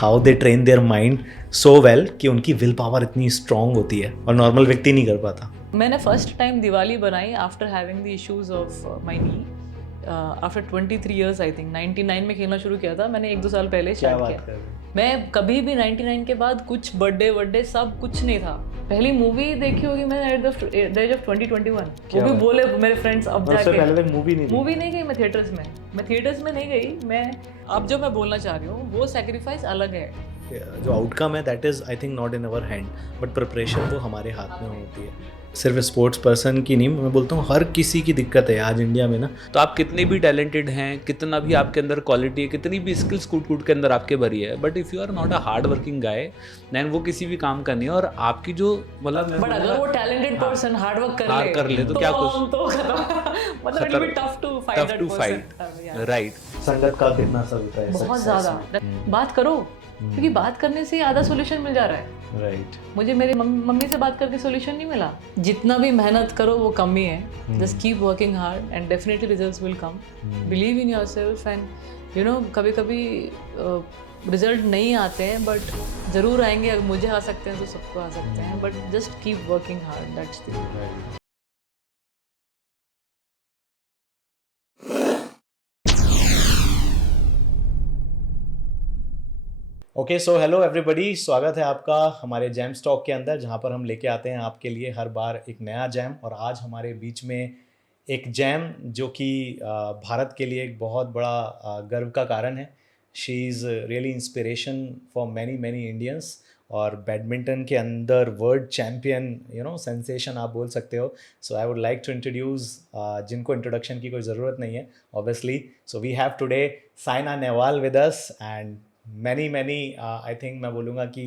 How they train their mind so well कि उनकी will power इतनी स्ट्रांग होती है और नॉर्मल व्यक्ति नहीं कर पाता। मैंने फर्स्ट टाइम दिवाली बनाई after having the issues of my knee after 23 years I think 99 में खेलना शुरू किया था मैंने 1-2 साल पहले स्टार्ट किया। मैं कभी भी 99 के बाद कुछ बर्थडे सब कुछ नहीं था। पहली मूवी देखी होगी मैंने एट द एज ऑफ 2021, वो भी बोले मेरे फ्रेंड्स अब जाके पहले तक मूवी नहीं गई मैं थिएटर्स में नहीं गई मैं। अब जो मैं बोलना चाह रही हूँ वो सेक्रीफाइस अलग है। जो आउटकम है that is I think not in our hand, but preparation तो हमारे हाथ में होती है। सिर्फ स्पोर्ट्स पर्सन की नहीं, मैं बोलता हूँ हर किसी की दिक्कत है आज इंडिया में ना। तो आप कितने भी टैलेंटेड हैं, कितना भी आपके अंदर क्वालिटी है, कितनी भी स्किल्स कूट कूट के अंदर आपके भरी है, but if you are not a hard working guy then वो किसी भी काम का नहीं है। और आपकी जो मतलब बट अगर वो टैलेंटेड पर्सन हार्ड वर्क कर ले तो क्या कुछ तो मतलब it will be tough to fight that person. Right. संगत का कितना असर होता है बहुत ज़्यादा। बात करो, क्योंकि बात करने से आधा सॉल्यूशन मिल जा रहा है। राइट। मुझे मेरे मम्मी से बात करके सॉल्यूशन नहीं मिला। जितना भी मेहनत करो वो कम ही है। Just keep working hard and definitely results will come. Believe in yourself and you know कभी कभी रिजल्ट नहीं आते हैं बट ज़रूर आएंगे। अगर मुझे आ सकते हैं तो सबको आ सकते हैं, but just keep working hard, that's the okay so hello everybody, स्वागत है आपका हमारे जैम स्टॉक के अंदर, जहाँ पर हम लेके आते हैं आपके लिए हर बार एक नया जैम। और आज हमारे बीच में एक जैम जो कि भारत के लिए एक बहुत बड़ा गर्व का कारण है। She is really inspiration for many many Indians और बैडमिंटन के अंदर world champion, you know, sensation आप बोल सकते हो। So I would like to introduce, जिनको इंट्रोडक्शन की कोई ज़रूरत नहीं है obviously. So we have today Saina Nehwal with us and many I think मैं बोलूँगा कि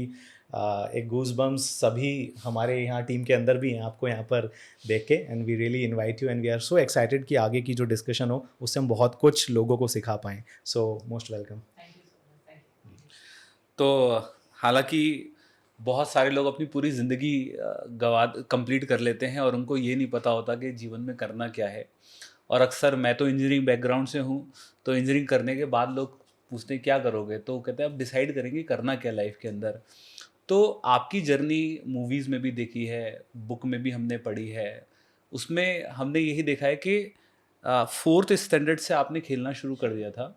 एक गूज बम्स सभी हमारे यहाँ टीम के अंदर भी हैं आपको यहाँ पर देख के। And we really invite you and we are so excited कि आगे की जो डिस्कशन हो उससे हम बहुत कुछ लोगों को सिखा पाएँ। So most welcome. तो हालांकि बहुत सारे लोग अपनी पूरी ज़िंदगी कंप्लीट कर लेते हैं और उनको ये नहीं पता होता कि जीवन में करना क्या है। और अक्सर मैं तो इंजीनियरिंग बैकग्राउंड से हूँ, तो इंजीनियरिंग करने के बाद लोग पूछते हैं क्या करोगे, तो कहते हैं अब डिसाइड करेंगे करना क्या लाइफ के अंदर। तो आपकी जर्नी मूवीज़ में भी देखी है, बुक में भी हमने पढ़ी है, उसमें हमने यही देखा है कि 4th स्टैंडर्ड से आपने खेलना शुरू कर दिया था।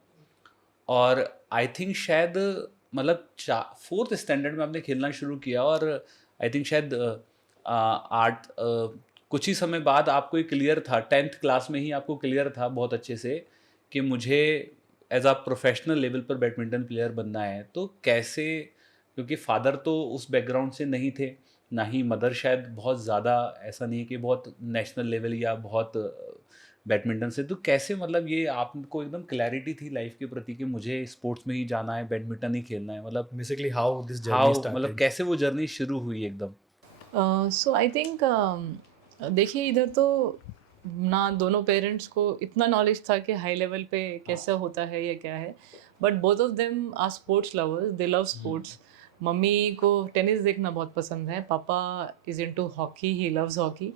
और आई थिंक शायद मतलब 4th स्टैंडर्ड में आपने खेलना शुरू किया और आई थिंक शायद कुछ ही समय बाद आपको ये क्लियर था, 10th क्लास में ही आपको क्लियर था बहुत अच्छे से कि मुझे एज अ प्रोफेशनल लेवल पर बैडमिंटन प्लेयर बनना है। तो कैसे, क्योंकि फादर तो उस बैकग्राउंड से नहीं थे, ना ही मदर शायद बहुत ज़्यादा ऐसा नहीं है कि बहुत नेशनल लेवल या बहुत बैडमिंटन से, तो कैसे मतलब ये आपको एकदम क्लैरिटी थी लाइफ के प्रति कि मुझे स्पोर्ट्स में ही जाना है, बैडमिंटन ही खेलना है, मतलब basically how this journey started, मतलब कैसे वो जर्नी शुरू हुई एकदम? सो आई थिंक देखिए इधर तो ना दोनों पेरेंट्स को इतना नॉलेज था कि हाई लेवल पे कैसे होता है या क्या है, but both of them are sports lovers, they love sports. Mummy को टेनिस देखना बहुत पसंद है, papa is into hockey, he loves hockey.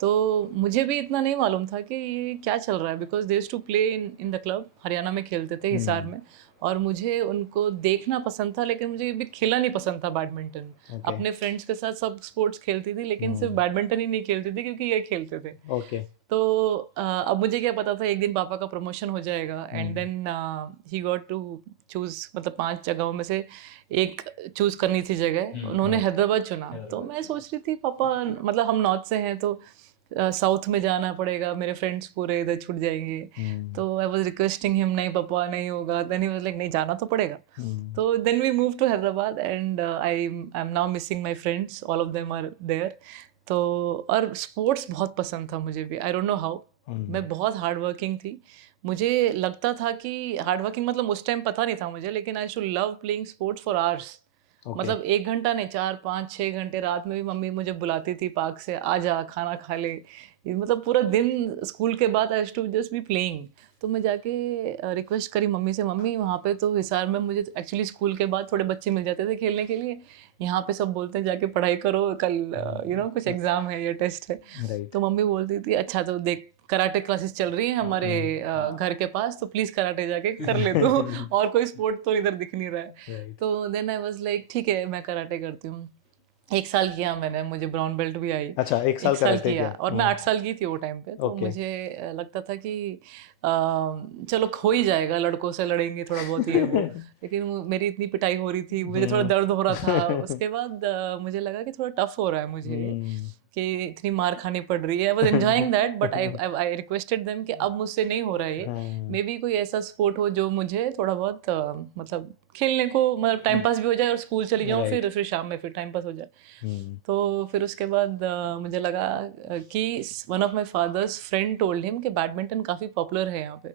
तो मुझे भी इतना नहीं मालूम था कि ये क्या चल रहा है, because they used to play in the club, Haryana में खेलते थे हिसार में। और मुझे उनको देखना पसंद था, लेकिन मुझे भी खेलना नहीं पसंद था बैडमिंटन। अपने फ्रेंड्स के साथ सब स्पोर्ट्स खेलती थी, लेकिन सिर्फ बैडमिंटन ही नहीं खेलती थी क्योंकि ये खेलते थे। ओके। तो अब मुझे क्या पता था एक दिन पापा का प्रमोशन हो जाएगा and then he got to choose, मतलब 5 जगहों में से एक चूज़ करनी थी जगह, उन्होंने हैदराबाद चुना। तो मैं सोच रही थी पापा, मतलब हम नॉर्थ से हैं तो साउथ में जाना पड़ेगा, मेरे फ्रेंड्स पूरे इधर छूट जाएंगे। तो आई वाज रिक्वेस्टिंग हिम, नहीं पापा नहीं होगा। देन ही वाज लाइक नहीं जाना तो पड़ेगा। तो then we move to Hyderabad and I am now missing my friends, all of them are there. तो और स्पोर्ट्स बहुत पसंद था मुझे भी, आई डोंट नो हाउ। मैं बहुत हार्ड वर्किंग थी, मुझे लगता था कि हार्ड वर्किंग मतलब उस टाइम पता नहीं था मुझे, लेकिन I should love playing sports for hours. मतलब 1 घंटा नहीं, 4 5 6 घंटे। रात में भी मम्मी मुझे बुलाती थी पार्क से, आ जा खाना खा ले। मतलब पूरा दिन स्कूल के बाद आई टू जस्ट बी प्लेइंग। तो मैं जाके रिक्वेस्ट करी मम्मी से, मम्मी वहाँ पे तो हिसार में मुझे एक्चुअली स्कूल के बाद थोड़े बच्चे मिल जाते थे खेलने के लिए, यहाँ पे सब बोलते हैं जाके पढ़ाई करो, कल कुछ एग्ज़ाम है या टेस्ट है। तो मम्मी बोलती थी अच्छा तो देख कराटे क्लासेस चल रही हैं हमारे घर के पास, तो प्लीज़ कराटे जाके कर ले दो और कोई स्पोर्ट तो इधर दिख नहीं रहा है। तो देन आई वाज लाइक ठीक है मैं कराटे करती हूँ। 1 साल किया मैंने, मुझे ब्राउन बेल्ट भी आई। अच्छा, 1 साल 1 साल कराटे किया किया। और मैं 8 साल की थी वो टाइम पे, तो Okay. मुझे लगता था कि चलो हो ही जाएगा, लड़कों से लड़ेंगे थोड़ा बहुत ये वो। लेकिन मेरी इतनी पिटाई हो रही थी, मुझे थोड़ा दर्द हो रहा था। उसके बाद मुझे लगा कि थोड़ा टफ हो रहा है मुझे, कि इतनी मार खानी पड़ रही है। I was enjoying that, but I requested them कि अब मुझसे नहीं हो रहा है ये, मे बी कोई ऐसा स्पोर्ट हो जो मुझे थोड़ा बहुत मतलब खेलने को, मतलब टाइम पास भी हो जाए और स्कूल चली जाऊँ, फिर शाम में फिर टाइम पास हो जाए। तो फिर उसके बाद मुझे लगा कि one of my father's friend told him कि बैडमिंटन काफ़ी पॉपुलर है यहाँ पे।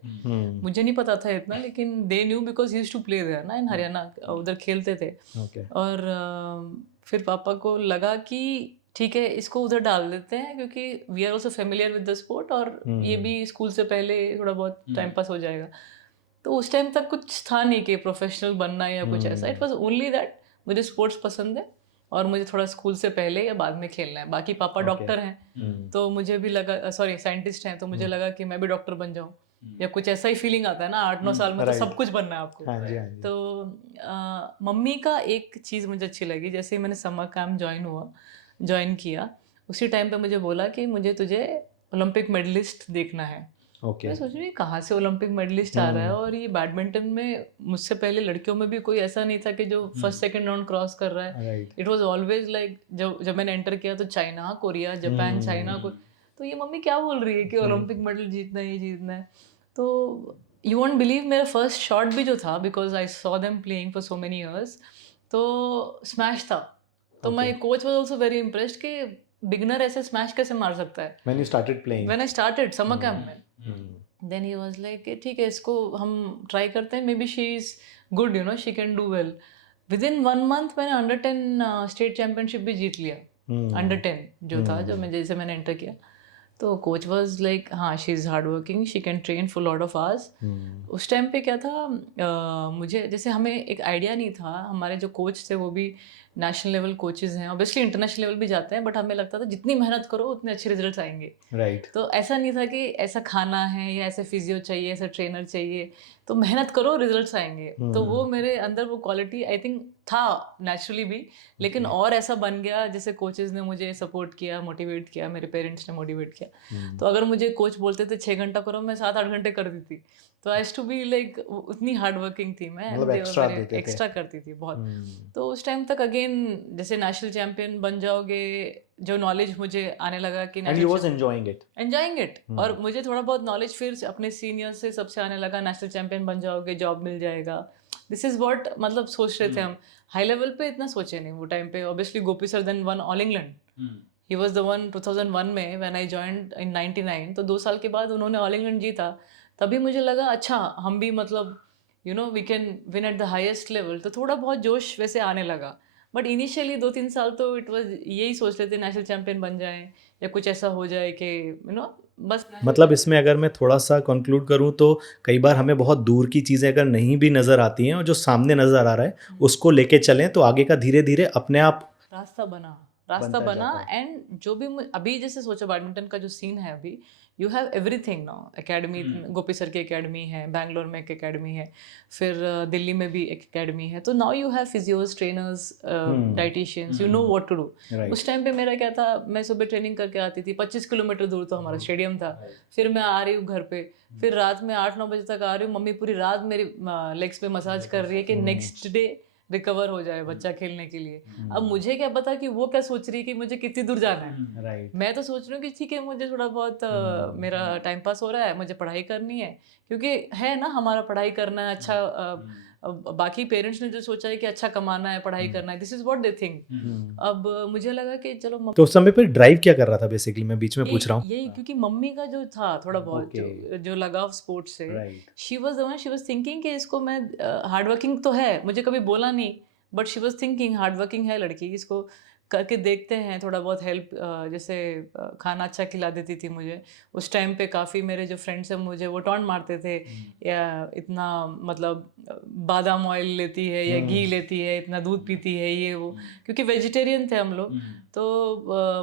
मुझे नहीं पता था इतना, लेकिन they knew because he used to play there ना इन हरियाणा, उधर खेलते थे। Okay. और फिर पापा को लगा कि ठीक है इसको उधर डाल देते हैं, क्योंकि we are also familiar with the sport, और ये भी स्कूल से पहले थोड़ा बहुत टाइम पास हो जाएगा। तो उस टाइम तक कुछ था नहीं कि प्रोफेशनल बनना या कुछ ऐसा। इट वाज ओनली दैट मुझे स्पोर्ट्स पसंद है और मुझे थोड़ा स्कूल से पहले या बाद में खेलना है। बाकी पापा डॉक्टर हैं, तो मुझे भी लगा, सॉरी साइंटिस्ट हैं, तो मुझे लगा कि मैं भी डॉक्टर बन जाऊँ या कुछ ऐसा ही फीलिंग आता है ना 8-9 साल में, तो सब कुछ बनना है आपको। हाँ जी, हाँ जी। तो मम्मी का एक चीज़ मुझे अच्छी लगी, जैसे ही मैंने समर कैंप ज्वाइन किया, उसी टाइम पे मुझे बोला कि मुझे तुझे ओलंपिक मेडलिस्ट देखना है। Okay. मैं सोच रही हूँ कहाँ से ओलंपिक मेडलिस्ट आ रहा है, और ये बैडमिंटन में मुझसे पहले लड़कियों में भी कोई ऐसा नहीं था कि जो फर्स्ट सेकंड राउंड क्रॉस कर रहा है। Right. It was always like, जब मैंने एंटर किया तो चाइना, कोरिया, जापान, चाइना को, तो ये मम्मी क्या बोल रही है कि ओलंपिक मेडल जीतना है, ये जीतना है। तो यू वोंट बिलीव, मेरा फर्स्ट शॉट भी जो था, because I saw them playing for so many years, तो स्मैश था। तो my coach was also very impressed कि बिगनर ऐसे स्मैश कैसे मार सकता है। When you started playing. When I started summer camp में, देन ही वाज लाइक ठीक है इसको हम ट्राई करते हैं, may be she is good, you know she can do well. With in 1 month मैंने अंडर 10 स्टेट चैंपियनशिप भी जीत लिया। अंडर 10 जो था, जो मैं जैसे मैंने एंटर किया, तो कोच वाज लाइक हाँ she is hard working, she can train for lot of hours. उस टाइम पे क्या था, मुझे जैसे हमें एक आइडिया नहीं था, हमारे जो कोच थे वो भी नेशनल लेवल कोचेज़ हैं, ऑब्वियसली इंटरनेशनल लेवल भी जाते हैं, बट हमें लगता था जितनी मेहनत करो उतने अच्छे रिजल्ट्स आएंगे। Right. तो ऐसा नहीं था कि ऐसा खाना है या ऐसे फिजियो चाहिए, ऐसा ट्रेनर चाहिए, तो मेहनत करो रिजल्ट्स आएंगे। तो वो मेरे अंदर वो क्वालिटी आई थिंक था नेचुरली भी, लेकिन और ऐसा बन गया जैसे कोचेज़ ने मुझे सपोर्ट किया, मोटिवेट किया, मेरे पेरेंट्स ने मोटिवेट किया। तो अगर मुझे कोच बोलते थे 6 घंटा करो, मैं 7-8 घंटे कर दी थी। तो आई टू बी लाइक, उतनी हार्ड वर्किंग थी मैं, मतलब एक्स्ट्रा देते थे। एक्स्ट्रा करती थी बहुत। तो उस टाइम तक अगेन जैसे नेशनल चैंपियन बन जाओगे, जो नॉलेज मुझे आने लगा कि And you was enjoying it. Enjoying it, और मुझे थोड़ा बहुत नॉलेज फिर अपने सीनियर से सबसे आने लगा, नेशनल चैंपियन बन जाओगे, जॉब मिल जाएगा, दिस इज व्हाट मतलब सोच रहे थे हम। हाई लेवल पे इतना सोचे नहीं वो टाइम पे। Obviously Gopi sir then won All England, he was the one 2001 में व्हेन आई जॉइंड इन 99, तो 2 साल के बाद उन्होंने ऑल इंग्लैंड जीता। तभी मुझे लगा अच्छा हम भी मतलब you know we can win at the highest level, तो थोड़ा बहुत जोश वैसे आने लगा। बट इनिशियली 2-3 साल तो इट वाज यही सोच लेते नेशनल चैंपियन बन जाएं या कुछ ऐसा हो जाए कि यू नो बस। मतलब इसमें अगर मैं थोड़ा सा कंक्लूड करूं तो कई बार हमें बहुत दूर की चीज़ें अगर नहीं भी नज़र आती हैं और जो सामने नज़र आ रहा है उसको लेके चलें तो आगे का धीरे धीरे अपने आप रास्ता बनता बना। जाता एंड जो भी अभी जैसे सोचो बैडमिंटन का जो सीन है अभी, you have everything now. Academy, Gopi sir की एकेडमी है, बैंगलोर में एक एकेडमी है, फिर दिल्ली में भी एक एकेडमी है। तो now you have physios, trainers, dieticians, you know what to do. उस टाइम पे मेरा क्या था, मैं सुबह ट्रेनिंग करके आती थी, 25 किलोमीटर दूर तो हमारा स्टेडियम था। फिर मैं आ रही हूँ घर पे, फिर रात में 8-9 बजे तक आ रही हूँ, मम्मी पूरी रात मेरी लेग्स पे मसाज कर रही है कि नेक्स्ट डे रिकवर हो जाए बच्चा खेलने के लिए। अब मुझे क्या पता कि वो क्या सोच रही है कि मुझे कितनी दूर जाना है। राइट। मैं तो सोच रही हूँ कि ठीक है मुझे थोड़ा बहुत मेरा टाइम पास हो रहा है, मुझे पढ़ाई करनी है, क्योंकि है ना हमारा पढ़ाई करना है अच्छा। बाकी पेरेंट्स ने जो सोचा है कि अच्छा कमाना है, पढ़ाई करना है, this is what they think. अब मुझे लगा कि चलो तो उस समय पे ड्राइव क्या कर रहा था बेसिकली, मैं बीच में पूछ रहा हूँ। यही क्योंकि मम्मी का जो था थोड़ा बहुत जो लगाव स्पोर्ट्स से, she was the one, she was thinking कि इसको मैं हार्ड वर्किंग तो है, मुझे कभी बोला नहीं, but she was thinking hard working है लड़की, इसको करके देखते हैं, थोड़ा बहुत हेल्प, जैसे खाना अच्छा खिला देती थी मुझे उस टाइम पे। काफ़ी मेरे जो फ्रेंड्स हैं मुझे वो टॉन्ट मारते थे, या इतना मतलब बादाम ऑयल लेती है या घी लेती है, इतना दूध पीती है ये वो, क्योंकि वेजिटेरियन थे हम लोग। तो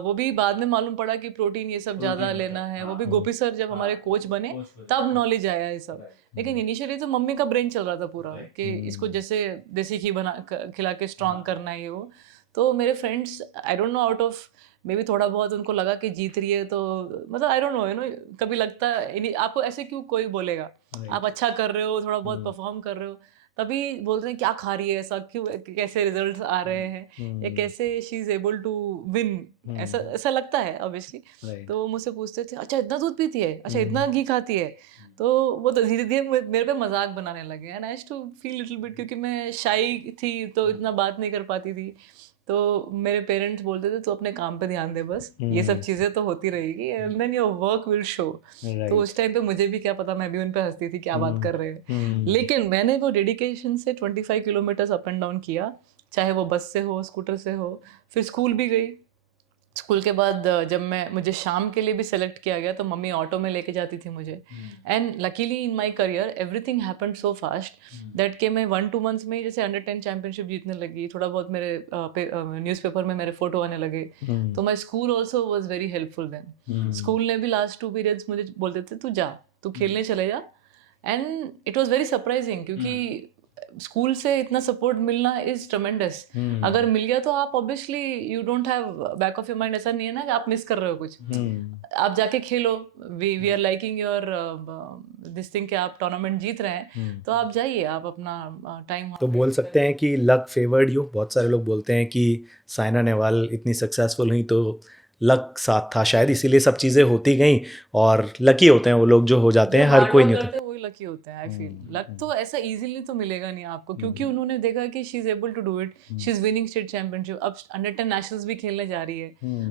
वो भी बाद में मालूम पड़ा कि प्रोटीन ये सब ज़्यादा लेना है, वो भी गोपी सर जब हमारे कोच बने तब नॉलेज आया ये सब। लेकिन इनिशियली तो मम्मी का ब्रेन चल रहा था पूरा कि इसको जैसे देसी घी बना खिला के स्ट्रांग करना है ये वो। तो मेरे friends, I don't no, out of may be थोड़ा बहुत उनको लगा कि जीत रही है, तो मतलब आई डोंट नो, कभी लगता है आपको ऐसे क्यों कोई बोलेगा, आप अच्छा कर रहे हो, थोड़ा बहुत परफॉर्म कर रहे हो, तभी बोलते हैं क्या खा रही है ऐसा, क्यों, कैसे रिजल्ट्स आ रहे हैं, या कैसे she is able to win, ऐसा ऐसा लगता है ऑब्वियसली। तो वो मुझसे पूछते थे, अच्छा इतना दूध पीती है, अच्छा इतना घी खाती है। तो वो तो धीरे धीरे मेरे पे मजाक बनाने लगे, and I used to feel little bit, क्योंकि मैं शाई थी तो इतना बात नहीं कर पाती थी। तो मेरे पेरेंट्स बोलते थे तू अपने काम पे ध्यान दे बस, ये सब चीज़ें तो होती रहेगी, and then your work will show. तो उस टाइम पे मुझे भी क्या पता, मैं भी उन पे हंसती थी, क्या बात कर रहे हैं। लेकिन मैंने वो डेडिकेशन से 25 किलोमीटर्स अप एंड डाउन किया, चाहे वो बस से हो, स्कूटर से हो। फिर स्कूल भी गई। स्कूल के बाद जब मुझे शाम के लिए भी सेलेक्ट किया गया, तो मम्मी ऑटो में लेके जाती थी मुझे। And luckily in my career everything happened so fast that कि मैं 1-2 मंथ्स में ही जैसे अंडर 10 चैंपियनशिप जीतने लगी, थोड़ा बहुत मेरे न्यूज़पेपर में मेरे फोटो आने लगे। तो my school also was very helpful then. School ने भी लास्ट 2 पीरियड्स मुझे बोलते थे तू जा, तू खेलने चले जा। And it was very surprising, क्योंकि स्कूल से इतना सपोर्ट मिलना इज ट्रमेंडस। अगर मिल गया तो आप obviously you don't have back of your mind, ऐसा नहीं है ना कि आप मिस कर रहे हो कुछ। आप जाके खेलो, we are liking your this thing कि आप टूर्नामेंट जीत रहे हैं, तो आप जाइए, आप अपना टाइम। तो बोल सकते हैं कि लक फेवर्ड यू। बहुत सारे लोग बोलते हैं कि साइना नेहवाल इतनी सक्सेसफुल हुई तो लक साथ था शायद, इसीलिए सब चीज़ें होती गई, और लकी होते हैं वो लोग जो हो जाते हैं, हर कोई नहीं होता। वही लकी होते हैं। आई फील लक तो ऐसा इजीली तो मिलेगा नहीं आपको, क्योंकि उन्होंने देखा कि she is able to do it, she is winning state championship, अब अंडर 10 नेशनल्स भी खेलने जा रही है।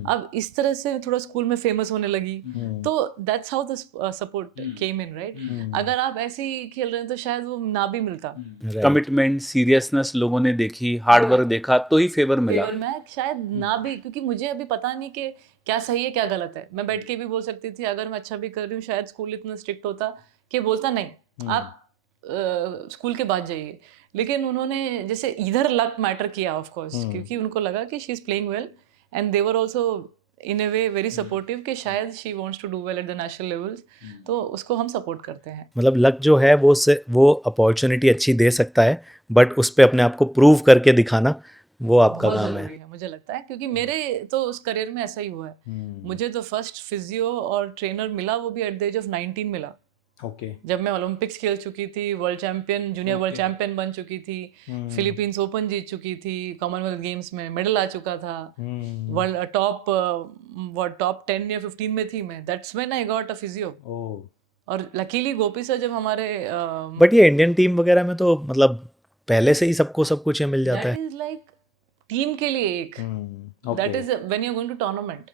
अब इस तरह से थोड़ा स्कूल में फेमस होने लगी, तो that's how the support came in, right. अगर आप ऐसे ही खेल रहे हैं तो शायद वो ना भी मिलता। कमिटमेंट, सीरियसनेस लोगों ने देखी, हार्ड वर्क देखा, तो ही फेवर मिला। मैं शायद ना भी, क्योंकि मुझे अभी पता नहीं कि क्या सही है क्या गलत है। मैं बैठ के भी बोल सकती थी, अगर मैं अच्छा भी कर रही हूँ, शायद स्कूल इतना स्ट्रिक्ट होता कि बोलता नहीं आप स्कूल के बाद जाइए। लेकिन उन्होंने जैसे इधर लक मैटर किया ऑफ कोर्स, क्योंकि उनको लगा कि she is playing well, and they were also in a way very supportive कि शायद she wants to do well at the national levels, तो उसको हम सपोर्ट करते हैं। मतलब लक जो है वो अपॉर्चुनिटी अच्छी दे सकता है, बट उस पे अपने आप को प्रूव करके दिखाना वो आपका बहुत काम जरूरी है मुझे लगता है, क्योंकि मेरे तो उस करियर में ऐसा ही हुआ है। मुझे तो फर्स्ट फिजियो और ट्रेनर मिला, वो भी एट द एज ऑफ 19 मिला। ओके। जब मैं ओलंपिक्स खेल चुकी थी, world champion, junior world champion बन चुकी थी, फिलीपींस ओपन जीत चुकी थी, कॉमनवेल्थ गेम्स में मेडल आ चुका था, वर्ल्ड टॉप 10 या 15 में थी मैं। That's when I got a physio. और लकीली गोपी सर जब हमारे बट ये इंडियन टीम वगैरह में तो मतलब पहले से ही सबको सब कुछ ये मिल जाता है। दैट इज लाइक टीम के लिए एक, that is when you are going to tournament.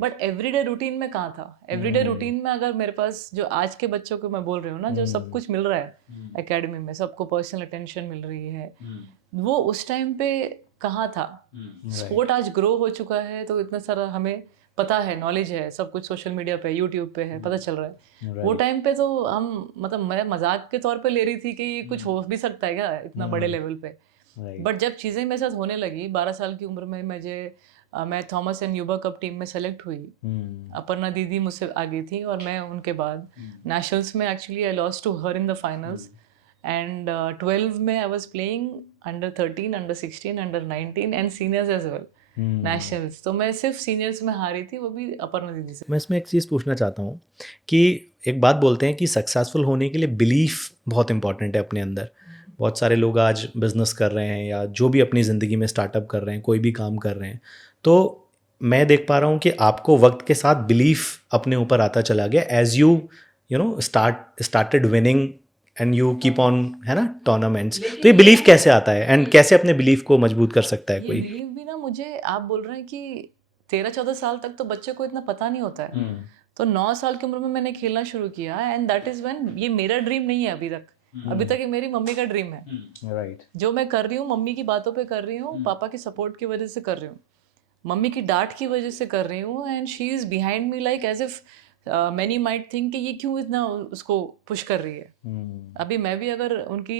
But everyday routine में कहाँ था? एवरीडे रूटीन में अगर मेरे पास, जो आज के बच्चों को मैं बोल रही हूँ ना, जो सब कुछ मिल रहा है एकेडमी में, सबको पर्सनल अटेंशन मिल रही है, वो उस टाइम पे कहाँ था? स्पोर्ट आज ग्रो हो चुका है, तो इतना सारा हमें पता है, नॉलेज है, सब कुछ सोशल मीडिया पे, यूट्यूब पे है, पता चल रहा है। वो टाइम पे तो हम, मतलब मैं मजाक के तौर पे ले रही थी कि ये कुछ हो भी सकता है क्या इतना बड़े लेवल पे। बट जब चीज़ें मेरे साथ होने लगी, 12 साल की उम्र में मैं थॉमस एंड यूबा कप टीम में सेलेक्ट हुई। अपर्णा दीदी मुझसे आगे थी, और मैं उनके बाद नेशनल्स में actually I lost to her in the finals. And 12 में I was playing under 13, under 16, under 19 and seniors as well nationals. तो मैं सिर्फ सीनियर्स में हारी थी, वो भी अपर्णा दीदी से। मैं इसमें एक चीज़ पूछना चाहता हूँ कि एक बात बोलते हैं कि सक्सेसफुल होने के लिए बिलीफ बहुत इंपॉर्टेंट है अपने अंदर। बहुत सारे लोग आज बिजनेस कर रहे हैं या जो भी अपनी ज़िंदगी में स्टार्टअप कर रहे हैं, कोई भी काम कर रहे हैं, तो मैं देख पा रहा हूँ कि आपको वक्त के साथ बिलीफ अपने ऊपर आता चला गया as you know started winning and you keep on, है ना, टूर्नामेंट्स। तो ये बिलीफ कैसे आता है एंड कैसे अपने बिलीफ को मजबूत कर सकता है कोई? बिलीफ भी ना, मुझे आप बोल रहे हैं कि 13-14 साल तक तो बच्चे को इतना पता नहीं होता है। तो 9 साल की उम्र में मैंने खेलना शुरू किया, एंड दैट इज व्हेन, ये मेरा ड्रीम नहीं है अभी तक। अभी तक ये मेरी मम्मी का ड्रीम है। राइट। जो मैं कर रही हूँ, मम्मी की बातों पे कर रही हूँ, पापा की सपोर्ट की वजह से कर रही हूँ। मम्मी की डांट की वजह से कर रही हूँ, and she is behind me like as if many might think कि ये क्यों इतना उसको पुश कर रही है। अभी मैं भी अगर उनके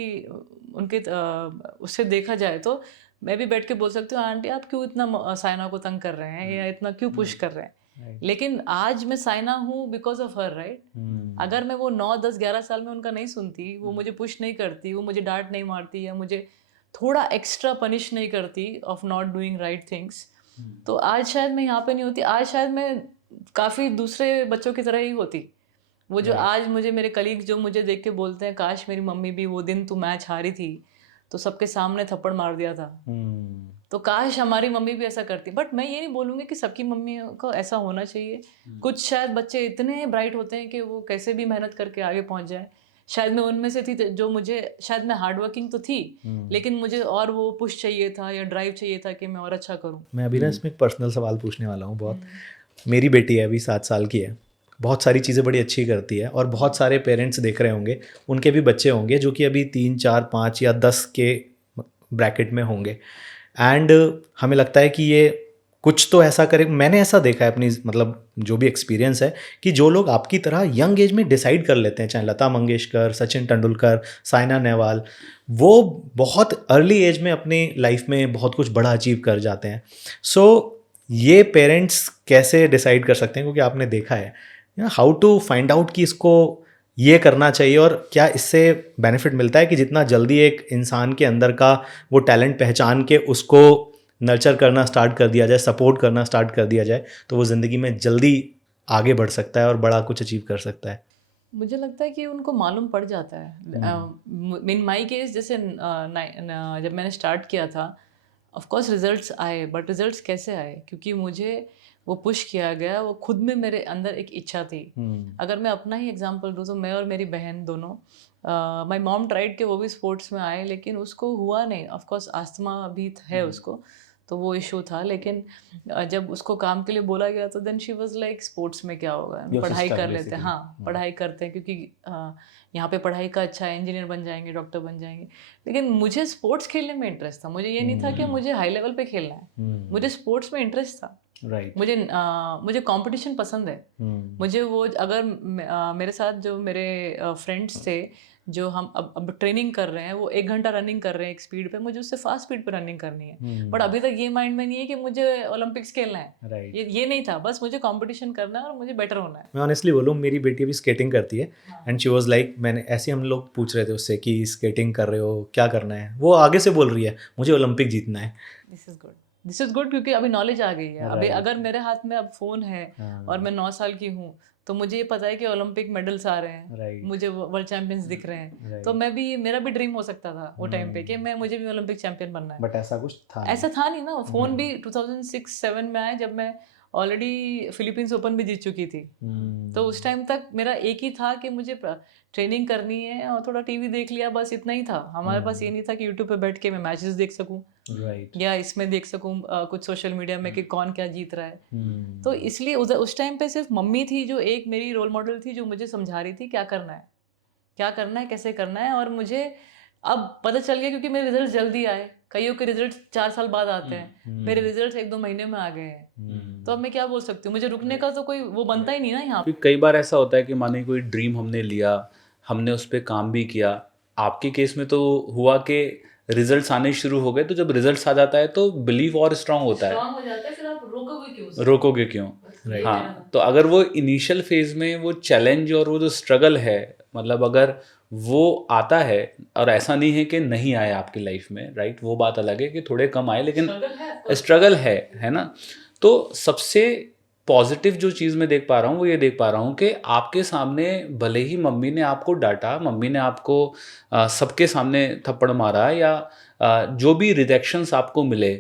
उससे देखा जाए तो मैं भी बैठ के बोल सकती हूँ, आंटी आप क्यों इतना साइना को तंग कर रहे हैं या इतना क्यों पुश कर रहे हैं। लेकिन आज मैं साइना हूँ बिकॉज ऑफ हर, राइट। अगर मैं वो 9, 10, 11 साल में उनका नहीं सुनती, वो मुझे पुश नहीं करती, वो मुझे डांट नहीं मारती या मुझे थोड़ा एक्स्ट्रा पनिश नहीं करती of not doing right things, तो आज शायद मैं यहाँ पे नहीं होती। आज शायद मैं काफ़ी दूसरे बच्चों की तरह ही होती। वो जो आज मुझे मेरे कलीग जो मुझे देख के बोलते हैं, काश मेरी मम्मी भी वो दिन तू मैच हारी थी तो सबके सामने थप्पड़ मार दिया था, तो काश हमारी मम्मी भी ऐसा करती। बट मैं ये नहीं बोलूँगी कि सबकी मम्मी को ऐसा होना चाहिए। कुछ शायद बच्चे इतने ब्राइट होते हैं कि वो कैसे भी मेहनत करके आगे पहुँच जाए। शायद मैं उनमें से थी जो मुझे, शायद मैं हार्ड वर्किंग तो थी लेकिन मुझे और वो पुश चाहिए था या ड्राइव चाहिए था कि मैं और अच्छा करूँ। मैं अभी ना इसमें एक पर्सनल सवाल पूछने वाला हूँ बहुत। मेरी बेटी है अभी 7 साल की है, बहुत सारी चीज़ें बड़ी अच्छी करती है और बहुत सारे पेरेंट्स देख रहे होंगे, उनके भी बच्चे होंगे जो कि अभी 3, 4, 5 या 10 के ब्रैकेट में होंगे, एंड हमें लगता है कि ये कुछ तो ऐसा करे। मैंने ऐसा देखा है अपनी मतलब जो भी एक्सपीरियंस है कि जो लोग आपकी तरह यंग एज में डिसाइड कर लेते हैं, चाहे लता मंगेशकर, सचिन तेंदुलकर, साइना नेहवाल, वो बहुत अर्ली एज में अपनी लाइफ में बहुत कुछ बड़ा अचीव कर जाते हैं। सो ये पेरेंट्स कैसे डिसाइड कर सकते हैं, क्योंकि आपने देखा है हाउ टू फाइंड आउट कि इसको ये करना चाहिए और क्या इससे बेनिफिट मिलता है कि जितना जल्दी एक इंसान के अंदर का वो टैलेंट पहचान के उसको नर्चर करना स्टार्ट कर दिया जाए, सपोर्ट करना स्टार्ट कर दिया जाए, तो वो ज़िंदगी में जल्दी आगे बढ़ सकता है और बड़ा कुछ अचीव कर सकता है। मुझे लगता है कि उनको मालूम पड़ जाता है। इन माई केस जैसे जब मैंने स्टार्ट किया था, ऑफ कोर्स रिजल्ट्स आए, बट रिजल्ट्स कैसे आए, क्योंकि मुझे वो पुश किया गया, वो खुद में मेरे अंदर एक इच्छा थी। अगर मैं अपना ही एग्जांपल दूँ तो मैं और मेरी बहन दोनों, माय मॉम ट्राइड कि वो भी स्पोर्ट्स में आए लेकिन उसको हुआ नहीं। ऑफ कोर्स आस्थमा भी है उसको, तो वो इशू था। लेकिन जब उसको काम के लिए बोला गया तो then she was like sports में क्या होगा, पढ़ाई कर लेते हैं। हाँ, पढ़ाई करते हैं क्योंकि यहाँ पे पढ़ाई का अच्छा है, इंजीनियर बन जाएंगे, डॉक्टर बन जाएंगे। लेकिन मुझे स्पोर्ट्स खेलने में इंटरेस्ट था। मुझे ये नहीं था कि मुझे हाई लेवल पे खेलना है, मुझे स्पोर्ट्स में इंटरेस्ट था। राइट। मुझे कंपटीशन पसंद है। मुझे वो अगर मेरे साथ जो मेरे फ्रेंड्स थे जो हम अब ट्रेनिंग कर रहे हैं, वो 1 घंटा रनिंग कर रहे हैं एक स्पीड पे, मुझे उससे फास्ट स्पीड पे रनिंग करनी है। बट अभी तक ये माइंड में नहीं है कि मुझे ओलंपिक्स खेलना है। राइट। ये नहीं था, बस मुझे कंपटीशन करना है और मुझे बेटर होना है। मैं ऑनेस्टली बोलूँ, मेरी बेटी अभी स्केटिंग करती है एंड शी वाज लाइक, मैंने ऐसे हम लोग पूछ रहे थे उससे कि स्केटिंग कर रहे हो, क्या करना है, वो आगे से बोल रही है मुझे ओलंपिक जीतना है। दिस इज गुड क्योंकि अभी नॉलेज आ गई है। अभी अगर मेरे हाथ में अब फ़ोन है और मैं 9 साल की हूँ तो मुझे ये पता है कि ओलंपिक मेडल्स आ रहे हैं, मुझे वर्ल्ड चैंपियंस दिख रहे हैं, तो मैं भी, मेरा भी ड्रीम हो सकता था वो टाइम पे कि मुझे भी ओलंपिक चैंपियन बनना है। बट ऐसा था नहीं ना। फ़ोन भी 2006-7 में आया जब मैं ऑलरेडी फिलीपींस ओपन भी जीत चुकी थी। तो उस टाइम तक मेरा एक ही था कि मुझे ट्रेनिंग करनी है और थोड़ा टीवी देख लिया, बस इतना ही था। हमारे पास ये नहीं था कि यूट्यूब पे बैठ के मैं मैचेस देख सकूं, या इसमें देख सकूं कुछ सोशल मीडिया में कि कौन क्या जीत रहा है। तो इसलिए उस टाइम पे सिर्फ मम्मी थी जो एक मेरी रोल मॉडल थी, जो मुझे समझा रही थी क्या करना है, कैसे करना है। और मुझे अब पता चल गया क्योंकि मेरे रिजल्ट जल्दी आए। कईयों के रिजल्ट 4 साल बाद आते हैं, मेरे रिजल्ट 1-2 महीने में आ गए हैं। तो अब मैं क्या बोल सकती हूँ, मुझे रुकने का तो कोई वो बनता ही नहीं ना यहाँ। कई बार ऐसा होता है कि माने कोई ड्रीम हमने लिया, हमने उस पर काम भी किया। आपके केस में तो हुआ कि रिजल्ट्स आने शुरू हो गए, तो जब रिजल्ट्स आ जाता है तो बिलीव और स्ट्रांग होता है, फिर आप रोकोगे क्यों? हाँ, तो अगर वो इनिशियल फेज में वो चैलेंज और वो जो स्ट्रगल है, मतलब अगर वो आता है, और ऐसा नहीं है कि नहीं आए आपकी लाइफ में, राइट, वो बात अलग है कि थोड़े कम आए, लेकिन स्ट्रगल है ना। तो सबसे पॉजिटिव जो चीज़ मैं देख पा रहा हूँ वो ये देख पा रहा हूँ कि आपके सामने भले ही मम्मी ने आपको डांटा, मम्मी ने आपको सबके सामने थप्पड़ मारा, या जो भी रिजेक्शंस आपको मिले,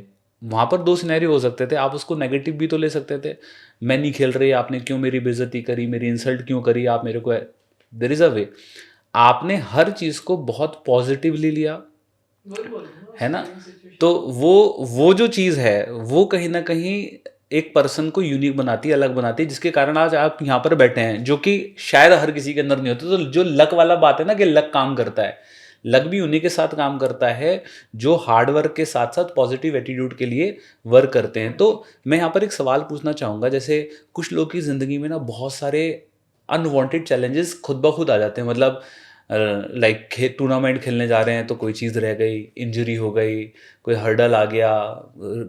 वहाँ पर 2 सिनेरियो हो सकते थे। आप उसको नेगेटिव भी तो ले सकते थे, मैं नहीं खेल रही, आपने क्यों मेरी बेइज्जती करी, मेरी इंसल्ट क्यों करी, आप मेरे को, देयर इज़ अ वे। आपने हर चीज़ को बहुत पॉजिटिवली लिया, है ना। तो वो जो चीज़ है वो कहीं ना कहीं एक पर्सन को यूनिक बनाती है, अलग बनाती है, जिसके कारण आज आप यहाँ पर बैठे हैं, जो कि शायद हर किसी के अंदर नहीं होता। तो जो लक वाला बात है ना कि लक काम करता है, लक भी उन्हीं के साथ काम करता है जो हार्ड वर्क के साथ साथ पॉजिटिव एटीट्यूड के लिए वर्क करते हैं। तो मैं यहाँ पर एक सवाल पूछना चाहूँगा, जैसे कुछ लोग की ज़िंदगी में ना बहुत सारे अनवांटेड चैलेंजेस खुद ब खुद आ जाते हैं, मतलब लाइक टूर्नामेंट खेलने जा रहे हैं तो कोई चीज़ रह गई, इंजरी हो गई, कोई हर्डल आ गया,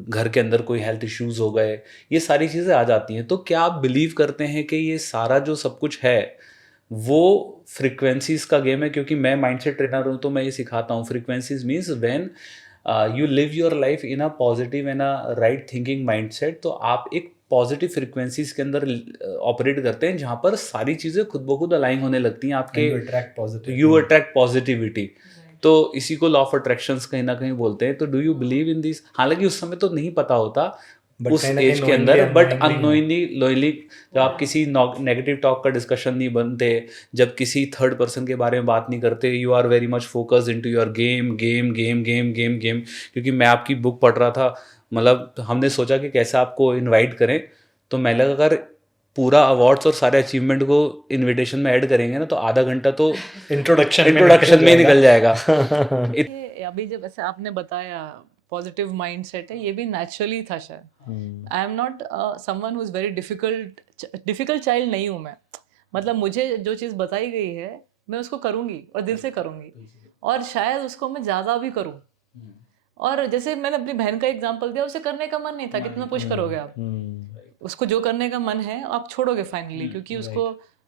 घर के अंदर कोई हेल्थ इश्यूज हो गए, ये सारी चीज़ें आ जाती हैं। तो क्या आप बिलीव करते हैं कि ये सारा जो सब कुछ है वो फ्रीक्वेंसीज का गेम है? क्योंकि मैं माइंडसेट ट्रेनर हूँ तो मैं ये सिखाता हूँ, frequencies means when you live your life in a positive and a right thinking mindset, तो आप एक पॉजिटिव फ्रीक्वेंसीज के अंदर ऑपरेट करते हैं जहाँ पर सारी चीज़ें खुद ब खुद अलाइन होने लगती हैं आपके, यू अट्रैक्ट पॉजिटिविटी। तो इसी को लॉ ऑफ अट्रैक्शंस कहीं ना कहीं बोलते हैं। तो do you believe in this? हालांकि उस समय तो नहीं पता होता उस एज के अंदर, बट अननोइंगली लोइंगली जब आप किसी नेगेटिव टॉक का डिस्कशन नहीं बनते, जब किसी थर्ड पर्सन के बारे में बात नहीं करते, you are very much focused into your game game game game game game. क्योंकि मैं आपकी बुक पढ़ रहा था, मतलब हमने सोचा कि कैसे आपको इनवाइट करें, तो मैं लगा अगर पूरा अवार्ड्स और सारे अचीवमेंट को इनविटेशन में ऐड करेंगे ना तो आधा घंटा तो इंट्रोडक्शन में निकल जाएगा। ये अभी जब ऐसे आपने बताया पॉजिटिव माइंडसेट है, ये भी नेचुरली था शायद। आई am not someone who is very difficult child नहीं हूँ मैं। मतलब मुझे जो चीज़ बताई गई है मैं उसको करूँगी और दिल से करूँगी, और शायद उसको मैं ज़्यादा भी करूँ। और जैसे मैंने अपनी बहन का एग्जांपल दिया, उसे करने का मन नहीं था, कितना पुश करोगे आप उसको? जो करने का मन है आप छोड़ोगे फाइनली, क्योंकि उसको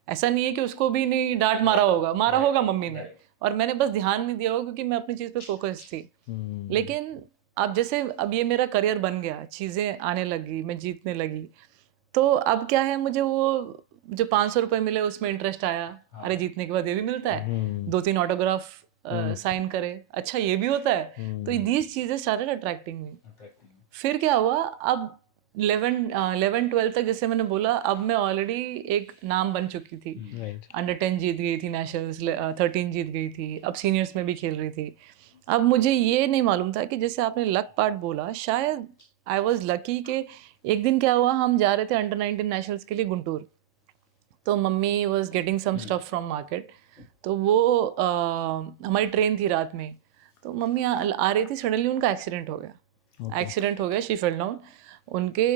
ऐसा नहीं है कि उसको भी नहीं डांट मारा होगा मम्मी ने, और मैंने बस ध्यान नहीं दिया होगा क्योंकि मैं अपनी चीज़ पे फोकस थी। लेकिन अब जैसे अब ये मेरा करियर बन गया, चीज़ें आने लगी, मैं जीतने लगी, तो अब क्या है, मुझे वो जो 500 रुपये मिले उसमें इंटरेस्ट आया। अरे जीतने के बाद ये भी मिलता है, 2-3 ऑटोग्राफ साइन करे, अच्छा ये भी होता है। तो दीज चीज़ें स्टार्टेड अट्रैक्टिंग मी। फिर क्या हुआ, अब 11-12 तक जैसे मैंने बोला, अब मैं ऑलरेडी एक नाम बन चुकी थी। अंडर 10 जीत गई थी, नेशनल्स 13 जीत गई थी, अब सीनियर्स में भी खेल रही थी। अब मुझे ये नहीं मालूम था कि जैसे आपने लक पार्ट बोला, शायद आई वॉज लकी कि एक दिन क्या हुआ, हम जा रहे थे अंडर 19 नेशनल्स के लिए गुंटूर। तो mummy was getting some stuff from market, तो वो हमारी ट्रेन थी रात में, तो मम्मी आ रही थी, सडनली उनका एक्सीडेंट हो गया। She fell down. उनके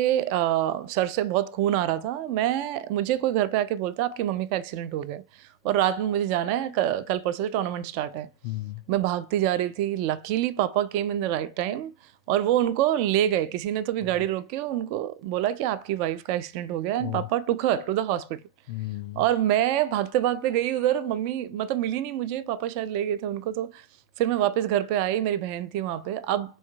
सर से बहुत खून आ रहा था। मुझे कोई घर पे आके बोलता आपकी मम्मी का एक्सीडेंट हो गया, और रात में मुझे जाना है, कल परसों से टूर्नामेंट स्टार्ट है। मैं भागती जा रही थी, लकीली पापा केम इन द राइट टाइम, और वो उनको ले गए। किसी ने तो भी गाड़ी रोक के उनको बोला कि आपकी वाइफ का एक्सीडेंट हो गया, एंड पापा टुक हर टू द हॉस्पिटल। और मैं भागते भागते गई उधर, मम्मी मतलब मिली नहीं मुझे, पापा शायद ले गए थे उनको। तो फिर मैं वापस घर पे आई, मेरी बहन थी वहाँ पे।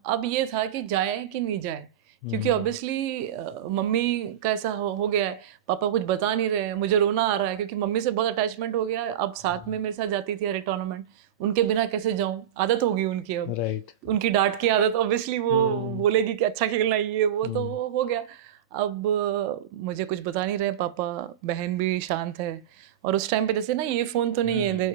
अब ये था कि जाएं कि नहीं जाएं, क्योंकि ऑब्वियसली मम्मी का ऐसा हो गया है, पापा कुछ बता नहीं रहे हैं, मुझे रोना आ रहा है क्योंकि मम्मी से बहुत अटैचमेंट हो गया। अब साथ में मेरे साथ जाती थी हर एक टूर्नामेंट, उनके बिना कैसे जाऊं, आदत होगी उनकी अब। उनकी डांट की आदत, ऑब्वियसली वो बोलेगी कि अच्छा खेलना ये वो, तो वो हो गया। अब मुझे कुछ बता नहीं रहे पापा, बहन भी शांत है। और उस टाइम पे जैसे ना ये फ़ोन तो नहीं है,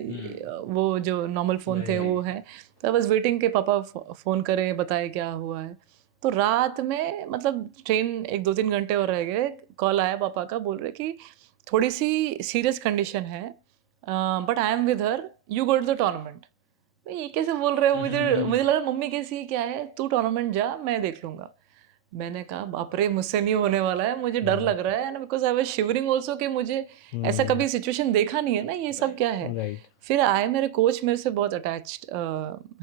वो जो नॉर्मल फ़ोन थे वो है। तो आई वाज वेटिंग कि पापा फ़ोन करें, बताए क्या हुआ है। तो रात में मतलब ट्रेन 1-2-3 घंटे और रह गए, कॉल आया पापा का, बोल रहे कि थोड़ी सी सीरियस कंडीशन है, but I am with her, you go to the tournament. ये कैसे बोल रहे हो? मुझे लगा मम्मी कैसी है, क्या है, तू टूर्नामेंट जा, मैं देख लूँगा। मैंने कहा बाप रे, मुझसे नहीं होने वाला है, मुझे डर लग रहा है। And because I was shivering also कि मुझे ऐसा कभी सिचुएशन देखा नहीं है ना, ये सब क्या है। फिर आए मेरे कोच, मेरे से बहुत अटैच्ड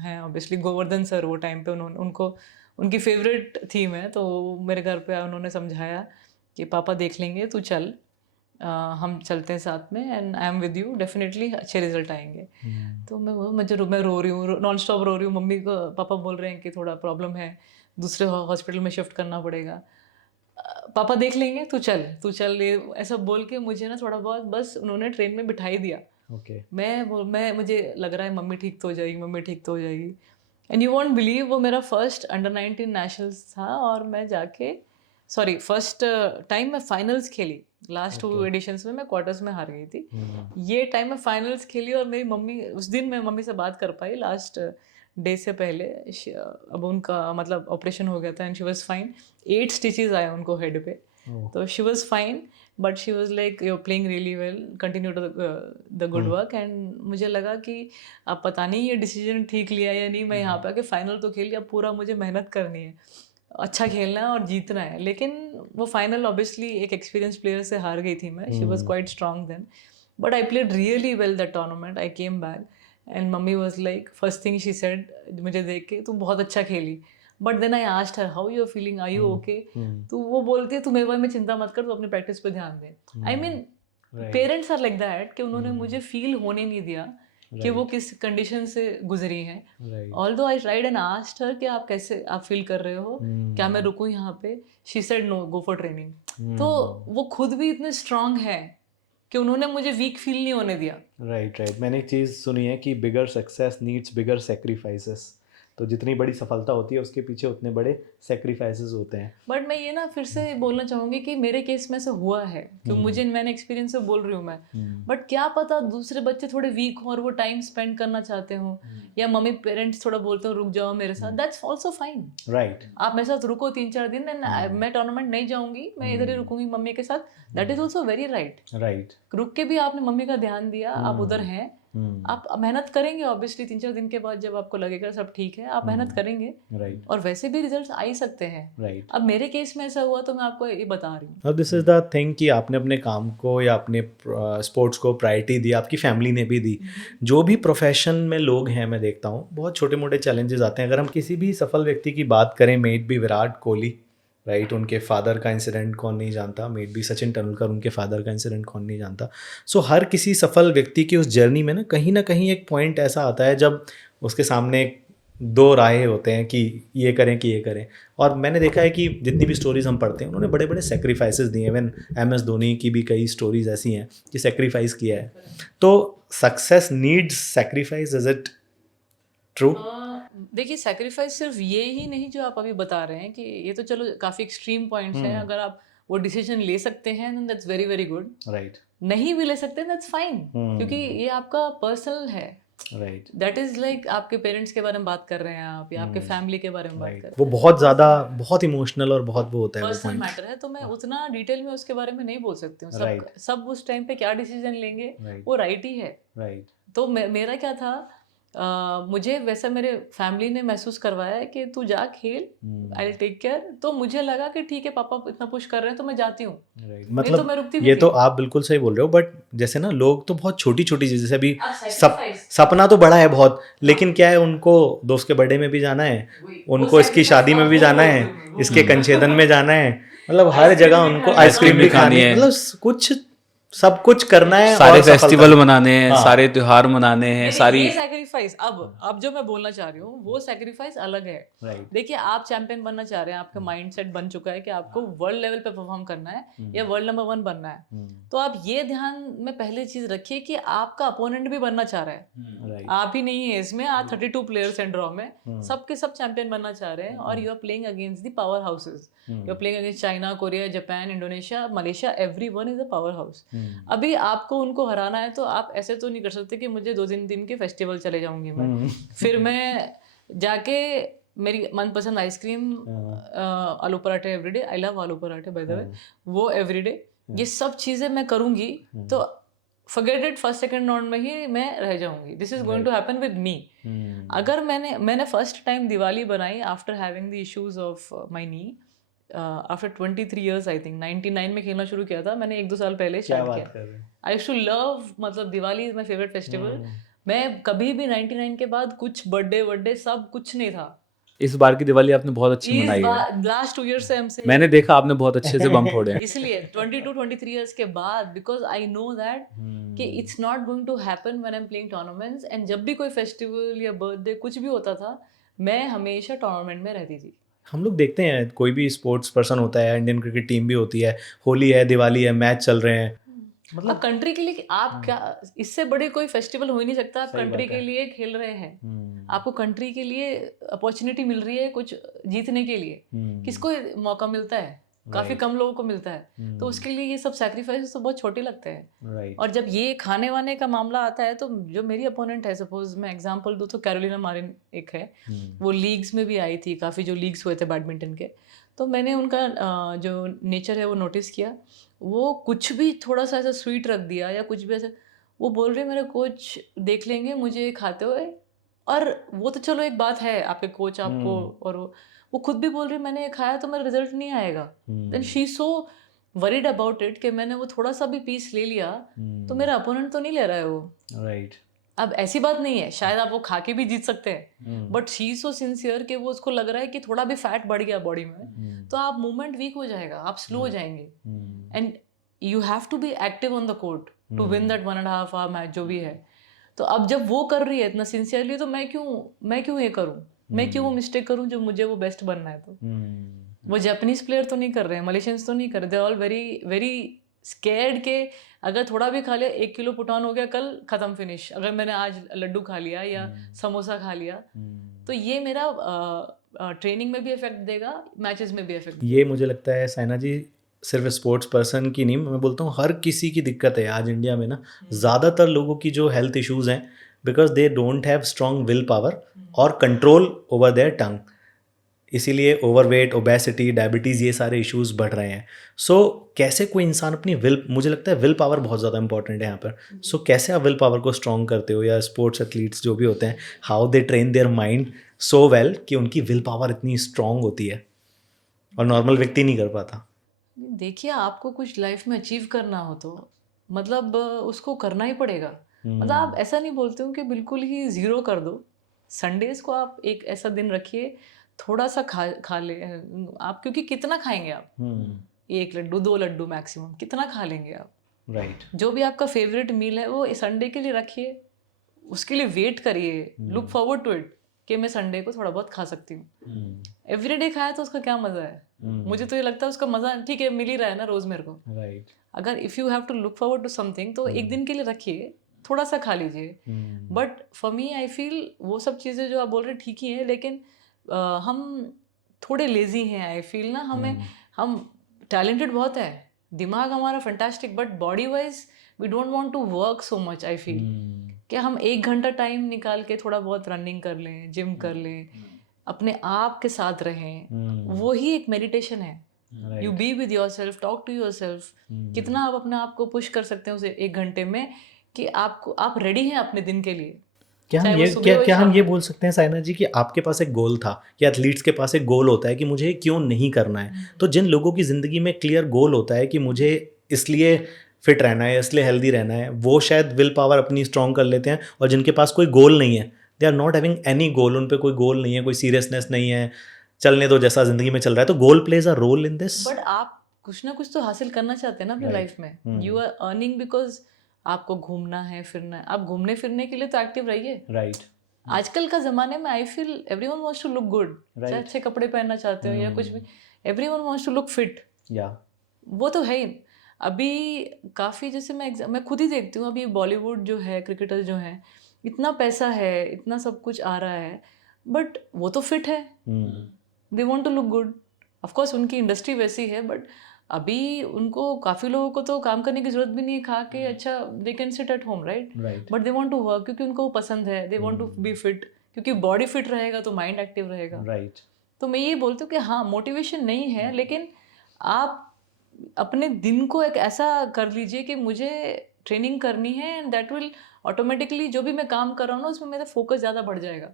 हैं ऑब्वियसली, गोवर्धन सर। वो टाइम पे उनको उनकी फेवरेट थी मैं, तो मेरे घर पे आए, उन्होंने समझाया कि पापा देख लेंगे, तू चल, हम चलते हैं साथ में, and I am with you, definitely अच्छे रिजल्ट आएंगे। तो मैं रो रही हूँ, नॉन स्टॉप रो रही हूँ। मम्मी को पापा बोल रहे हैं कि थोड़ा प्रॉब्लम है, दूसरे हॉस्पिटल में शिफ्ट करना पड़ेगा। पापा देख लेंगे, तू चल, ये ऐसा बोल के मुझे ना थोड़ा बहुत बस उन्होंने ट्रेन में बिठाई दिया। मुझे लग रहा है मम्मी ठीक तो हो जाएगी। एंड यू वॉन्ट बिलीव, वो मेरा फर्स्ट अंडर 19 नेशनल्स था, और मैं जाके फर्स्ट टाइम मैं फाइनल्स खेली। लास्ट 2 एडिशंस में मैं क्वार्टर्स में हार गई थी। ये टाइम मैं फाइनल्स खेली, और मेरी मम्मी, उस दिन मैं मम्मी से बात कर पाई लास्ट डे से पहले। अब उनका मतलब ऑपरेशन हो गया था, and she was fine. 8 stitches आए उनको हेड पे, तो she was fine, but she was like you playing really well, continue to the good work. And मुझे लगा कि अब पता नहीं ये डिसीजन ठीक लिया या नहीं, मैं यहाँ पे आके फाइनल तो खेल लिया, पूरा मुझे मेहनत करनी है, अच्छा खेलना है और जीतना है। लेकिन वो फाइनल ऑब्वियसली एक एक्सपीरियंस प्लेयर से हार गई थी मैं, she was quite strong then, but I played really well that tournament. I came back and mummy was like, first thing she said मुझे देख के, तुम बहुत अच्छा खेली। But then I asked her how you are feeling, are you okay? तो वो बोलती है तू मेरे बारे में चिंता मत कर, तू अपने प्रैक्टिस पे ध्यान दे। I mean parents are like that कि उन्होंने मुझे फील होने नहीं दिया कि वो किस कंडीशन से गुजरी हैं। Although I tried and asked her कि आप कैसे आप फील कर रहे हो, क्या मैं रुकूं यहाँ पे? She said no, go for training. तो वो खुद भी इतने स्ट्रांग है कि उन्होंने मुझे वीक फील नहीं होने दिया। राइट। मैंने एक चीज़ सुनी है कि बिगर सक्सेस नीड्स बिगर सेक्रीफाइसेस। तो जितनी बड़ी सफलता होती है उसके पीछे उतने बड़े सेक्रीफाइसेस होते हैं। बट मैं ये ना फिर से बोलना चाहूँगी कि मेरे केस में से हुआ है, कि मैंने एक्सपीरियंस से बोल रही हूँ मैं। बट क्या पता दूसरे बच्चे थोड़े वीक हों और वो टाइम स्पेंड करना चाहते हो, या मम्मी पेरेंट्स थोड़ा बोलते हो रुक जाओ मेरे साथ, दैट्स ऑल्सो फाइन। राइट। आप मेरे साथ रुको 3-4 दिन, मैं टूर्नामेंट नहीं जाऊंगी, मैं इधर ही रुकूंगी मम्मी के साथ, that is also very right. Right. रुक के भी आपने मम्मी का ध्यान दिया, आप उधर हैं, आप मेहनत करेंगे ऑब्वियसली। 3-4 दिन के बाद जब आपको लगेगा सब ठीक है, आप मेहनत करेंगे। राइट। और वैसे भी रिजल्ट्स आ ही सकते हैं। राइट। अब मेरे केस में ऐसा हुआ तो मैं आपको ये बता रही हूँ। अब दिस इज़ द थिंग कि आपने अपने काम को या अपने स्पोर्ट्स को प्रायोरिटी दी, आपकी फैमिली ने भी दी। जो भी प्रोफेशन में लोग हैं, मैं देखता हूँ बहुत छोटे मोटे चैलेंजेस आते हैं। अगर हम किसी भी सफल व्यक्ति की बात करें, मेट भी विराट कोहली, राइट, उनके फादर का इंसिडेंट कौन नहीं जानता, मेट भी सचिन तेंदुलकर, उनके फादर का इंसिडेंट कौन नहीं जानता। सो हर किसी सफल व्यक्ति की उस जर्नी में ना कहीं एक पॉइंट ऐसा आता है जब उसके सामने दो राहें होते हैं कि ये करें कि ये करें। और मैंने देखा है कि जितनी भी स्टोरीज हम पढ़ते हैं उन्होंने बड़े बड़े सेक्रीफाइसेस दिए हैं। इवन MS धोनी की भी कई स्टोरीज ऐसी हैं कि सेक्रीफाइस किया है। तो success needs sacrifice, is it true? देखिए सैक्रिफाइस सिर्फ ये ही नहीं जो आप अभी बता रहे हैं, कि ये तो चलो काफ़ी एक्सट्रीम पॉइंट्स हैं। अगर आप वो डिसीजन ले सकते हैं then that's very very good. Right. नहीं भी ले सकते दैट्स फाइन, क्योंकि ये आपका पर्सनल है। राइट। दैट इज लाइक आपके पेरेंट्स के बारे में बात कर रहे हैं आप, या आपके फैमिली के बारे में बात कर रहे हैं। वो बहुत ज़्यादा बहुत इमोशनल और बहुत वो होता है, वो पर्सनल पॉइंट। मैटर है, तो मैं उतना डिटेल में उसके बारे में नहीं बोल सकती हूँ। Right. सब उस टाइम पे क्या डिसीजन लेंगे Right. वो राइट ही है। राइट। तो मेरा क्या था, मुझे वैसा मेरे फैमिली ने महसूस करवाया है कि तू जा खेल, आई विल टेक केयर। तो मुझे लगा कि ठीक है पापा इतना पुश कर रहे हैं तो मैं जाती हूँ। मतलब तो मैं रुकती भी ये थी। तो आप बिल्कुल सही बोल रहे हो, बट जैसे ना लोग तो बहुत छोटी छोटी चीज़, जैसे अभी sacrifice। सपना तो बड़ा है बहुत, लेकिन क्या है, उनको दोस्त के बर्थडे में भी जाना है, उनको इसकी शादी में भी जाना है, इसके कंछेदन में जाना है, मतलब हर जगह उनको आइसक्रीम भी खानी है, मतलब कुछ सब कुछ करना है, सारे और सफलता- फेस्टिवल मनाने हैं, सारे त्योहार मनाने हैं, सारी ये सैक्रिफाइस, अब जो मैं बोलना चाह रही हूँ वो सैक्रिफाइस अलग है। Right. देखिए आप चैंपियन बनना चाह रहे हैं, आपका माइंडसेट बन चुका है कि आपको वर्ल्ड लेवल पे परफॉर्म करना है या वर्ल्ड नंबर 1 बनना है। तो आप ये ध्यान में पहले चीज रखिए कि आपका अपोनेंट भी बनना चाह रहा है। Right. आप ही नहीं है इसमें, आप 32 प्लेयर्स हैं ड्रॉ में, सबके सब चैंपियन बनना चाह रहे हैं, और you are playing against the power houses. You are playing against China, Korea, Japan, Indonesia, Malaysia, everyone is a power house. अभी आपको उनको हराना है तो आप ऐसे तो नहीं कर सकते कि मुझे 2-3 दिन के फेस्टिवल चले जाऊंगी मैं, फिर मैं जाके मेरी मनपसंद आइसक्रीम, आलू पराठे एवरीडे, आई लव आलू पराठे बाय द वे, वो एवरीडे, ये सब चीज़ें मैं करूंगी तो forget it, first second round में ही मैं रह जाऊंगी। This is going to happen with me. अगर मैंने फर्स्ट टाइम दिवाली बनाई after having the issues of my knee, after 23 years I think, 99 में खेलना शुरू किया था मैंने, 1-2 साल पहले स्टार्ट किया। आई यूज्ड टू लव, मतलब Diwali is my favourite festival. मैं कभी भी 99 के बाद कुछ बर्थडे सब कुछ नहीं था। इस बार की दिवाली आपने बहुत अच्छी मनाई है, लास्ट 2 years से हमसे मैंने देखा आपने बहुत अच्छे से बम फोड़े हैं। इसलिए 22-23 years के बाद, बिकॉज आई नो दैट कि it's not going to happen when I am playing tournaments. And जब भी कोई फेस्टिवल या बर्थडे कुछ भी होता था, मैं हमेशा टूर्नामेंट में रहती थी। हम लोग देखते हैं कोई भी स्पोर्ट्स पर्सन होता है, इंडियन क्रिकेट टीम भी होती है, होली है, दिवाली है, मैच चल रहे हैं, मतलब कंट्री के लिए आप क्या, इससे बड़े कोई फेस्टिवल हो ही नहीं सकता। आप कंट्री के लिए खेल रहे हैं, आपको कंट्री के लिए अपॉर्चुनिटी मिल रही है कुछ जीतने के लिए, किसको मौका मिलता है? काफी कम लोगों को मिलता है। तो उसके लिए ये सब सैक्रिफाइस तो बहुत छोटे लगते हैं। राइट और जब ये खाने वाने का मामला आता है तो जो मेरी अपोनेंट है, सपोज मैं एग्जांपल दूं तो कैरोलिना मारिन एक है, वो लीग्स में भी आई थी, काफ़ी जो लीग्स हुए थे बैडमिंटन के, तो मैंने उनका जो नेचर है वो नोटिस किया। वो कुछ भी थोड़ा सा ऐसा स्वीट रख दिया या कुछ भी ऐसा, वो बोल रहे मेरे कोच देख लेंगे मुझे खाते हुए। और वो तो चलो एक बात है, आपके कोच आपको, और वो खुद भी बोल रही मैंने ये खाया तो मेरा रिजल्ट नहीं आएगा। Then she so worried about it कि मैंने वो थोड़ा सा भी पीस ले लिया तो मेरा अपोनेंट तो नहीं ले रहा है वो। राइट अब ऐसी बात नहीं है, शायद आप वो खा के भी जीत सकते हैं, बट शी सो सिंसियर कि वो उसको लग रहा है कि थोड़ा भी फैट बढ़ गया बॉडी में तो आप मूवमेंट वीक हो जाएगा, आप स्लो हो जाएंगे। And you have to be active on the court to win that 1.5 hour match जो भी है। तो अब जब वो कर रही है इतना सिंसियरली तो मैं क्यों ये करूं, मैं क्यों वो मिस्टेक करूं जो मुझे वो बेस्ट बनना है। तो वो जापानीज प्लेयर तो नहीं कर रहे हैं, मलेशियंस तो नहीं कर रहे, they all very very scared के अगर थोड़ा भी खा लिया 1 किलो पुट ऑन हो गया, कल खत्म फिनिश। अगर मैंने आज लड्डू खा लिया या समोसा खा लिया तो ये मेरा ट्रेनिंग में भी इफेक्ट देगा, मैचेस में भी इफेक्ट। ये मुझे लगता है साइना जी सिर्फ स्पोर्ट्स पर्सन की नहीं, मैं बोलता हूँ हर किसी की दिक्कत है आज इंडिया में ना। ज़्यादातर लोगों की जो हेल्थ इश्यूज हैं because they don't have strong will power और कंट्रोल ओवर देयर टंग, इसीलिए ओवरवेट, ओबेसिटी, डायबिटीज़, ये सारे इश्यूज बढ़ रहे हैं। सो कैसे कोई इंसान अपनी मुझे लगता है विल पावर बहुत ज़्यादा इंपॉर्टेंट है यहाँ पर। सो कैसे आप विल पावर को स्ट्रॉन्ग करते हो, या स्पोर्ट्स एथलीट्स जो भी होते हैं how they train their mind so well कि उनकी विल पावर इतनी स्ट्रॉन्ग होती है और नॉर्मल व्यक्ति नहीं कर पाता। देखिए, आपको कुछ लाइफ में अचीव करना हो तो मतलब उसको करना ही पड़ेगा। मतलब आप ऐसा नहीं बोलते हो कि बिल्कुल ही ज़ीरो कर दो। संडेज़ को आप एक ऐसा दिन रखिए, थोड़ा सा खा ले आप, क्योंकि कितना खाएंगे आप? 1 लड्डू 2 लड्डू मैक्सिमम, कितना खा लेंगे आप? राइट जो भी आपका फेवरेट मील है वो संडे के लिए रखिए, उसके लिए वेट करिए, लुक फॉरवर्ड टू इट कि मैं संडे को थोड़ा बहुत खा सकती हूँ। एवरीडे खाया तो उसका क्या मज़ा है? मुझे तो ये लगता है उसका मज़ा ठीक है मिल ही रहा है ना रोज़ मेरे को। राइट अगर if you have to look forward to something तो एक दिन के लिए रखिए, थोड़ा सा खा लीजिए। But for me I feel वो सब चीज़ें जो आप बोल रहे हैं ठीक ही है, लेकिन हम थोड़े लेजी हैं आई फील ना। हम टैलेंटेड बहुत है, दिमाग हमारा fantastic, but body wise we don't want to work so much I feel. कि हम 1 घंटा टाइम निकाल के थोड़ा बहुत रनिंग कर लें, जिम कर लें, अपने आप के साथ रहें, वो ही एक मेडिटेशन है। You be with yourself, talk to yourself. कितना आप अपने आप को पुश कर सकते हैं उसे 1 घंटे में कि आप रेडी हैं अपने दिन के लिए। क्या हम ये बोल सकते हैं साइना जी कि आपके पास एक गोल था, या एथलीट्स के पास एक गोल होता है कि मुझे क्यों नहीं करना है। तो जिन लोगों की ज़िंदगी में क्लियर गोल होता है कि मुझे इसलिए फिट रहना है, इसलिए हेल्दी रहना है, वो शायद विल पावर अपनी स्ट्रॉन्ग कर लेते हैं। और जिनके पास कोई गोल नहीं है, they are not having any goal, उन पे कोई गोल नहीं है, कोई सीरियसनेस नहीं है, चलने दो जैसा ज़िंदगी में चल रहा है। तो goal plays a role in this. But आप कुछ ना कुछ तो हासिल करना चाहते हैं ना अपनी लाइफ में। यू आर अर्निंग बिकॉज आपको घूमना है, फिरना है। आप घूमने फिरने के लिए तो एक्टिव रहिए। राइट आजकल का ज़माने में I feel everyone wants to look good. चाहे अच्छे कपड़े पहनना चाहते हो या कुछ भी, everyone wants to look fit. वो तो है ही। अभी काफ़ी जैसे मैं खुद ही देखती हूँ, अभी बॉलीवुड जो है, क्रिकेटर्स जो हैं, इतना पैसा है, इतना सब कुछ आ रहा है, बट वो तो फिट है। They want to look good. Of course उनकी इंडस्ट्री वैसी है, बट अभी उनको काफ़ी लोगों को तो काम करने की जरूरत भी नहीं है, खा के अच्छा they can sit at home, right. But they want to work क्योंकि उनको वो पसंद है। They want to be fit, क्योंकि बॉडी फिट रहेगा तो माइंड एक्टिव रहेगा। राइट तो मैं ये बोलती हूँ कि हाँ, मोटिवेशन नहीं है, लेकिन आप अपने दिन को एक ऐसा कर लीजिए कि मुझे ट्रेनिंग करनी है, एंड दैट विल ऑटोमेटिकली जो भी मैं काम कर रहा हूँ ना उसमें मेरा फोकस ज़्यादा बढ़ जाएगा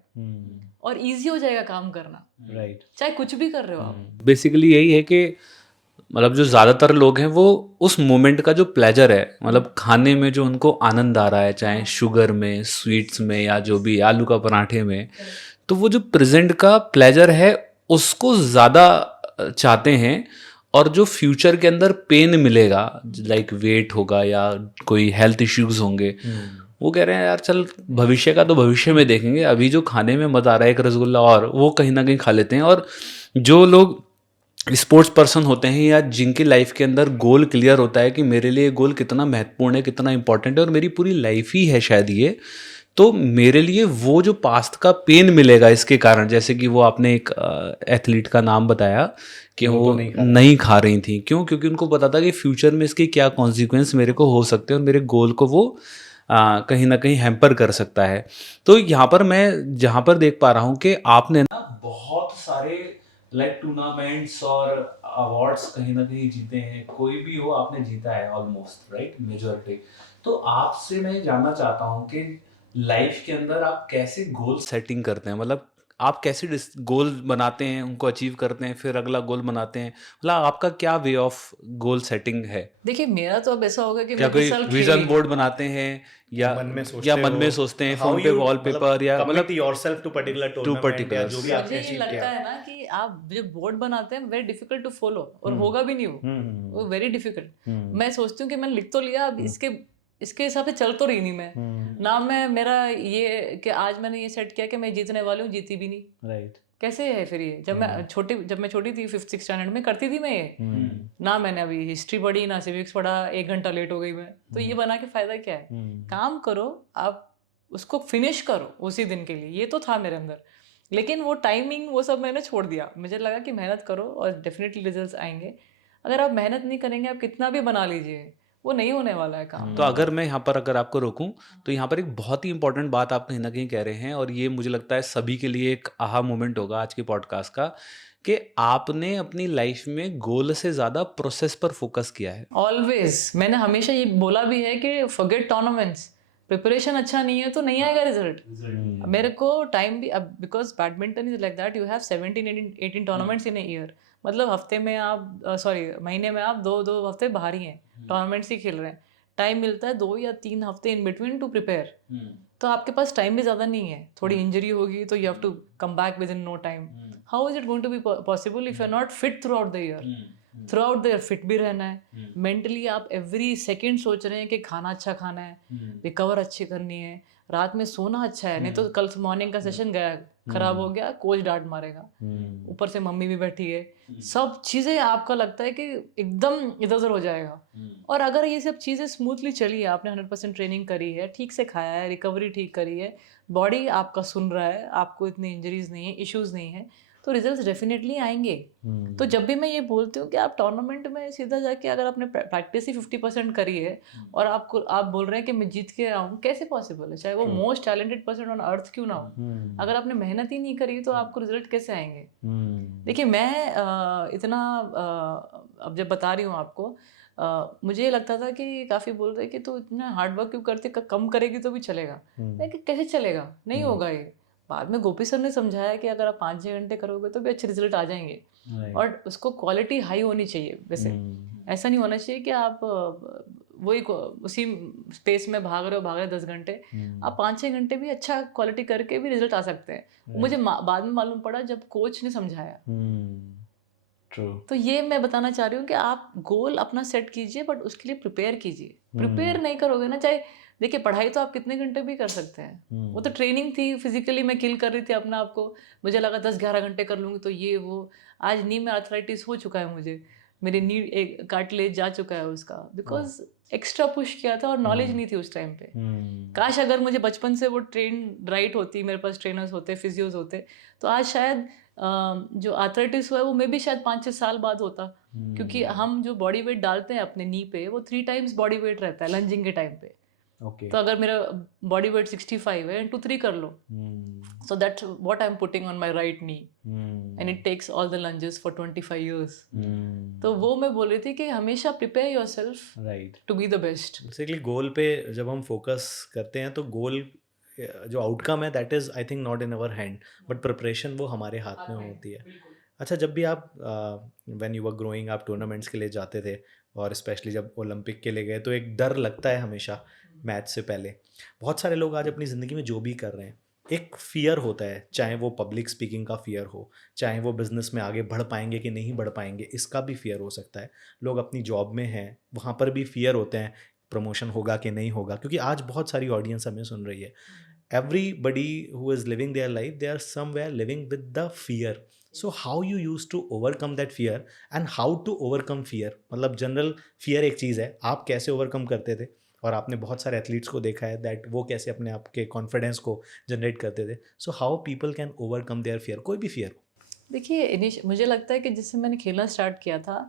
और इजी हो जाएगा काम करना। राइट चाहे कुछ भी कर रहे हो आप। बेसिकली यही है कि मतलब जो ज़्यादातर लोग हैं वो उस मोमेंट का जो प्लेजर है, मतलब खाने में जो उनको आनंद आ रहा है, चाहे शुगर में, स्वीट्स में, या जो भी आलू का पराठे में, तो वो जो प्रेजेंट का प्लेजर है उसको ज़्यादा चाहते हैं। और जो फ्यूचर के अंदर पेन मिलेगा, लाइक वेट होगा या कोई हेल्थ इश्यूज होंगे, वो कह रहे हैं यार चल भविष्य का तो भविष्य में देखेंगे, अभी जो खाने में मज़ा आ रहा है एक रसगुल्ला और वो कहीं ना कहीं खा लेते हैं। और जो लोग स्पोर्ट्स पर्सन होते हैं या जिनकी लाइफ के अंदर गोल क्लियर होता है कि मेरे लिए गोल कितना महत्वपूर्ण है, कितना इंपॉर्टेंट है और मेरी पूरी लाइफ ही है शायद ये तो मेरे लिए वो जो पास्ट का पेन मिलेगा इसके कारण, जैसे कि वो आपने एक एथलीट का नाम बताया कि वो वो तो नहीं खा रहे नहीं खा रही थी, क्यों? क्योंकि उनको पता था कि फ्यूचर में इसके क्या कॉन्सिक्वेंस मेरे को हो सकते हैं और मेरे गोल को वो कहीं ना कहीं हैम्पर कर सकता है। तो यहाँ पर मैं जहाँ पर देख पा रहा हूँ कि आपने ना बहुत सारे लाइक टूर्नामेंट्स और अवार्ड्स कहीं ना कहीं जीते हैं, कोई भी हो आपने जीता है ऑलमोस्ट, राइट, मेजॉरिटी। तो आपसे मैं जानना चाहता हूँ कि लाइफ के अंदर आप कैसे गोल सेटिंग करते हैं, मतलब आप कैसे गोल बनाते हैं, उनको अचीव करते हैं, फिर अगला गोल बनाते हैं, मतलब आपका क्या वे ऑफ गोल सेटिंग है? देखिए मेरा तो अब ऐसा होगा कि क्या मैं कोई 10 साल खेल विजन ही बोर्ड बनाते हैं या मन में या सोचते मन में हो, सोचते हैं, हाउ फोन पे यू वॉलपेपर या कमिट मतलब yourself to particular to tournament या पर्टिकुलर्स? जो भी आपने मुझे ये अचीव लगता किया? है ना कि आप जो बोर्ड बनाते हैं वेरी डिफिकल्ट टू फॉलो, और हम्म, होगा भी नहीं वो हम्म, वो वेरी डिफिकल्ट। हम्म, मैं सोचती हूँ कि मैंने लिख तो लिया, अब इसके इसके हिसाब से चल तो रही नहीं मैं ना, मैं मेरा ये कि आज मैंने ये सेट किया कि मैं जीतने वाली हूँ, जीती भी नहीं, राइट। कैसे है फिर ये? जब मैं छोटी थी 5th-6th स्टैंडर्ड में करती थी मैं ये, ना मैंने अभी हिस्ट्री पढ़ी ना सिविक्स पढ़ा, 1 घंटा लेट हो गई मैं, तो ये बना के फायदा क्या है? काम करो आप, उसको फिनिश करो उसी दिन के लिए, ये तो था मेरे अंदर। लेकिन वो टाइमिंग वो सब मैंने छोड़ दिया, मुझे लगा कि मेहनत करो और डेफिनेटली रिजल्ट्स आएंगे। अगर आप मेहनत नहीं करेंगे, आप कितना भी बना लीजिए, वो नहीं होने वाला है काम। तो अगर मैं यहाँ पर अगर आपको रोकूं, तो यहाँ पर एक बहुत ही इंपॉर्टेंट बात आप कहीं ना कहीं कह रहे हैं, और ये मुझे लगता है सभी के लिए एक आहा मोमेंट होगा आज के पॉडकास्ट का, कि आपने अपनी लाइफ में गोल से ज़्यादा प्रोसेस पर फोकस किया है। ऑलवेज मैंने हमेशा ये बोला भी है कि फॉरगेट टूर्नामेंट्स, प्रिपरेशन अच्छा नहीं है तो नहीं आएगा रिजल्ट। मेरे को टाइम भी, अब because badminton is like that, you have 17-18 tournaments in a year, मतलब हफ्ते में आप महीने में आप 2 हफ्ते बाहर ही हैं, टूर्नामेंट्स ही खेल रहे हैं। टाइम मिलता है 2 या 3 हफ्ते इन बिटवीन टू प्रिपेयर, तो आपके पास टाइम भी ज़्यादा नहीं है। थोड़ी इंजरी होगी तो you have to come back within no time. How is it going to be possible if you are not fit throughout the year? Throughout the year fit भी रहना है, mentally आप every second सोच रहे हैं कि खाना अच्छा खाना है, रिकवर अच्छी करनी है, रात में सोना अच्छा है, नहीं तो कल मॉर्निंग का सेशन गया खराब हो गया, कोच डांट मारेगा, ऊपर से मम्मी भी बैठी है, सब चीज़ें आपका लगता है कि एकदम इधर उधर हो जाएगा। और अगर ये सब चीज़ें स्मूथली चली है, आपने 100% ट्रेनिंग करी है, ठीक से खाया है, रिकवरी ठीक करी है, बॉडी आपका सुन रहा है, आपको इतनी इंजरीज नहीं है, इश्यूज नहीं है, तो रिजल्ट्स डेफिनेटली आएंगे। तो जब भी मैं ये बोलती हूँ कि आप टूर्नामेंट में सीधा जाके अगर आपने प्रैक्टिस ही 50% करी है और आप बोल रहे हैं कि मैं जीत के आऊँ, कैसे पॉसिबल है? चाहे वो most talented person on earth क्यों ना हो, अगर आपने मेहनत ही नहीं करी तो आपको रिजल्ट कैसे आएंगे? देखिए मैं इतना अब जब बता रही हूँ आपको, मुझे ये लगता था कि काफ़ी बोल रहे कि तू इतना हार्ड वर्क क्यों करती, कम करेगी तो भी चलेगा। लेकिन कैसे चलेगा, नहीं होगा ये। बाद में गोपी सर ने समझाया कि अगर आप 5-6 घंटे करोगे तो भी अच्छे रिजल्ट आ जाएंगे, और उसको क्वालिटी हाई होनी चाहिए। वैसे ऐसा नहीं होना चाहिए कि आप वही उसी स्पेस में भाग रहे 10 घंटे, आप 5-6 घंटे भी अच्छा क्वालिटी करके भी रिजल्ट आ सकते हैं। मुझे बाद में मालूम पड़ा जब कोच ने समझाया। तो ये मैं बताना चाह रही हूँ कि आप गोल अपना सेट कीजिए, बट उसके लिए प्रिपेयर कीजिए। प्रिपेयर नहीं करोगे ना, चाहे देखिए पढ़ाई तो आप कितने घंटे भी कर सकते हैं, वो तो ट्रेनिंग थी, फिजिकली मैं किल कर रही थी अपना आप को, मुझे लगा 10-11 घंटे कर लूँगी तो ये वो। आज नी में आर्थराइटिस हो चुका है मुझे, मेरी नी एक कार्टिलेज जा चुका है उसका, बिकॉज एक्स्ट्रा पुश किया था और नॉलेज नहीं थी उस टाइम पे। काश अगर मुझे बचपन से वो ट्रेन राइट होती, मेरे पास ट्रेनर्स होते, फिजियोज होते, तो आज शायद जो आर्थराइटिस हुआ है वो मे भी शायद 5-6 साल बाद होता। क्योंकि हम जो बॉडी वेट डालते हैं अपने नी पे, वो 3 टाइम्स बॉडी वेट रहता है लंजिंग के टाइम पे। तो अगर मेरा बॉडी वेट 65 है, 2-3 कर लो, so that's what I'm putting on my right knee, and it takes all the lunges for 25 years. तो वो मैं बोल रही थी कि हमेशा prepare yourself to be the best. Basically goal पे जब हम फोकस करते हैं तो गोल जो आउटकम है that is I think not in our hand, but preparation वो हमारे हाथ में होती है। अच्छा, जब भी आप व्हेन यू वर ग्रोइंग आप टूर्नामेंट्स के लिए जाते थे, और स्पेशली जब ओलंपिक के लिए गए, तो एक डर लगता है हमेशा मैच से पहले। बहुत सारे लोग आज अपनी ज़िंदगी में जो भी कर रहे हैं, एक फ़ियर होता है, चाहे वो पब्लिक स्पीकिंग का फ़ियर हो, चाहे वो बिज़नेस में आगे बढ़ पाएंगे कि नहीं बढ़ पाएंगे, इसका भी फ़ियर हो सकता है। लोग अपनी जॉब में हैं, वहाँ पर भी फ़ियर होते हैं, प्रमोशन होगा कि नहीं होगा, क्योंकि आज बहुत सारी ऑडियंस हमें सुन रही है। Everybody who is living their life, they are somewhere living with the fear. So how you used to overcome that fear and how to overcome fear? मतलब जनरल fear एक चीज़ है, आप कैसे ओवरकम करते थे, और आपने बहुत सारे एथलीट्स को देखा है दैट वो कैसे अपने आप के कॉन्फिडेंस को जनरेट करते थे. So how people can overcome there fear, कोई भी फियर हो. देखिए मुझे लगता है कि जिससे मैंने खेलना स्टार्ट किया था,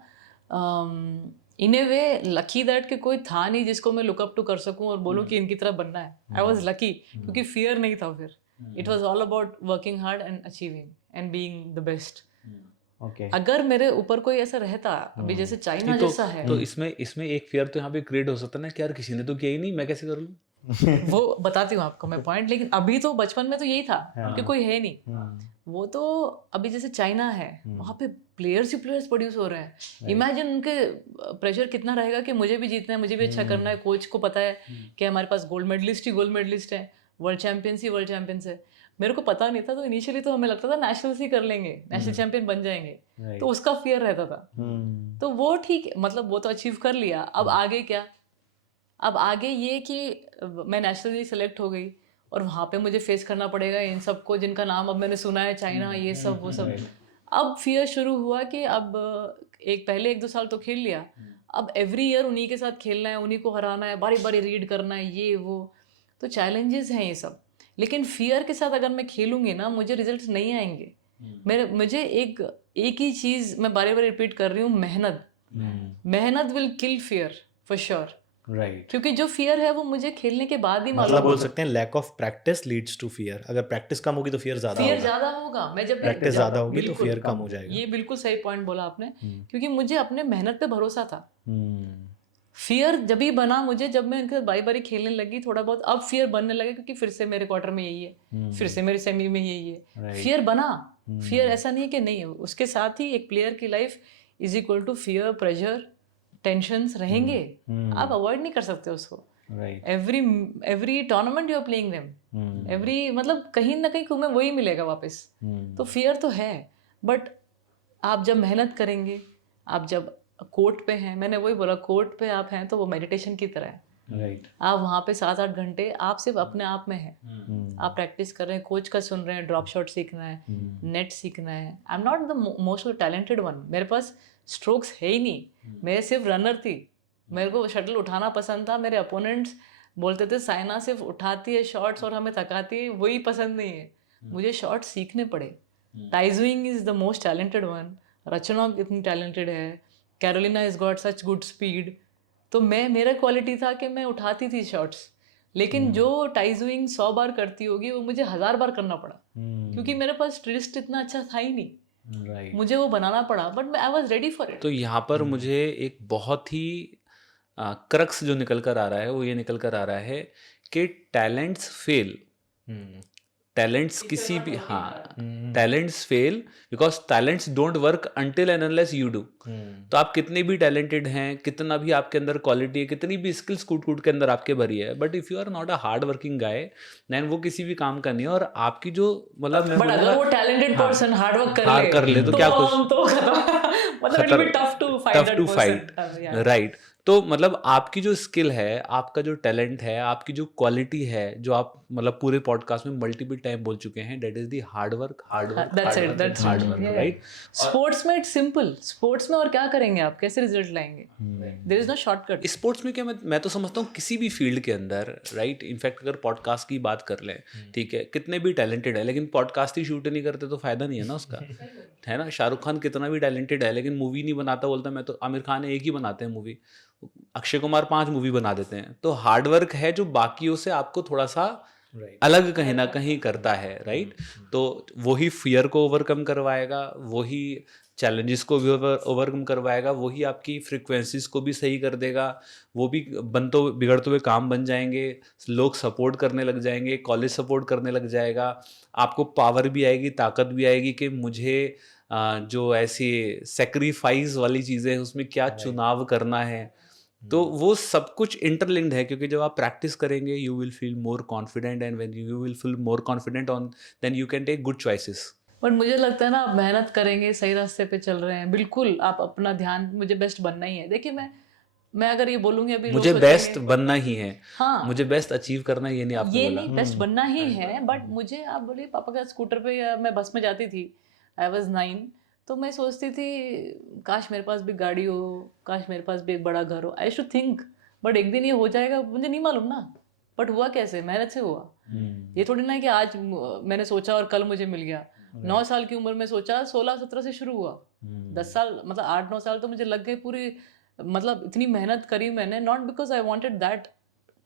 इन ए वे लकी दैट कि कोई था नहीं जिसको मैं लुक अप टू कर सकूं और बोलूं कि इनकी तरह बनना है. आई वॉज लकी क्योंकि फियर नहीं था फिर. It was all about working hard and achieving and being the best. Okay. अगर मेरे ऊपर कोई ऐसा रहता अभी जैसे चाइना जैसा है, तो इसमें एक फियर तो यहाँ पे क्रिएट हो सकता है ना कि यार किसी ने तो किया ही नहीं, मैं कैसे कर लूँ. वो बताती हूँ आपको मैं पॉइंट. लेकिन अभी तो बचपन में तो यही था कि कोई है नहीं. वो तो अभी जैसे चाइना है, वहाँ पे प्लेयर्स ही प्लेयर्स प्रोड्यूस हो रहे हैं. इमेजिन उनके प्रेशर कितना रहेगा कि मुझे भी जीतना है, मुझे भी अच्छा करना है. कोच को पता है कि हमारे पास गोल्ड मेडलिस्ट है, वर्ल्ड चैंपियंस है. मेरे को पता नहीं था, तो इनिशियली तो हमें लगता था नेशनल्स ही कर लेंगे, नेशनल चैंपियन बन जाएंगे. तो उसका फियर रहता था. तो वो ठीक है, मतलब वो तो अचीव कर लिया. अब आगे क्या? अब आगे ये कि मैं नेशनली सेलेक्ट हो गई और वहाँ पे मुझे फेस करना पड़ेगा इन सबको जिनका नाम अब मैंने सुना है, चाइना, ये सब वो सब. अब फियर शुरू हुआ कि अब पहले 1-2 साल तो खेल लिया, अब एवरी ईयर उन्हीं के साथ खेलना है, उन्हीं को हराना है, बारी बारी रीड करना है, ये वो. तो चैलेंजेस हैं ये सब. लेकिन फियर के साथ अगर मैं खेलूंगी ना, मुझे रिजल्ट्स नहीं आएंगे. मुझे एक ही चीज़ मैं बारी बारी रिपीट कर रही हूँ, मेहनत will kill fear for sure. Right. क्योंकि जो फियर है वो मुझे खेलने के बाद ही मतलब बोल सकते हैं lack of practice leads to fear. अगर प्रैक्टिस कम होगी तो फियर ज्यादा होगा. मैं जब प्रैक्टिस ज्यादा होगी तो फियर कम हो जाएगा. ये बिल्कुल सही पॉइंट बोला आपने. क्योंकि मुझे अपने मेहनत पे भरोसा था. फियर जब ही बना मुझे जब मैं उनके बारी बारी खेलने लगी थोड़ा बहुत. अब फियर बनने लगे क्योंकि फिर से मेरे क्वार्टर में यही है, फिर से मेरे सेमी में यही है. फियर बना. फियर ऐसा नहीं है कि नहीं है. उसके साथ ही एक प्लेयर की life is equal to fear, pressure, tensions रहेंगे. आप अवॉइड नहीं कर सकते उसको. Every tournament you are playing them, every मतलब कहीं ना कहीं तुम्हें वही मिलेगा वापस. तो फियर तो है, बट आप जब मेहनत करेंगे, आप जब कोर्ट पे हैं, मैंने वही बोला, कोर्ट पे आप हैं तो वो मेडिटेशन की तरह है. राइट. आप वहाँ पे 7-8 घंटे आप सिर्फ अपने आप में हैं. आप प्रैक्टिस कर रहे हैं, कोच का सुन रहे हैं, ड्रॉप शॉट सीखना है, नेट सीखना है. I am not the most talented one. मेरे पास स्ट्रोक्स है ही नहीं. मैं सिर्फ रनर थी. मेरे को शटल उठाना पसंद था. मेरे अपोनेंट्स बोलते थे साइना सिर्फ उठाती है शॉट्स और हमें थकाती है, वही पसंद नहीं है. मुझे शॉट्स सीखने पड़े. Tai Tzu Ying is the most talented one. Rachna इतनी टैलेंटेड है, Carolina is got such good speed. तो मेरा क्वालिटी था कि मैं उठाती थी शॉट्स. लेकिन जो टाइजुइंग 100 बार करती होगी वो मुझे 1000 बार करना पड़ा. क्योंकि मेरे पास रिस्ट इतना अच्छा था ही नहीं. मुझे वो बनाना पड़ा, but I was ready for it. तो यहाँ पर मुझे एक बहुत ही क्रक्स जो निकल कर आ रहा है वो ये निकल कर आ रहा है कि टैलेंट्स फेल. टैलेंट्स किसी भी, हाँ, talents fail because talents don't work until and unless you do. तो आप कितने भी टैलेंटेड हैं, कितना भी आपके अंदर क्वालिटी है, कितनी भी स्किल्स कूट कूट के अंदर आपके भरी है, but if you are not a hard working guy then वो किसी भी काम का नहीं है. और आपकी जो मतलब बट अगर वो टैलेंटेड पर्सन हार्ड वर्क कर ले तो क्या कुछ तो मतलब it will be tough to fight that person. Right. तो मतलब आपकी जो स्किल है, आपका जो टैलेंट है, आपकी जो क्वालिटी है, जो आप मतलब पूरे पॉडकास्ट में मल्टीपल टाइम बोल चुके हैं, that is the hard work. Right. Sports में इट्स सिंपल. स्पोर्ट्स में और क्या करेंगे आप, कैसे रिजल्ट लाएंगे? There is no shortcut. Sports में क्या, मैं तो समझता हूँ किसी भी फील्ड के अंदर, राइट. इनफैक्ट अगर पॉडकास्ट की बात कर लें, ठीक है, कितने भी टैलेंटेड है लेकिन पॉडकास्ट ही शूट नहीं करते तो फायदा नहीं है ना उसका. है ना. शाहरुख खान कितना भी टैलेंटेड है लेकिन मूवी नहीं बनाता, बोलता मैं तो, आमिर खान एक ही बनाते हैं मूवी, अक्षय कुमार 5 मूवी बना देते हैं. तो हार्ड वर्क है जो बाकियों से आपको थोड़ा सा अलग कहीं ना कहीं करता है. राइट. तो वही फियर को ओवरकम करवाएगा, वही चैलेंजेस को भी ओवरकम करवाएगा, वही आपकी फ्रीक्वेंसीज को भी सही कर देगा. वो भी बिगड़ते हुए काम बन जाएंगे, लोग सपोर्ट करने लग जाएंगे, कॉलेज सपोर्ट करने लग जाएगा, आपको पावर भी आएगी, ताकत भी आएगी कि मुझे जो ऐसी सेक्रीफाइस वाली चीज़ें हैं उसमें क्या चुनाव करना है. तो वो सब कुछ इंटरलिंक्ड है, क्योंकि जब आप प्रैक्टिस करेंगे you will feel more confident, and when you will feel more confident on then you can take good choices. But मुझे लगता है ना, आप मेहनत करेंगे, सही रास्ते पे चल रहे हैं, बिल्कुल आप अपना ध्यान, मुझे बेस्ट बनना ही है. देखिए मैं अगर ये बोलूंगी अभी मुझे बेस्ट बनना ही है, हाँ, मुझे बेस्ट अचीव करना, ये नहीं आपने बोला, नहीं बेस्ट बनना ही है. बट मुझे आप बोलिए, पापा का स्कूटर पे या मैं बस में जाती थी, आई वॉज 9, तो मैं सोचती थी काश मेरे पास भी गाड़ी हो, काश मेरे पास भी एक बड़ा घर हो. आई शुड थिंक बट एक दिन ये हो जाएगा मुझे नहीं मालूम ना, बट हुआ कैसे, मेहनत से हुआ। ये थोड़ी ना है कि आज मैंने सोचा और कल मुझे मिल गया। 9 साल की उम्र में सोचा, 16-17 से शुरू हुआ। 10 साल मतलब 8-9 साल तो मुझे लग गए पूरी, मतलब इतनी मेहनत करी मैंने, not because I wanted that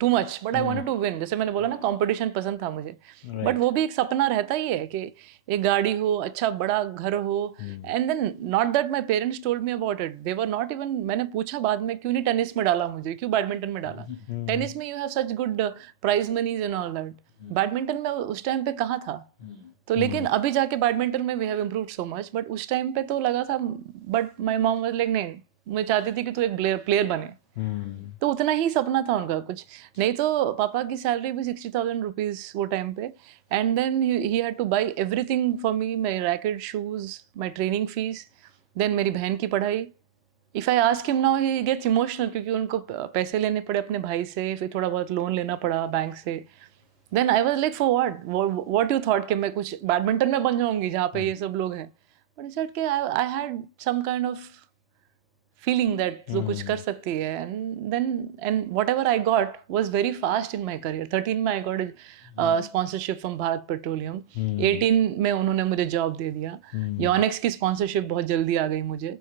too much but I wanted to win. जैसे मैंने बोला ना, कंपटीशन पसंद था मुझे, बट वो भी एक सपना रहता ही है कि एक गाड़ी हो, अच्छा बड़ा घर हो। And then not that my parents told me about it, they were not even, मैंने पूछा बाद में क्यों नहीं टेनिस में डाला मुझे, क्यों बैडमिंटन में डाला। टेनिस में you have such good prize moneys and all that, badminton में उस टाइम पे कहाँ था। तो लेकिन अभी जाके बैडमिंटन में we have improved so much, but उस टाइम पे तो लगा था, but my mom was like नहीं, मैं चाहती थी कि तू एक प्लेयर बने। तो उतना ही सपना था उनका, कुछ नहीं। तो पापा की सैलरी भी 60,000 रुपीज़ वो टाइम पे, and then he had to buy everything for me, my racket, shoes, my training fees, then मेरी बहन की पढ़ाई। If I ask him now he gets emotional, क्योंकि उनको पैसे लेने पड़े अपने भाई से, फिर थोड़ा बहुत लोन लेना पड़ा बैंक से। Then I was like for what you thought कि मैं कुछ बैडमिंटन में बन जाऊंगी जहाँ पे ये सब लोग हैं। बट इट्स के I had some kind of feeling that तू कुछ कर सकती है। And then and whatever I got was very fast in my career. 13 में I got sponsorship from Bharat Petroleum, 18 में उन्होंने मुझे जॉब दे दिया, योनेक्स की स्पॉन्सरशिप बहुत जल्दी आ गई मुझे,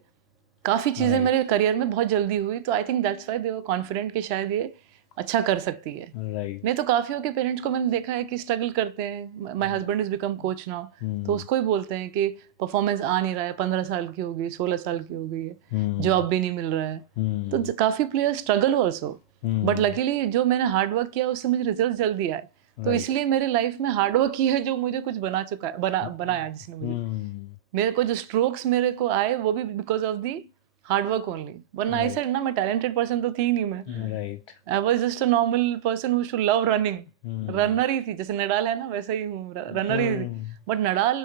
काफ़ी चीज़ें मेरे करियर में बहुत जल्दी हुई। तो I think that's why they were confident कि शायद ये अच्छा कर सकती है। नहीं तो काफ़ियों के पेरेंट्स को मैंने देखा है कि स्ट्रगल करते हैं। My husband is become coach now, तो उसको ही बोलते हैं कि परफॉर्मेंस आ नहीं रहा है, 15 साल की हो गई, 16 साल की हो गई है, जॉब भी नहीं मिल रहा है। तो काफ़ी players struggle also, but luckily जो मैंने हार्डवर्क किया उससे मुझे रिजल्ट जल्दी आए। तो इसलिए मेरे लाइफ में हार्डवर्क ही है जो मुझे कुछ बना चुका है, बनाया जिसने मुझे। मेरे को जो स्ट्रोक्स मेरे को आए वो भी because of the hard work only, वरना आई सेड ना मैं टैलेंटेड पर्सन तो थी नहीं मैं। Right, I was just a normal person who to love running, runner ही थी, जैसे नडाल है ना वैसा ही हूँ, रनर ही थी। बट नडाल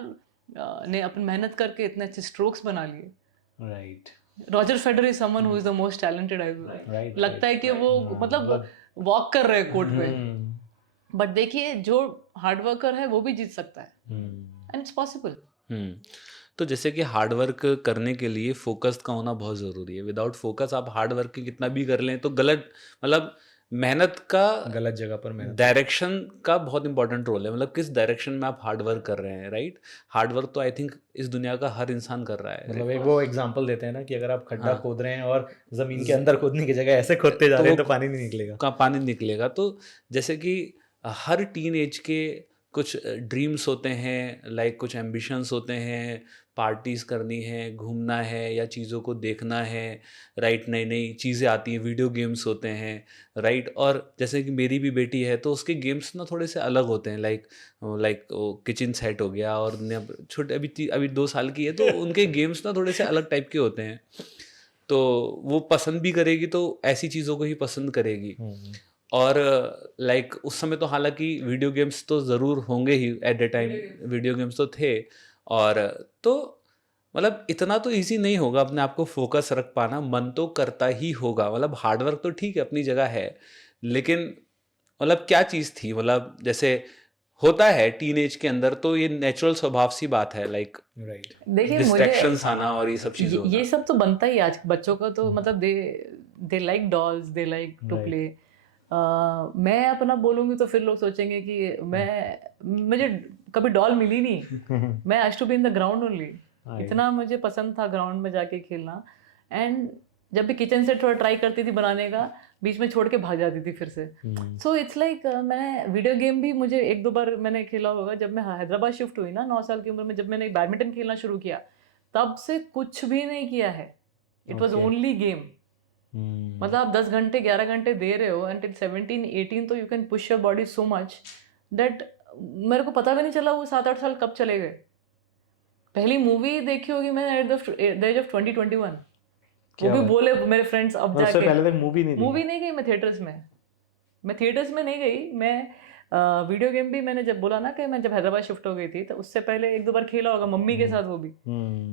ने अपनी मेहनत करके इतने अच्छे स्ट्रोक्स बना लिए। Right, Roger Federer is someone who is the most talented आई, लगता है कि वो मतलब वॉक कर रहे हैं कोर्ट पे, बट देखिए जो हार्ड वर्कर है वो भी जीत सकता है, एंड इट्स पॉसिबल। तो जैसे कि हार्ड वर्क करने के लिए फोकस का होना बहुत ज़रूरी है। विदाउट फोकस आप हार्ड वर्क कितना भी कर लें तो गलत, मतलब मेहनत का गलत जगह पर मेहनत, डायरेक्शन का बहुत इंपॉर्टेंट रोल है। मतलब किस डायरेक्शन में आप हार्ड वर्क कर रहे हैं, राइट। हार्ड वर्क तो आई थिंक इस दुनिया का हर इंसान कर रहा है। मतलब एक वो एग्जांपल देते हैं ना कि अगर आप खड्डा खोद रहे हैं और जमीन के अंदर खोदने की जगह ऐसे खोदते जा रहे हैं तो पानी नहीं निकलेगा, पानी निकलेगा। तो जैसे कि हर टीन एज के कुछ ड्रीम्स होते हैं, लाइक कुछ एम्बिशंस होते हैं, पार्टीज़ करनी है, घूमना है या चीज़ों को देखना है, राइट। नई नई चीज़ें आती हैं, वीडियो गेम्स होते हैं, राइट। और जैसे कि मेरी भी बेटी है तो उसके गेम्स ना थोड़े से अलग होते हैं, लाइक किचन सेट हो गया, और छोटे अभी 2 साल की है तो उनके गेम्स ना थोड़े से अलग टाइप के होते हैं। तो वो पसंद भी करेगी, तो ऐसी चीज़ों को ही पसंद करेगी। और लाइक उस समय तो हालांकि वीडियो गेम्स तो ज़रूर होंगे ही, at the time video games तो थे। और तो मतलब इतना तो इजी नहीं होगा अपने आप को फोकस रख पाना, मन तो करता ही होगा। मतलब हार्डवर्क तो ठीक है अपनी जगह है, लेकिन मतलब क्या चीज़ थी, मतलब जैसे होता है टीनेज के अंदर तो ये नेचुरल स्वभाव सी बात है, लाइक राइट। देखिए डिस्ट्रैक्शंस आना और ये सब चीज़ें ये सब तो बनता ही आज बच्चों का। तो मतलब they like dolls, they like to play. मैं अपना बोलूँगी तो फिर लोग सोचेंगे कि मुझे कभी डॉल मिली नहीं। मैं I to be in the ground only, इतना मुझे पसंद था ग्राउंड में जाके खेलना। एंड जब भी किचन से थोड़ा ट्राई करती थी बनाने का, बीच में छोड़ के भाग जाती थी फिर से। सो इट्स लाइक मैं वीडियो गेम भी मुझे 1-2 बार मैंने खेला होगा। जब मैं हैदराबाद शिफ्ट हुई ना 9 साल की उम्र में, जब मैंने बैडमिंटन खेलना शुरू किया, तब से कुछ भी नहीं किया है। It was only game. मतलब आप 10 घंटे 11 घंटे दे रहे हो एंड 17-18 तो you can push your body so much that मेरे को पता भी नहीं चला वो 7-8 साल कब चले गए। पहली मूवी देखी होगी मैंने एट द एज ऑफ 20-21, वो भी बोले मेरे फ्रेंड्स अब जाके। पहले तक मूवी नहीं गई मैं थिएटर्स में। मैं थिएटर्स में नहीं गई। मैं वीडियो गेम भी मैंने जब बोला ना कि मैं जब हैदराबाद शिफ्ट हो गई थी, तो उससे पहले 1-2 बार खेला होगा मम्मी के साथ, वो भी।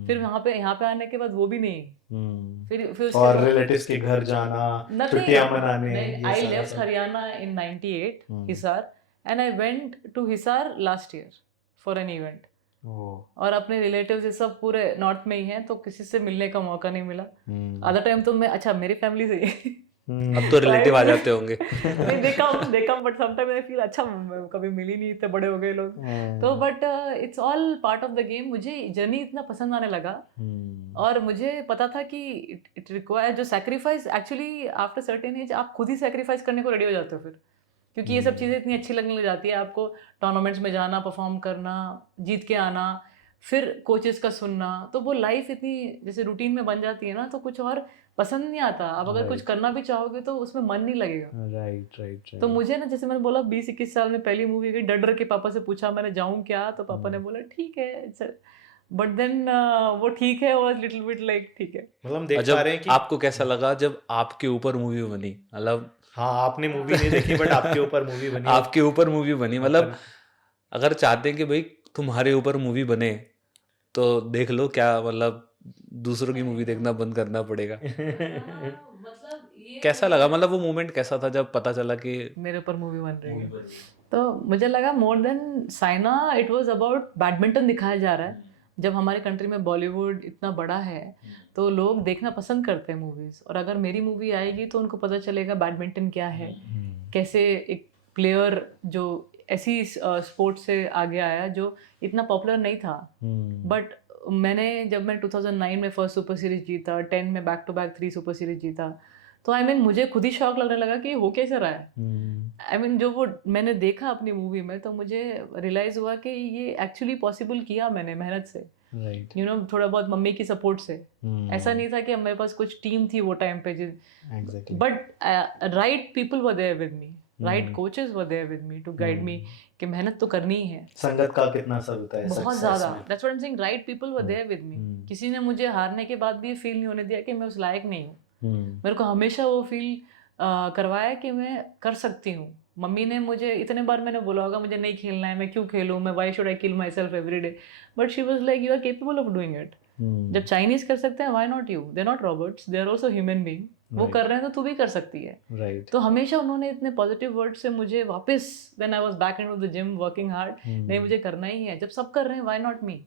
फिर यहाँ पे आने के बाद वो भी नहीं। फिर और रिलेटिव्स के घर जाना, छुट्टियां मनाने। I left Haryana in 98 Hisar, and I went to Hisar last year for an event. और अपने रिलेटिव्स सब पूरे नॉर्थ में ही हैं, तो किसी से मिलने का मौका नहीं मिला। आधा टाइम तो मैं, अच्छा मेरी फैमिली से अब तो रिलेटिव आ जाते होंगे। नहीं, देखा बट समटाइम आई फील अच्छा कभी मिली नहीं, इतने बड़े हो गए लोग तो, but it's all part of the game. मुझे जर्नी इतना पसंद आने लगा और मुझे पता था कि इट रिक्वायर जो sacrifice, actually after certain age आप खुद ही सैक्रिफाइस करने को रेडी हो जाते हो फिर, क्योंकि ये सब चीज़ें इतनी अच्छी लगने लग जाती है आपको। टूर्नामेंट्स में जाना, परफॉर्म करना, जीत के आना, फिर कोचेस का सुनना, तो वो लाइफ इतनी जैसे रूटीन में बन जाती है ना, तो कुछ और पसंद नहीं आता। अब अगर कुछ करना भी चाहोगे तो उसमें मन नहीं लगेगा। राइट। तो मुझे ना, जैसे मैंने बोला 20-21 साल में पहली मूवी गई, डर डर के पापा से पूछा मैंने जाऊं क्या, तो पापा ने बोला ठीक है, बट देन वो ठीक है वाज लिटिल बिट लाइक ठीक है। मतलब हम देख पा रहे हैं कि आपको कैसा लगा जब आपके ऊपर मूवी बनी? मतलब हाँ, आपने मूवी नहीं देखी बट आपके ऊपर मूवी बनी। आपके ऊपर मूवी बनी, मतलब अगर चाहते हैं कि भाई तुम्हारे ऊपर मूवी बने तो देख लो, क्या मतलब दूसरों की मूवी देखना बंद करना पड़ेगा? मतलब ये कैसा लगा, मतलब वो मोमेंट कैसा था जब पता चला कि मेरे ऊपर मूवी बन रही है? तो मुझे लगा more than Saina, it was about badminton दिखाया जा रहा है। जब हमारे कंट्री में बॉलीवुड इतना बड़ा है तो लोग देखना पसंद करते हैं मूवीज़, और अगर मेरी मूवी आएगी तो उनको पता चलेगा बैडमिंटन क्या है, कैसे एक प्लेयर जो ऐसी स्पोर्ट से आगे आया जो इतना पॉपुलर नहीं था, बट जब मैं 2009 में फर्स्ट सुपर सीरीज जीता, 10 में back to back 3 super series जीता, तो आई मीन मुझे खुद ही शौक लगने लगा कि हो कैसे रहा है। आई मीन जो वो मैंने देखा अपनी मूवी में, तो मुझे रियलाइज़ हुआ कि ये एक्चुअली पॉसिबल किया मैंने मेहनत से, राइट। यू नो, थोड़ा बहुत मम्मी की सपोर्ट से। ऐसा नहीं था कि मेरे पास कुछ टीम थी वो टाइम पे, exactly. But right people were there with me, right coaches were there with me to guide me कि मेहनत तो करनी ही है। संगत का कितना असर होता है बहुत success ज़्यादा, में। That's what I am saying, right people were there with me. किसी ने मुझे हारने के बाद भी ये फील नहीं होने दिया कि मैं उस लायक नहीं हूँ। मेरे को हमेशा वो फील करवाया कि मैं कर सकती हूँ। मम्मी ने मुझे इतने बार मैंने बोला होगा मुझे नहीं खेलना है, मैं क्यों खेलूँ, मैं why should I kill myself every day, but she was like you are capable of doing it. जब चाइनीज कर सकते हैं, why not you, they are not robots, they are also human being. वो कर रहे हैं तो तू भी कर सकती है। राइट। तो हमेशा उन्होंने इतने पॉजिटिव वर्ड से मुझे वापस, when I was back into the gym working hard, नहीं मुझे करना ही है, जब सब कर रहे हैं why not me.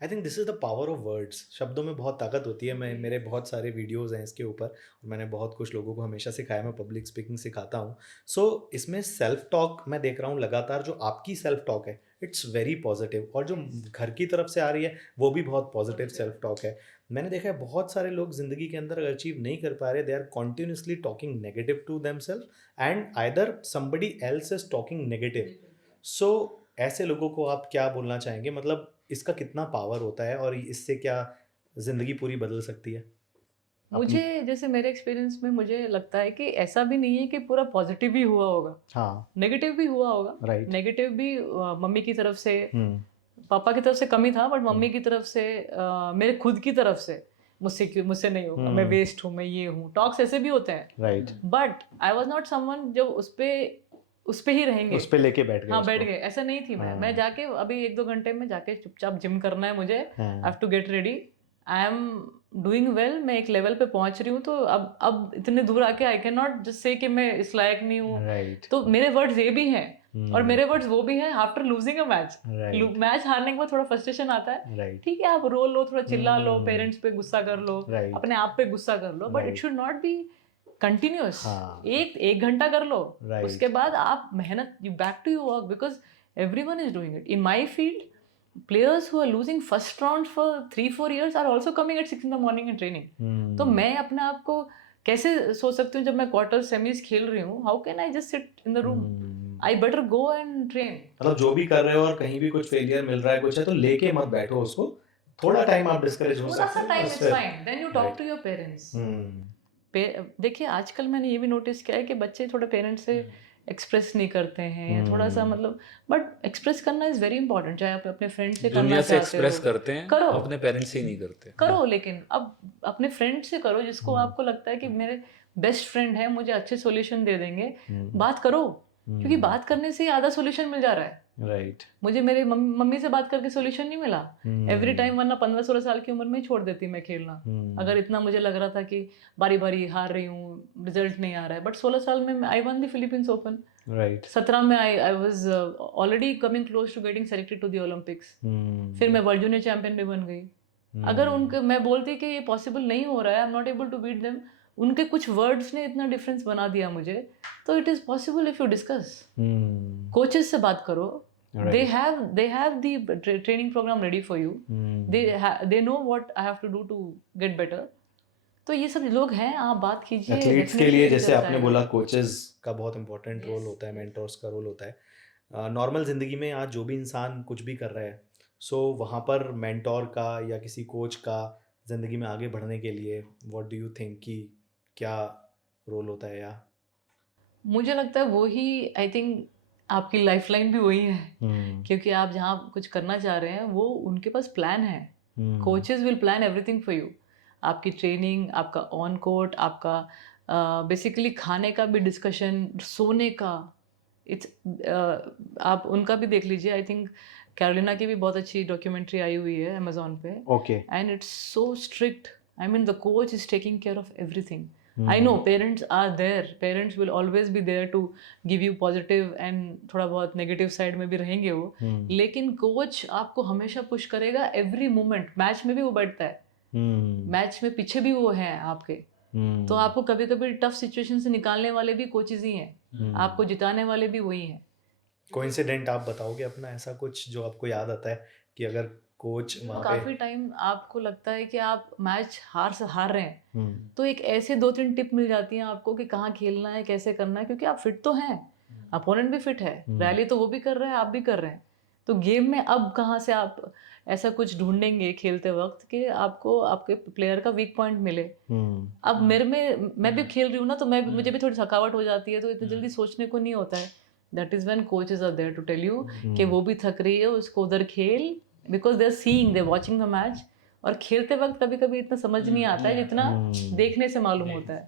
I think this is the power of words. शब्दों में बहुत ताकत होती है। मैं मेरे बहुत सारे वीडियोज़ हैं इसके ऊपर, और मैंने बहुत कुछ लोगों को हमेशा सिखाया, मैं पब्लिक स्पीकिंग सिखाता हूँ। सो इसमें सेल्फ टॉक मैं देख रहा हूँ लगातार, जो आपकी सेल्फ टॉक है इट्स वेरी पॉजिटिव, और जो घर की तरफ से आ रही है वो भी बहुत पॉजिटिव सेल्फ टॉक है। मैंने देखा है बहुत सारे लोग ज़िंदगी के अंदर अचीव नहीं कर पा रहे, they are continuously talking negative to themselves and either somebody else is talking negative. So ऐसे लोगों को आप क्या बोलना चाहेंगे? मतलब इसका कितना पावर होता है और इससे क्या ज़िंदगी पूरी बदल सकती है? मुझे जैसे मेरे एक्सपीरियंस में मुझे लगता है कि ऐसा भी नहीं है कि पूरा पॉजिटिव ही हुआ होगा, हाँ, नेगेटिव भी हुआ होगा। राइट। नेगेटिव भी मम्मी की तरफ से, पापा की तरफ से कम ही था, बट मम्मी की तरफ से, मेरे खुद की तरफ से, मुझसे नहीं होगा, मैं वेस्ट हूँ, मैं ये हूँ, टॉक्स ऐसे भी होते हैं, right. But I was not someone जो उस पे ही रहेंगे, उस पे लेके बैठ गए। हाँ बैठ गए, ऐसा नहीं थी मैं जाके अभी 1-2 घंटे में जाके चुपचाप जिम करना है मुझे, I have to get ready, I am doing well, मैं एक लेवल पे पहुंच रही हूँ, तो अब इतने दूर आके I can not just say कि मैं इस लायक नहीं हूँ। राइट। तो मेरे वर्ड्स ये भी हैं, और मेरे वर्ड्स वो भी हैं after losing a match. Right. Match हारने के बाद थोड़ा फ्रस्ट्रेशन आता है, राइट। ठीक है, आप रो लो, थोड़ा चिल्ला लो, पेरेंट्स पे गुस्सा कर लो, Right. अपने आप पे गुस्सा कर लो, but it should not be continuous. एक घंटा कर लो, Right. उसके बाद आप मेहनत, you back to your work, because everyone is doing it. In my field, players who are losing first round for 3-4 years are also coming at 6 in the morning and training. तो मैं अपने आप को कैसे सोच सकती हूँ जब मैं क्वार्टर सेमीज खेल रही हूँ, how can I just sit in the room, I better go and train. मतलब जो भी कर रहे हो और कहीं भी कुछ फेलियर मिल रहा है कुछ है, तो लेके मत बैठो उसको, थोड़ा टाइम आप डिस्करेज हो थोड़ा सकते सा हैं, टाइम बस इज फिर- fine, then you talk to your parents. देखिए आजकल मैंने ये भी नोटिस किया है कि बच्चे थोड़े पेरेंट्स से एक्सप्रेस नहीं करते हैं, या थोड़ा सा मतलब, बट एक्सप्रेस करना इज वेरी इंपॉर्टेंट, चाहे आप अपने फ्रेंड से करना दुनिया से चाहते एक्सप्रेस हो, करते हैं, करो। अपने पेरेंट्स से ही नहीं करते। करो, लेकिन अब अपने फ्रेंड से करो जिसको आपको लगता है कि मेरे बेस्ट फ्रेंड है, मुझे अच्छे सॉल्यूशन दे देंगे, बात करो, क्योंकि बात करने से ही आधा सॉल्यूशन मिल जा रहा है। राइट। मुझे मेरे मम्मी से बात करके सॉल्यूशन नहीं मिला एवरी टाइम, वरना 15-16 साल की उम्र में ही छोड़ देती मैं खेलना, अगर इतना मुझे लग रहा था कि बारी बारी हार रही हूँ, रिजल्ट नहीं आ रहा है। बट 16 साल में I won the Philippines Open, right. 17 में I was already coming close to getting selected to the Olympics, फिर मैं वर्ल्ड जूनियर चैंपियन भी बन गई। अगर उनके मैं बोलती कि ये पॉसिबल नहीं हो रहा है, I am not able to beat them, उनके कुछ वर्ड्स ने इतना डिफरेंस बना दिया मुझे. तो it is possible if you discuss. Coaches से बात करो. They have the training program ready for you. They know what I have to do to get better. तो ये सब लोग हैं, आप बात कीजिए. एथलीट्स के लिए जैसे आपने है. बोला कोचेस का बहुत इंपॉर्टेंट रोल होता है, मेंटर्स का रोल होता है. नॉर्मल ज़िंदगी में आज जो भी इंसान कुछ भी कर रहा है, सो वहाँ पर मेंटोर का या किसी कोच का ज़िंदगी में आगे बढ़ने के लिए व्हाट डू यू थिंक कि क्या रोल होता है? या मुझे लगता है वही, आई थिंक आपकी लाइफलाइन भी वही है. क्योंकि आप जहाँ कुछ करना चाह रहे हैं वो उनके पास प्लान है. Coaches will plan everything for you. आपकी ट्रेनिंग, आपका ऑन कोर्ट, आपका बेसिकली खाने का भी डिस्कशन, सोने का. आप उनका भी देख लीजिए. आई थिंक कैरोलिना की भी बहुत अच्छी डॉक्यूमेंट्री आई हुई है अमेजोन पे. Okay. And it's so strict. I mean the coach is taking care of everything. I know parents are there. Parents will always be there to give you positive and थोड़ा बहुत negative side में भी रहेंगे वो. लेकिन coach आपको हमेशा push करेगा every moment. मैच में भी वो बैठता है. मैच में पीछे भी वो है आपके. तो आपको कभी कभी टफ सिचुएशन से निकालने वाले भी कोचेस ही हैं. आपको जिताने वाले भी वही हैं. कोइंसिडेंट आप बताओगे अपना ऐसा कुछ जो आपको याद आता है कि अगर कोच वहाँ पे काफ़ी टाइम आपको लगता है कि आप मैच हार रहे हैं, तो एक ऐसे 2-3 टिप मिल जाती हैं आपको कि कहाँ खेलना है, कैसे करना है. क्योंकि आप फिट तो हैं, अपोनेंट भी फिट है, रैली तो वो भी कर रहा है, आप भी कर रहे हैं. तो गेम में अब कहाँ से आप ऐसा कुछ ढूंढेंगे खेलते वक्त कि आपको आपके प्लेयर का वीक पॉइंट मिले. अब मैं भी खेल रही हूँ ना, तो मुझे भी थोड़ी थकावट हो जाती है, तो इतनी जल्दी सोचने को नहीं होता है. That is when coaches are there to tell you कि वो भी थक रही है, उसको उधर खेल. Because they are seeing, they are watching the match. और खेलते वक्त कभी कभी इतना समझ नहीं आता है जितना देखने से मालूम होता है.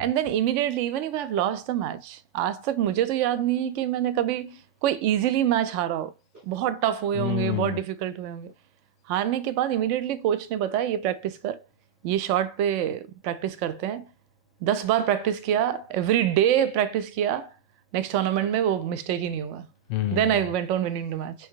And then immediately even if I have lost the match, आज तक मुझे तो याद नहीं है कि मैंने कभी कोई इजीली मैच हारा हो. बहुत टफ हुए होंगे, बहुत डिफिकल्ट हुए होंगे. हारने के बाद इमीडिएटली कोच ने बताया ये प्रैक्टिस कर, ये शॉट पे प्रैक्टिस करते हैं. 10 बार प्रैक्टिस किया, एवरी डे प्रैक्टिस किया. नेक्स्ट टूर्नामेंट में वो मिस्टेक ही नहीं हुआ. Then I went on winning the match.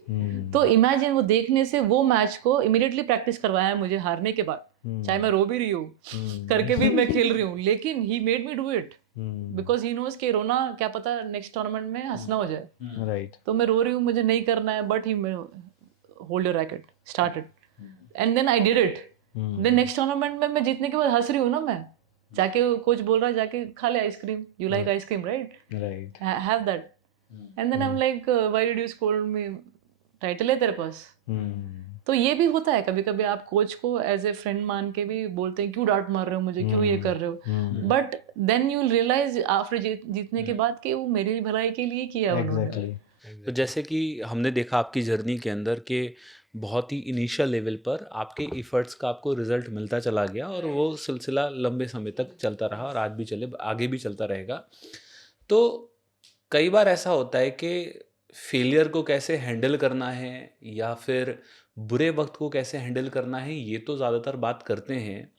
तो इमेजिन, वो देखने से वो मैच को इमीडिएटली प्रैक्टिस करवाया मुझे हारने के बाद. चाहे मैं रो भी रही हूँ करके भी मैं खेल रही हूँ, लेकिन he made me do it because he knows कि रोना क्या पता नेक्स्ट टूर्नामेंट में हंसना हो जाए. राइट. तो मैं रो रही हूँ, मुझे नहीं करना है, but he hold your racket, start it. And then I did it. Then next tournament में मैं जीतने के बाद हंस रही हूँ ना, मैं जाके कोच बोल रहा है जाके खा ले ice cream, you like ice cream right, have that. And then I am like why did you scold me, title है तेरे पास. तो ये भी होता है कभी कभी, आप कोच को एज ए फ्रेंड मान के भी बोलते हैं क्यों डांट मार रहे हो मुझे, क्यों ये कर रहे हो. But then you will realise after जीतने के बाद कि वो मेरी भलाई के लिए किया उन्होंने. तो जैसे कि हमने देखा आपकी जर्नी के अंदर के बहुत ही इनिशियल लेवल पर आपके इफ़र्ट्स का आपको रिजल्ट मिलता चला गया, और वो सिलसिला लंबे समय तक चलता रहा और आज भी आगे भी चलता रहेगा. तो कई बार ऐसा होता है कि फेलियर को कैसे हैंडल करना है या फिर बुरे वक्त को कैसे हैंडल करना है, ये तो ज़्यादातर बात करते हैं,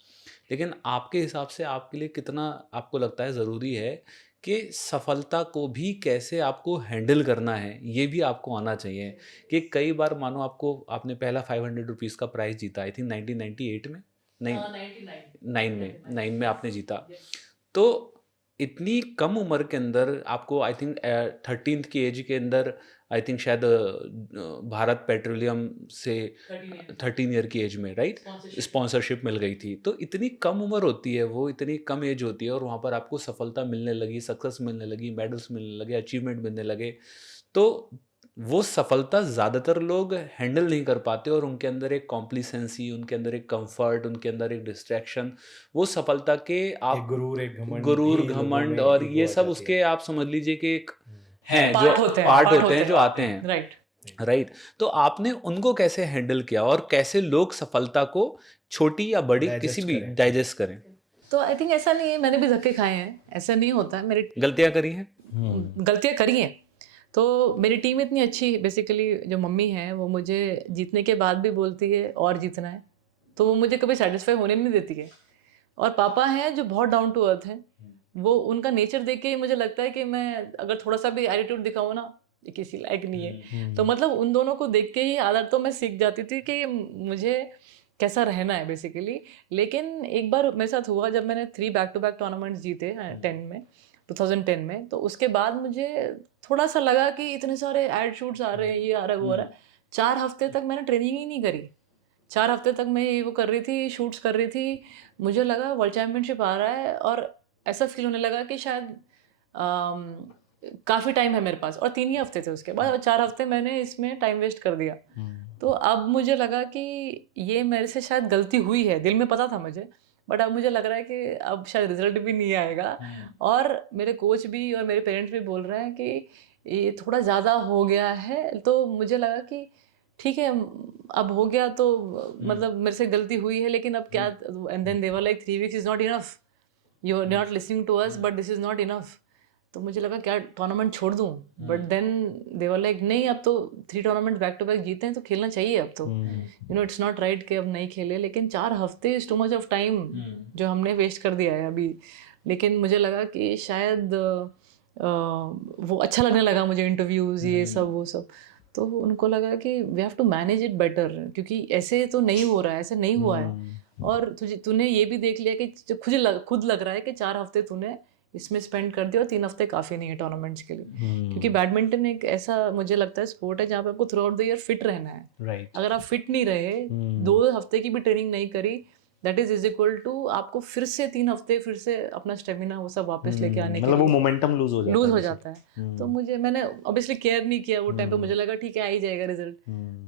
लेकिन आपके हिसाब से आपके लिए कितना आपको लगता है ज़रूरी है कि सफलता को भी कैसे आपको हैंडल करना है, ये भी आपको आना चाहिए. कि कई बार मानो आपने पहला 500 रुपीज़ का प्राइज़ जीता, आई थिंक 1998 में, नहीं 9 में आपने जीता. तो इतनी कम उम्र के अंदर आपको आई थिंक 13th की एज के अंदर आई थिंक शायद भारत पेट्रोलियम से 13 ईयर की एज में राइट स्पॉन्सरशिप मिल गई थी. तो इतनी कम उम्र होती है, वो इतनी कम एज होती है, और वहाँ पर आपको सफलता मिलने लगी, सक्सेस मिलने लगी, मेडल्स मिलने लगे, अचीवमेंट मिलने लगे. तो वो सफलता ज़्यादातर लोग हैंडल नहीं कर पाते, और उनके अंदर एक कॉम्प्लिसेंसी, उनके अंदर एक कंफर्ट, उनके अंदर एक डिस्ट्रैक्शन, वो सफलता के आप गुरूर घमंड और ये सब उसके आप समझ लीजिए कि एक हैं जो पार्ट होते हैं जो आते हैं. राइट. तो आपने उनको कैसे हैंडल किया और कैसे लोग सफलता को छोटी या बड़ी किसी भी डाइजेस्ट करें? तो आई थिंक ऐसा नहीं है, मैंने भी धक्के खाए हैं, ऐसा नहीं होता है. मेरी गलतियाँ करी हैं. तो मेरी टीम इतनी अच्छी, बेसिकली जो मम्मी है वो मुझे जीतने के बाद भी बोलती है और जीतना है, तो वो मुझे कभी सेटिस्फाई होने नहीं देती है. और पापा हैं जो बहुत डाउन टू अर्थ हैं, वो उनका नेचर देख के मुझे लगता है कि मैं अगर थोड़ा सा भी एटीट्यूड दिखाऊँ ना, ये किसी लायक नहीं है. तो मतलब उन दोनों को देख के ही आदत तो मैं सीख जाती थी कि मुझे कैसा रहना है बेसिकली। लेकिन एक बार मेरे साथ हुआ जब मैंने 3 बैक टू बैक टूर्नामेंट्स जीते 2010 में, तो उसके बाद मुझे थोड़ा सा लगा कि इतने सारे एड शूट्स आ रहे हैं, ये आ रहा है वो आ रहा है। 4 हफ्ते तक मैंने ट्रेनिंग ही नहीं करी। 4 हफ्ते तक मैं ये वो कर रही थी, शूट्स कर रही थी। मुझे लगा वर्ल्ड चैम्पियनशिप आ रहा है और ऐसा फील होने लगा कि शायद काफ़ी टाइम है मेरे पास, और 3 ही हफ्ते थे उसके बाद, और 4 हफ्ते मैंने इसमें टाइम वेस्ट कर दिया। तो अब मुझे लगा कि ये मेरे से शायद गलती हुई है, दिल में पता था मुझे, बट अब मुझे लग रहा है कि अब शायद रिजल्ट भी नहीं आएगा। और मेरे कोच भी और मेरे पेरेंट्स भी बोल रहे हैं कि ये थोड़ा ज़्यादा हो गया है। तो मुझे लगा कि ठीक है, अब हो गया तो मतलब मेरे से गलती हुई है, लेकिन अब क्या। And then they were like 3 weeks is not enough, you are not listening to us, but this is not enough. तो मुझे लगा क्या टूर्नामेंट छोड़ दूं, but then they were like नहीं, अब तो 3 टूर्नामेंट बैक टू बैक जीते हैं तो खेलना चाहिए अब तो। You know it's not right कि अब नहीं खेले, लेकिन 4 हफ्ते is too much of time जो हमने वेस्ट कर दिया है अभी। लेकिन मुझे लगा कि शायद वो अच्छा लगने लगा मुझे, इंटरव्यूज़ ये सब वो सब। तो उनको लगा कि we have to manage it better, क्योंकि ऐसे तो नहीं हो रहा है, ऐसे नहीं हुआ है। और तूने ये भी देख लिया कि खुद लग रहा है कि 4 हफ्ते तूने इसमें स्पेंड कर दिया और 3 हफ्ते काफ़ी नहीं है टूर्नामेंट्स के लिए। क्योंकि बैडमिंटन एक ऐसा मुझे लगता है स्पोर्ट है जहाँ पे आपको through out the year fit रहना है। अगर आप फिट नहीं रहे, 2 हफ्ते की भी ट्रेनिंग नहीं करी, दैट इज इक्वल टू आपको फिर से 3 हफ्ते फिर से अपना स्टेमिना वो सब वापस लेके आने के लिए, मतलब वो मोमेंटम लूज हो जाता है। तो मैंने ऑब्वियसली केयर नहीं किया वो टाइम पे। मुझे लगा ठीक है, आ ही जाएगा रिजल्ट।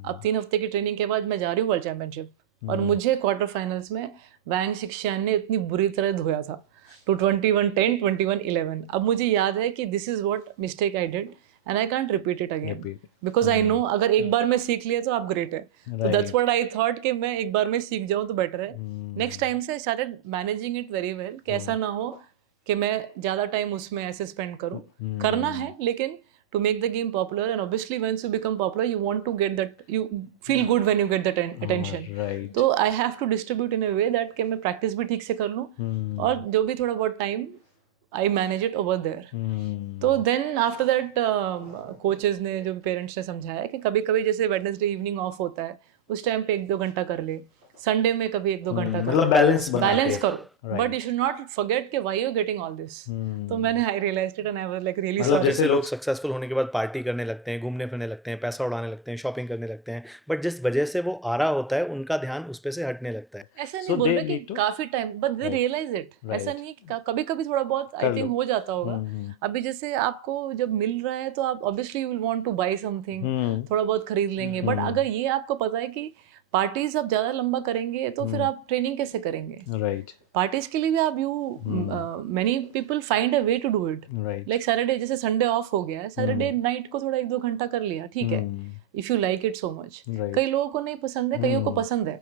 अब 3 हफ्ते की ट्रेनिंग के बाद मैं जा रही हूँ वर्ल्ड चैम्पियनशिप, और मुझे क्वार्टर फाइनल्स में वैंग शिक्षान ने इतनी बुरी तरह धोया था to 21-10, 21-11। अब मुझे याद है कि this is what mistake I did and I can't repeat it again, because I no अगर एक बार मैं सीख लिया तो आप ग्रेट है। तो दैट्स व्हाट आई थॉट कि मैं एक बार में सीख जाऊं तो बेटर है। नेक्स्ट टाइम से started managing it very well, कि ऐसा ना हो कि मैं ज़्यादा टाइम उसमें ऐसे स्पेंड करूं। करना है, लेकिन to make the game popular, and obviously once you become popular you want to get that, you feel good when you get that attention, तो I have to distribute in a way that कि मैं practice भी ठीक से कर लूँ, और जो भी थोड़ा बहुत time I manage it over there। तो then after that coaches ने, जो पेरेंट्स ने समझाया कि कभी कभी जैसे वेडनेसडे इवनिंग ऑफ होता है, उस टाइम पे 1-2 घंटा कर ले, संडे में कभी 1-2 घंटा कर, मतलब बैलेंस करो, but you should not forget कि why you getting all this. तो मैंने I realised it and I was like really मतलब जैसे लोग सक्सेसफुल होने के बाद पार्टी करने लगते हैं, घूमने फिरने लगते हैं, पैसा उड़ाने लगते हैं, शॉपिंग करने लगते हैं, बट जिस वजह से वो आ रहा होता है उनका ध्यान उस पे से हटने लगता है। ऐसा नहीं बोल रहे कि काफी time, but they realise it. ऐसा नहीं है कि कभी कभी थोड़ा बहुत आई थिंक हो जाता होगा। अभी जैसे आपको जब मिल रहा है तो आप obviously you will want to buy something, थोड़ा बहुत खरीद लेंगे, बट अगर ये आपको पता है कि पार्टीज आप ज़्यादा लंबा करेंगे तो फिर आप ट्रेनिंग कैसे करेंगे? राइट। पार्टीज के लिए भी आप many people find a way to do it. Like Saturday, जैसे संडे ऑफ हो गया है, सैटरडे नाइट को थोड़ा 1-2 घंटा कर लिया, ठीक है, if you like it so much. कई लोगों को नहीं पसंद है, कईयों को पसंद है,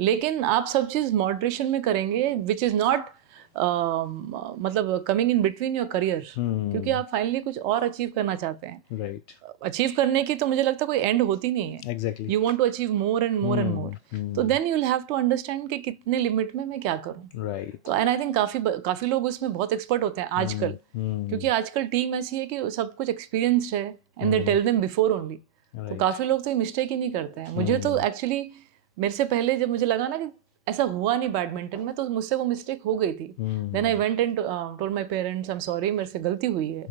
लेकिन आप सब चीज़ मॉडरेशन में करेंगे, विच इज़ नॉट मतलब coming in between your career, क्योंकि आप फाइनली कुछ और अचीव करना चाहते हैं। राइट। अचीव करने की तो मुझे लगता है कोई एंड होती नहीं है। Exactly. You want to achieve more and more and more, तो then you will have to understand कि कितने लिमिट में मैं क्या करूं। राइट। तो एंड आई थिंक काफ़ी लोग उसमें बहुत एक्सपर्ट होते हैं आजकल, क्योंकि आजकल टीम ऐसी है कि सब कुछ एक्सपीरियंस्ड है and they tell them before only. तो काफ़ी लोग तो ये मिस्टेक ही नहीं करते हैं। मुझे तो एक्चुअली मेरे से पहले जब मुझे लगा ना कि ऐसा हुआ नहीं बैडमिंटन में, तो मुझसे वो मिस्टेक हो गई थी। Then I went and told my parents I am sorry, मेरे से गलती हुई है।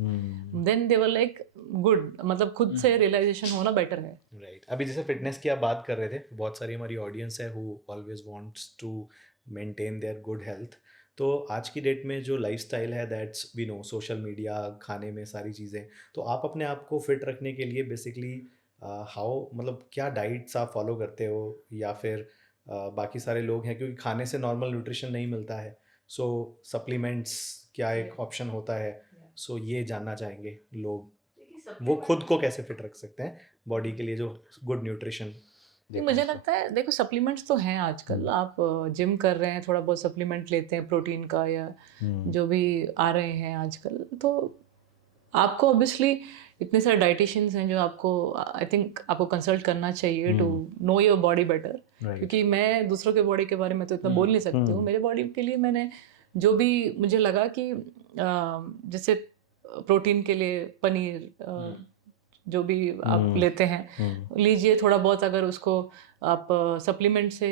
Then they were like good, मतलब खुद से रियलाइजेशन होना बेटर है। राइट। अभी जैसे फिटनेस की आप बात कर रहे थे, बहुत सारी हमारी ऑडियंस है who always wants to maintain their good health. तो आज की डेट में जो लाइफस्टाइल है, that's we know, social media, खाने में सारी चीज़ें, तो आप अपने आप को फिट रखने के लिए बेसिकली हाउ, मतलब क्या डाइट्स आप फॉलो करते हो, या फिर बाकी सारे लोग हैं क्योंकि खाने से नॉर्मल न्यूट्रिशन नहीं मिलता है, सो सप्लीमेंट्स क्या एक ऑप्शन होता है? सो ये जानना चाहेंगे लोग, वो खुद को कैसे फिट रख सकते हैं बॉडी के लिए, जो गुड न्यूट्रिशन। मुझे लगता है देखो, सप्लीमेंट्स तो हैं आजकल, आप जिम कर रहे हैं, थोड़ा बहुत सप्लीमेंट लेते हैं प्रोटीन का या जो भी आ रहे हैं आजकल, तो आपको ऑब्वियसली इतने सारे डाइटिशियंस हैं जो आपको, आई थिंक आपको कंसल्ट करना चाहिए to know your body better. क्योंकि मैं दूसरों के बॉडी के बारे में तो इतना बोल नहीं सकती हूँ। मेरे बॉडी के लिए मैंने जो भी मुझे लगा कि जैसे प्रोटीन के लिए पनीर, जो भी आप लेते हैं लीजिए थोड़ा बहुत, अगर उसको आप सप्लीमेंट से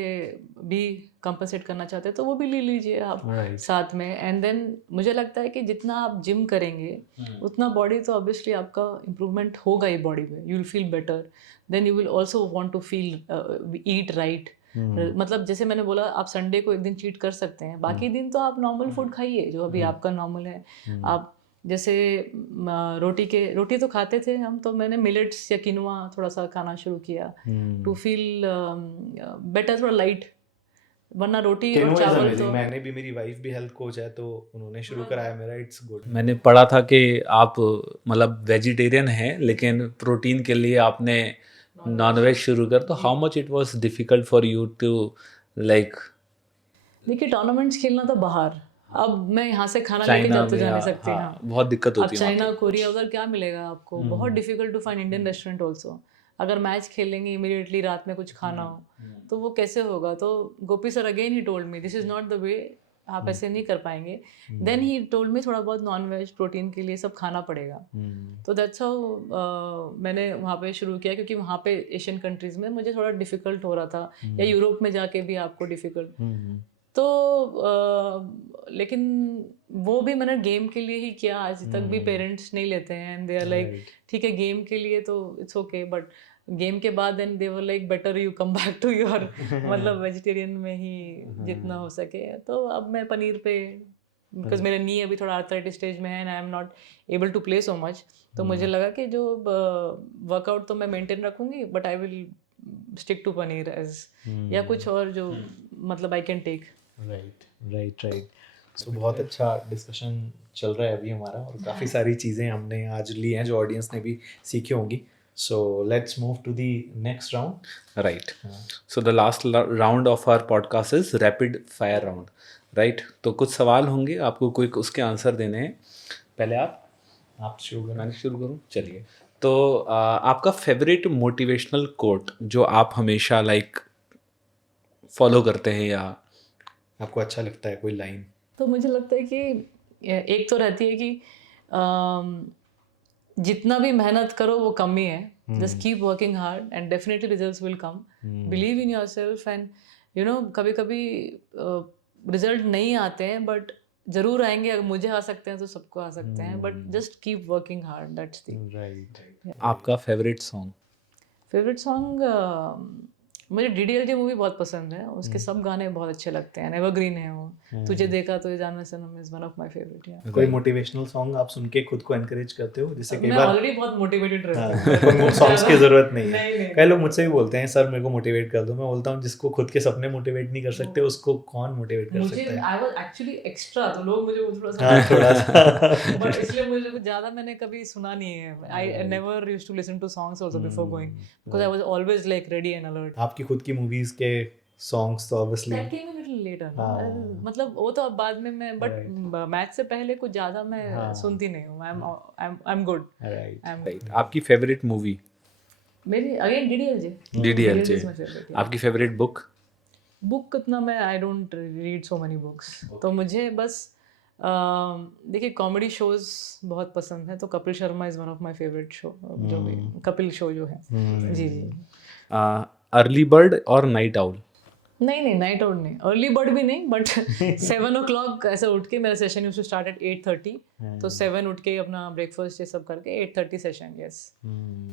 भी कंपनसेट करना चाहते हैं तो वो भी ले लीजिए आप साथ में। एंड देन मुझे लगता है कि जितना आप जिम करेंगे उतना बॉडी तो ऑब्वियसली आपका इम्प्रूवमेंट होगा ही बॉडी में, you will feel better, then you will also want to feel eat right. मतलब जैसे मैंने बोला आप संडे को एक दिन चीट कर सकते हैं, बाकी दिन तो आप नॉर्मल फूड खाइए जो अभी आपका नॉर्मल है। आप जैसे रोटी तो खाते थे हम, तो मैंने मिलेट्स या किनुआ थोड़ा सा खाना शुरू किया टू फील बेटर, थोड़ा लाइट, वरना रोटी और चावल तो मैंने भी, मेरी वाइफ भी हेल्थ कोच है तो उन्होंने शुरू कराया मेरा, इट्स गुड। मैंने पढ़ा था कि आप मतलब वेजिटेरियन हैं लेकिन प्रोटीन के लिए आपने नॉनवेज शुरू कर, तो how much it was difficult for you to like? देखिए टूर्नामेंट्स खेलना तो बाहर, अब मैं यहाँ से खाना लेके जा नहीं सकती। हाँ, बहुत दिक्कत होती है। चाइना कोरिया उधर क्या मिलेगा आपको, बहुत difficult to find Indian restaurant also. अगर मैच खेलेंगे इमीडिएटली रात में कुछ खाना हो तो वो कैसे होगा। तो गोपी सर अगेन ही told me this is not the way, आप ऐसे नहीं कर पाएंगे। देन ही टोल्ड मी थोड़ा बहुत नॉन वेज प्रोटीन के लिए सब खाना पड़ेगा। तो दैट्स हाउ मैंने वहाँ पे शुरू किया, क्योंकि वहाँ पे एशियन कंट्रीज में मुझे थोड़ा डिफिकल्ट हो रहा था, या यूरोप में जाके भी आपको डिफिकल्ट। तो लेकिन वो भी मैंने गेम के लिए ही किया। आज तक भी पेरेंट्स नहीं लेते हैं, एंड दे आर लाइक ठीक है गेम के लिए तो इट्स ओके, बट गेम के बाद then they were like better you come back to your मतलब वेजिटेरियन में ही जितना हो सके। तो अब मैं पनीर पे, बिकॉज मेरा नी अभी थोड़ा आर्थराइटिस स्टेज में है and I am not able to play so much, तो मुझे लगा कि जो वर्कआउट तो मैं मेंटेन रखूंगी, but I will stick to paneer edge, या कुछ और जो मतलब I can take. Right. So बहुत अच्छा डिस्कशन चल रहा है अभी हमारा, और काफ़ी सारी चीज़ें हमने आज ली हैं जो ऑडियंस ने भी सीखी होंगी। So let's move to the next round. Right, so the last round of our podcast is rapid fire round. Right, तो कुछ सवाल होंगे आपको, कोई उसके आंसर देने हैं। पहले आप शुरू करें, मैं शुरू करूँ? चलिए, तो आपका फेवरेट मोटिवेशनल कोट जो आप हमेशा लाइक फॉलो करते हैं या आपको अच्छा लगता है, कोई लाइन? तो मुझे लगता है कि एक तो रहती है कि जितना भी मेहनत करो वो कम ही है, just keep working hard and definitely results will come, believe in yourself, and you know कभी कभी रिजल्ट नहीं आते हैं बट जरूर आएंगे। अगर मुझे आ सकते हैं तो सबको आ सकते हैं, but just keep working hard, that's the right. आपका फेवरेट सॉन्ग? फेवरेट सॉन्ग मुझे DDLJ मूवी बहुत पसंद है, उसके सब गाने बहुत अच्छे लगते हैं, एवरग्रीन है वो। तुझे देखा तो ये Jaana Sanam is one of my favourite. या कोई मोटिवेशनल सॉन्ग आप सुन के खुद को एनकरेज करते हो? जैसे कई मैं बार ऑलरेडी बहुत मोटिवेटेड रहता हूं, सॉन्ग्स की जरूरत नहीं है। नहीं। कई लोग मुझसे भी बोलते हैं सर मेरे को मोटिवेट कर दो। मैं बोलता हूँ जिसको खुद के सपने मोटिवेट नहीं कर सकते उसको कौन मोटिवेट कर सकता है? आई वाज एक्चुअली एक्स्ट्रा, तो लोग मुझे थोड़ा सा बट इसलिए मुझे कुछ ज्यादा मैंने कभी सुना नहीं है। I never used to listen to songs also before going, because I was always like ready and alert. आपकी खुद की मूवीज के सॉन्ग्स तो obviously that came a little later ना, मतलब वो तो अब बाद में मैं, बट मैच से पहले कुछ ज्यादा मैं सुनती नहीं हूँ। I am good. राइट। आपकी फेवरेट मूवी? मेरी अगेन DDLJ। आपकी फेवरेट बुक? बुक इतना मैं I don't read so many books, तो मुझे बस देखिए कॉमेडी शोज बहुत पसंद है, तो Kapil Sharma is one of my favourite show, जो भी कपिल शो जो है। जी। अर्ली बर्ड और नाइट आउल? नहीं, नाइट आउट नहीं, अर्ली बर्ड भी नहीं, बट 7 o'clock ऐसा उठ के, मेरा session used to start at 8:30, तो 7 उठ के अपना ब्रेकफास्ट ये सब करके 8:30 session. Yes,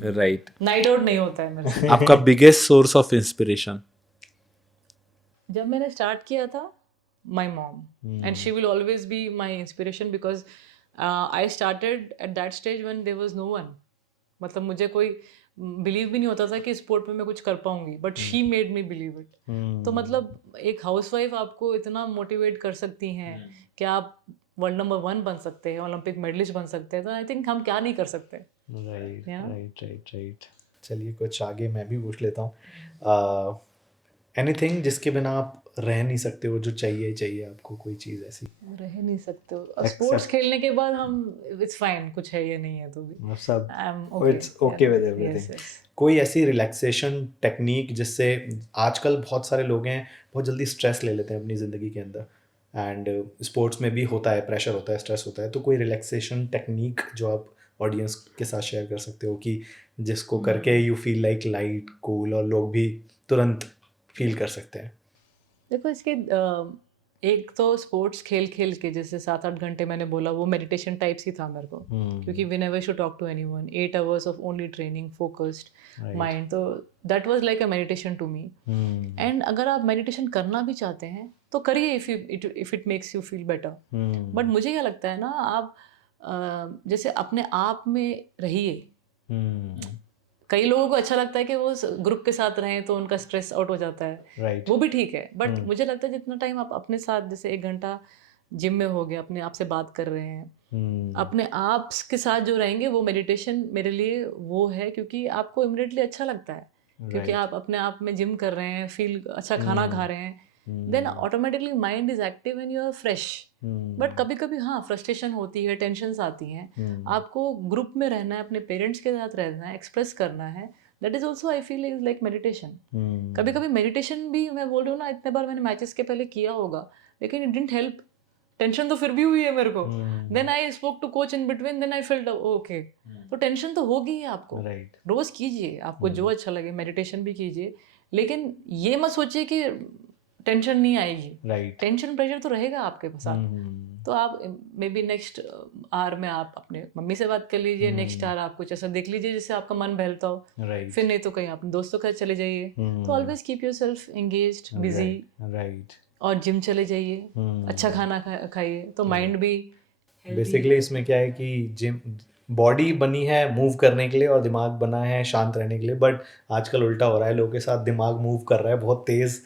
right. Night out नहीं होता है मेरे से। आपका बिगेस्ट सोर्स ऑफ इंस्पिरेशन? जब मैंने स्टार्ट किया था, my mom, and she will always be my inspiration, because I started at that stage when there was no one. मतलब मुझे कोई बिलीव भी नहीं होता था कि स्पोर्ट में मैं कुछ कर पाऊंगी, but she made me believe it. तो मतलब एक हाउसवाइफ आपको इतना मोटिवेट कर सकती हैं कि आप वर्ल्ड नंबर 1 बन सकते हैं, ओलंपिक मेडलिस्ट बन सकते हैं, तो आई थिंक हम क्या नहीं कर सकते। राइट। चलिए कुछ आगे मैं भी पूछ लेता हूँ। एनीथिंग जिसके बिना आप रह नहीं सकते हो, जो चाहिए आपको, कोई चीज़ ऐसी? रह नहीं सकते हो स्पोर्ट्स खेलने के बाद हम, इट्स फाइन, कुछ है या नहीं है तो भी सब इट्स ओके विद एवरीथिंग। कोई ऐसी रिलैक्सेशन टेक्निक जिससे आजकल बहुत सारे लोग हैं बहुत जल्दी स्ट्रेस ले लेते हैं अपनी ज़िंदगी के अंदर, एंड स्पोर्ट्स में भी होता है, प्रेशर होता है, स्ट्रेस होता है, तो कोई रिलैक्सेशन टेक्निक जो आप ऑडियंस के साथ शेयर कर सकते हो कि जिसको करके you feel like light cool और लोग भी तुरंत फील कर सकते हैं? देखो इसके एक तो स्पोर्ट्स खेल खेल के जैसे 7-8 घंटे मैंने बोला वो मेडिटेशन टाइप्स ही था मेरे को, क्योंकि we never should talk to anyone, 8 hours of only training focused mind, तो that was like a meditation to me. And अगर आप मेडिटेशन करना भी चाहते हैं तो करिए if it makes you feel better. But मुझे क्या लगता है ना, आप जैसे अपने आप में रहिए। कई लोगों को अच्छा लगता है कि वो ग्रुप के साथ रहें तो उनका स्ट्रेस आउट हो जाता है, राइट। वो भी ठीक है, बट मुझे लगता है जितना टाइम आप अपने साथ, जैसे 1 घंटा जिम में हो गया, अपने आप से बात कर रहे हैं, अपने आप के साथ जो रहेंगे, वो मेडिटेशन मेरे लिए वो है, क्योंकि आपको इमिडिएटली अच्छा लगता है, क्योंकि आप अपने आप में जिम कर रहे हैं, फील अच्छा खाना खा रहे हैं, then automatically mind is active and you are fresh. But कभी कभी हाँ फ्रस्ट्रेशन होती है, टेंशन्स आती हैं, आपको ग्रुप में रहना है, अपने पेरेंट्स के साथ रहना है, एक्सप्रेस करना है, that is also I feel is like meditation. कभी कभी मेडिटेशन भी मैं बोल रही हूँ ना, इतने बार मैंने मैचेस के पहले किया होगा, लेकिन इट डिडंट हेल्प, टेंशन तो फिर भी हुई है मेरे को। Then I spoke to coach in between, then I felt okay. तो टेंशन तो होगी ही आपको, रोज कीजिए, आपको जो अच्छा लगे, मेडिटेशन भी कीजिए, लेकिन ये मत सोचिए कि टेंशन नहीं आएगी, टेंशन प्रेशर तो रहेगा आपके साथ। तो आप मे बी नेक्स्ट आवर में आप अपने मम्मी से बात कर लीजिए, नेक्स्ट आवर आप कुछ ऐसा देख लीजिए जिससे आपका मन बहलता हो, फिर नहीं तो कहीं अपने दोस्तों के साथ चले जाइए। तो always keep yourself engaged, busy, और जिम चले जाइए, अच्छा खाना खाइए, तो माइंड भी बेसिकली इसमें क्या है कि जिम बॉडी बनी है मूव करने के लिए और दिमाग बना है शांत रहने के लिए, बट आजकल उल्टा हो रहा है, लोगों के साथ दिमाग मूव कर रहा है बहुत तेज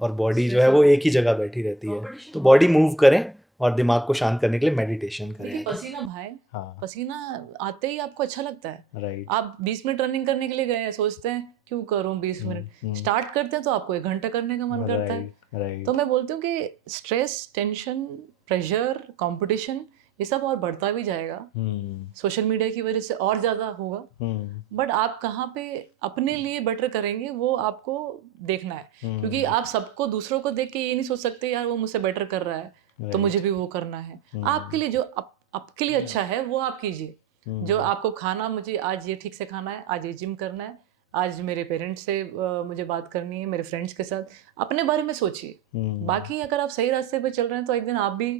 और बॉडी जो है वो एक ही जगह बैठी रहती है। तो बॉडी मूव करें और दिमाग को शांत करने के लिए मेडिटेशन करें। पसीना भाई, हाँ, पसीना आते ही आपको अच्छा लगता है, राइट। आप 20 मिनट रनिंग करने के लिए गए हैं, सोचते हैं क्यों करूं 20 मिनट, स्टार्ट करते हैं तो आपको 1 घंटा करने का मन करता है। तो मैं बोलती हूँ कि स्ट्रेस, टेंशन, प्रेशर, कंपटीशन, ये सब और बढ़ता भी जाएगा, सोशल मीडिया की वजह से और ज़्यादा होगा, बट आप कहाँ पे अपने लिए बेटर करेंगे वो आपको देखना है, क्योंकि आप सबको, दूसरों को देख के ये नहीं सोच सकते यार वो मुझसे बेटर कर रहा है तो मुझे भी वो करना है। आपके लिए जो आपके लिए अच्छा है वो आप कीजिए। जो आपको खाना, मुझे आज ये ठीक से खाना है, आज ये जिम करना है, आज मेरे पेरेंट्स से मुझे बात करनी है, मेरे फ्रेंड्स के साथ, अपने बारे में सोचिए। बाकी अगर आप सही रास्ते पे चल रहे हैं तो एक दिन आप भी,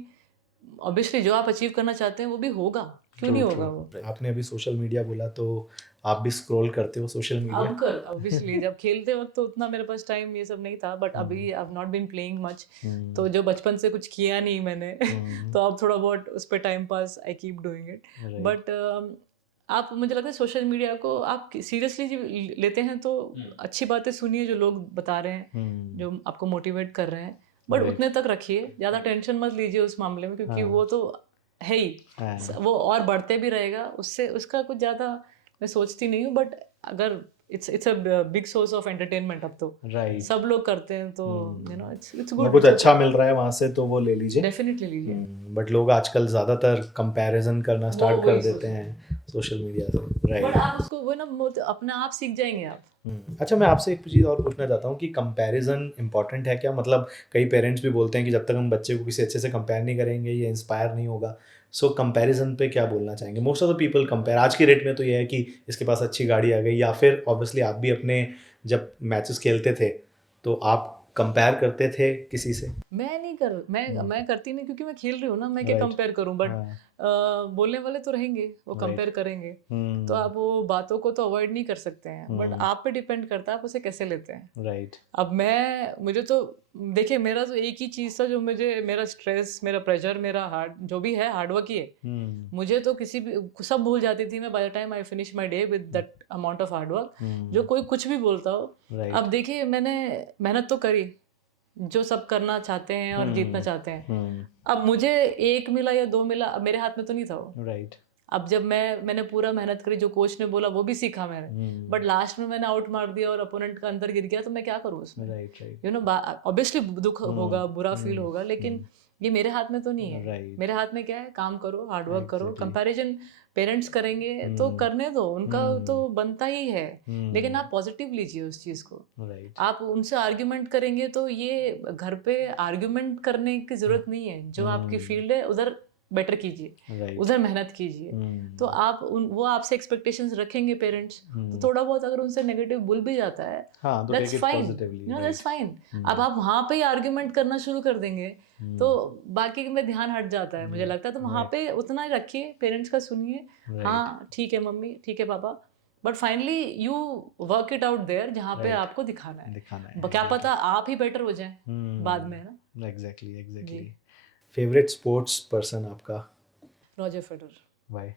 ऑब्वियसली जो आप अचीव करना चाहते हैं वो भी होगा, क्यों नहीं होगा वो। आपने अभी सोशल मीडिया बोला, तो आप भी स्क्रॉल करते हो सोशल मीडिया? अब कर, ऑब्वियसली जब खेलते वक्त तो उतना मेरे पास टाइम ये सब नहीं था, बट अभी I have not been playing much, तो जो बचपन से कुछ किया नहीं मैंने तो अब थोड़ा बहुत उस पर time pass I keep doing it. But आप, मुझे लगता है सोशल मीडिया को आप सीरियसली लेते हैं तो अच्छी बातें सुनिए जो लोग बता रहे हैं, जो आपको मोटिवेट कर रहे हैं, बट उतने तक रखिए, ज़्यादा टेंशन मत लीजिए उस मामले में, क्योंकि वो तो है ही, वो और बढ़ते भी रहेगा, उससे उसका कुछ ज़्यादा मैं सोचती नहीं हूँ। बट अगर it's a big source of entertainment, अब तो सब लोग करते हैं, तो यू नो इट्स गुड, कुछ अच्छा मिल रहा है वहाँ से तो वो ले लीजिए, डेफिनेटली लीजिए। बट लोग आजकल ज़्यादातर कंपैरिजन करना स्टार्ट कर देते हैं सोशल मीडिया से, राइट। बट आप उसको वो ना अपने आप सीख जाएंगे आप। अच्छा, मैं आपसे एक चीज़ और पूछना चाहता हूँ कि कंपैरिजन इंपॉर्टेंट है क्या? मतलब कई पेरेंट्स भी बोलते हैं कि जब तक हम बच्चे को किसी अच्छे से कंपेयर नहीं करेंगे ये इंस्पायर नहीं होगा। सो कंपैरिजन पे क्या बोलना चाहेंगे? Most of the people compare, आज की डेट में तो ये है कि इसके पास अच्छी गाड़ी आ गई, या फिर ऑब्वियसली आप भी अपने जब मैचेस खेलते थे तो आप कंपेयर करते थे किसी से? मैं नहीं कर, मैं करती नहीं, क्योंकि मैं खेल रही हूँ ना, मैं क्या कंपेयर करूँ, बट बोलने वाले तो रहेंगे, वो कंपेयर करेंगे, तो आप वो बातों को तो अवॉइड नहीं कर सकते हैं, बट आप पे डिपेंड करता है आप उसे कैसे लेते हैं, राइट। अब मुझे तो देखिए, मेरा तो एक ही चीज़ था जो मुझे, मेरा स्ट्रेस, मेरा प्रेशर, मेरा जो भी है हार्डवर्क ही है। मुझे तो किसी भी सब भूल जाती थी मैं by the time I finish my day with that amount of hard work, जो कोई कुछ भी बोलता हो। अब देखिए, मैंने मेहनत तो करी, जो सब करना चाहते हैं और जीतना चाहते हैं, अब मुझे 1 मिला या 2 मिला, अब मेरे हाथ में तो नहीं था वो, राइट। अब जब मैंने पूरा मेहनत करी, जो कोच ने बोला वो भी सीखा मैंने, बट लास्ट में मैंने आउट मार दिया और अपोनेंट का अंदर गिर गया, तो मैं क्या करूँ उसमें? यू नो, ऑब्वियसली दुख होगा, बुरा फील होगा, लेकिन ये मेरे हाथ में तो नहीं है। मेरे हाथ में क्या है, काम करो, हार्डवर्क करो। कंपैरिजन पेरेंट्स करेंगे तो करने दो, उनका तो बनता ही है, लेकिन आप पॉजिटिव लीजिए उस चीज़ को। आप उनसे आर्ग्यूमेंट करेंगे तो ये घर पे आर्ग्यूमेंट करने की ज़रूरत नहीं है, जो आपकी फील्ड है उधर बेटर कीजिए, राइट। उधर मेहनत कीजिए। तो आप वो आपसे एक्सपेक्टेशंस रखेंगे पेरेंट्स, तो थोड़ा बहुत अगर उनसे नेगेटिव बोल भी जाता है, हाँ, तो that's take it fine, positively, no that's right. Fine. अब आप वहाँ पे ही आर्ग्यूमेंट करना शुरू कर देंगे तो बाकी में ध्यान हट जाता है, मुझे लगता है। तो वहाँ पे उतना ही रखिए, पेरेंट्स का सुनिए, हाँ ठीक है मम्मी, ठीक है पापा, but finally you work it out there जहाँ पे आपको दिखाना है। क्या पता आप ही बेटर हो जाए बाद में, है ना। Exactly, exactly. Favourite sports person आपका? Roger Federer. Why?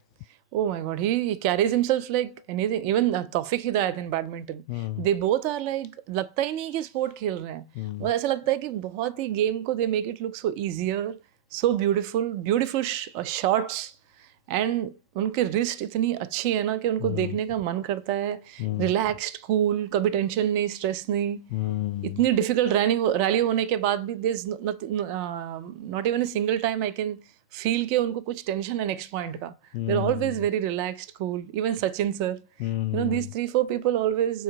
Oh my God, he carries himself like anything. Even Tawfiq Hidayat in badminton, they both are like, लगता ही नहीं कि स्पोर्ट खेल रहे हैं, और ऐसा लगता है कि बहुत ही गेम को they make it look so easier, so beautiful shots, and उनके रिस्ट इतनी अच्छी है ना कि उनको देखने का मन करता है। रिलैक्स्ड, कूल, कभी टेंशन नहीं, स्ट्रेस नहीं। इतनी डिफिकल्ट रैली होने के बाद भी there is not even a single time I can feel के उनको कुछ टेंशन है नेक्स्ट पॉइंट का। They are always very relaxed, cool. Even Sachin sir, you know these 3-4 people always.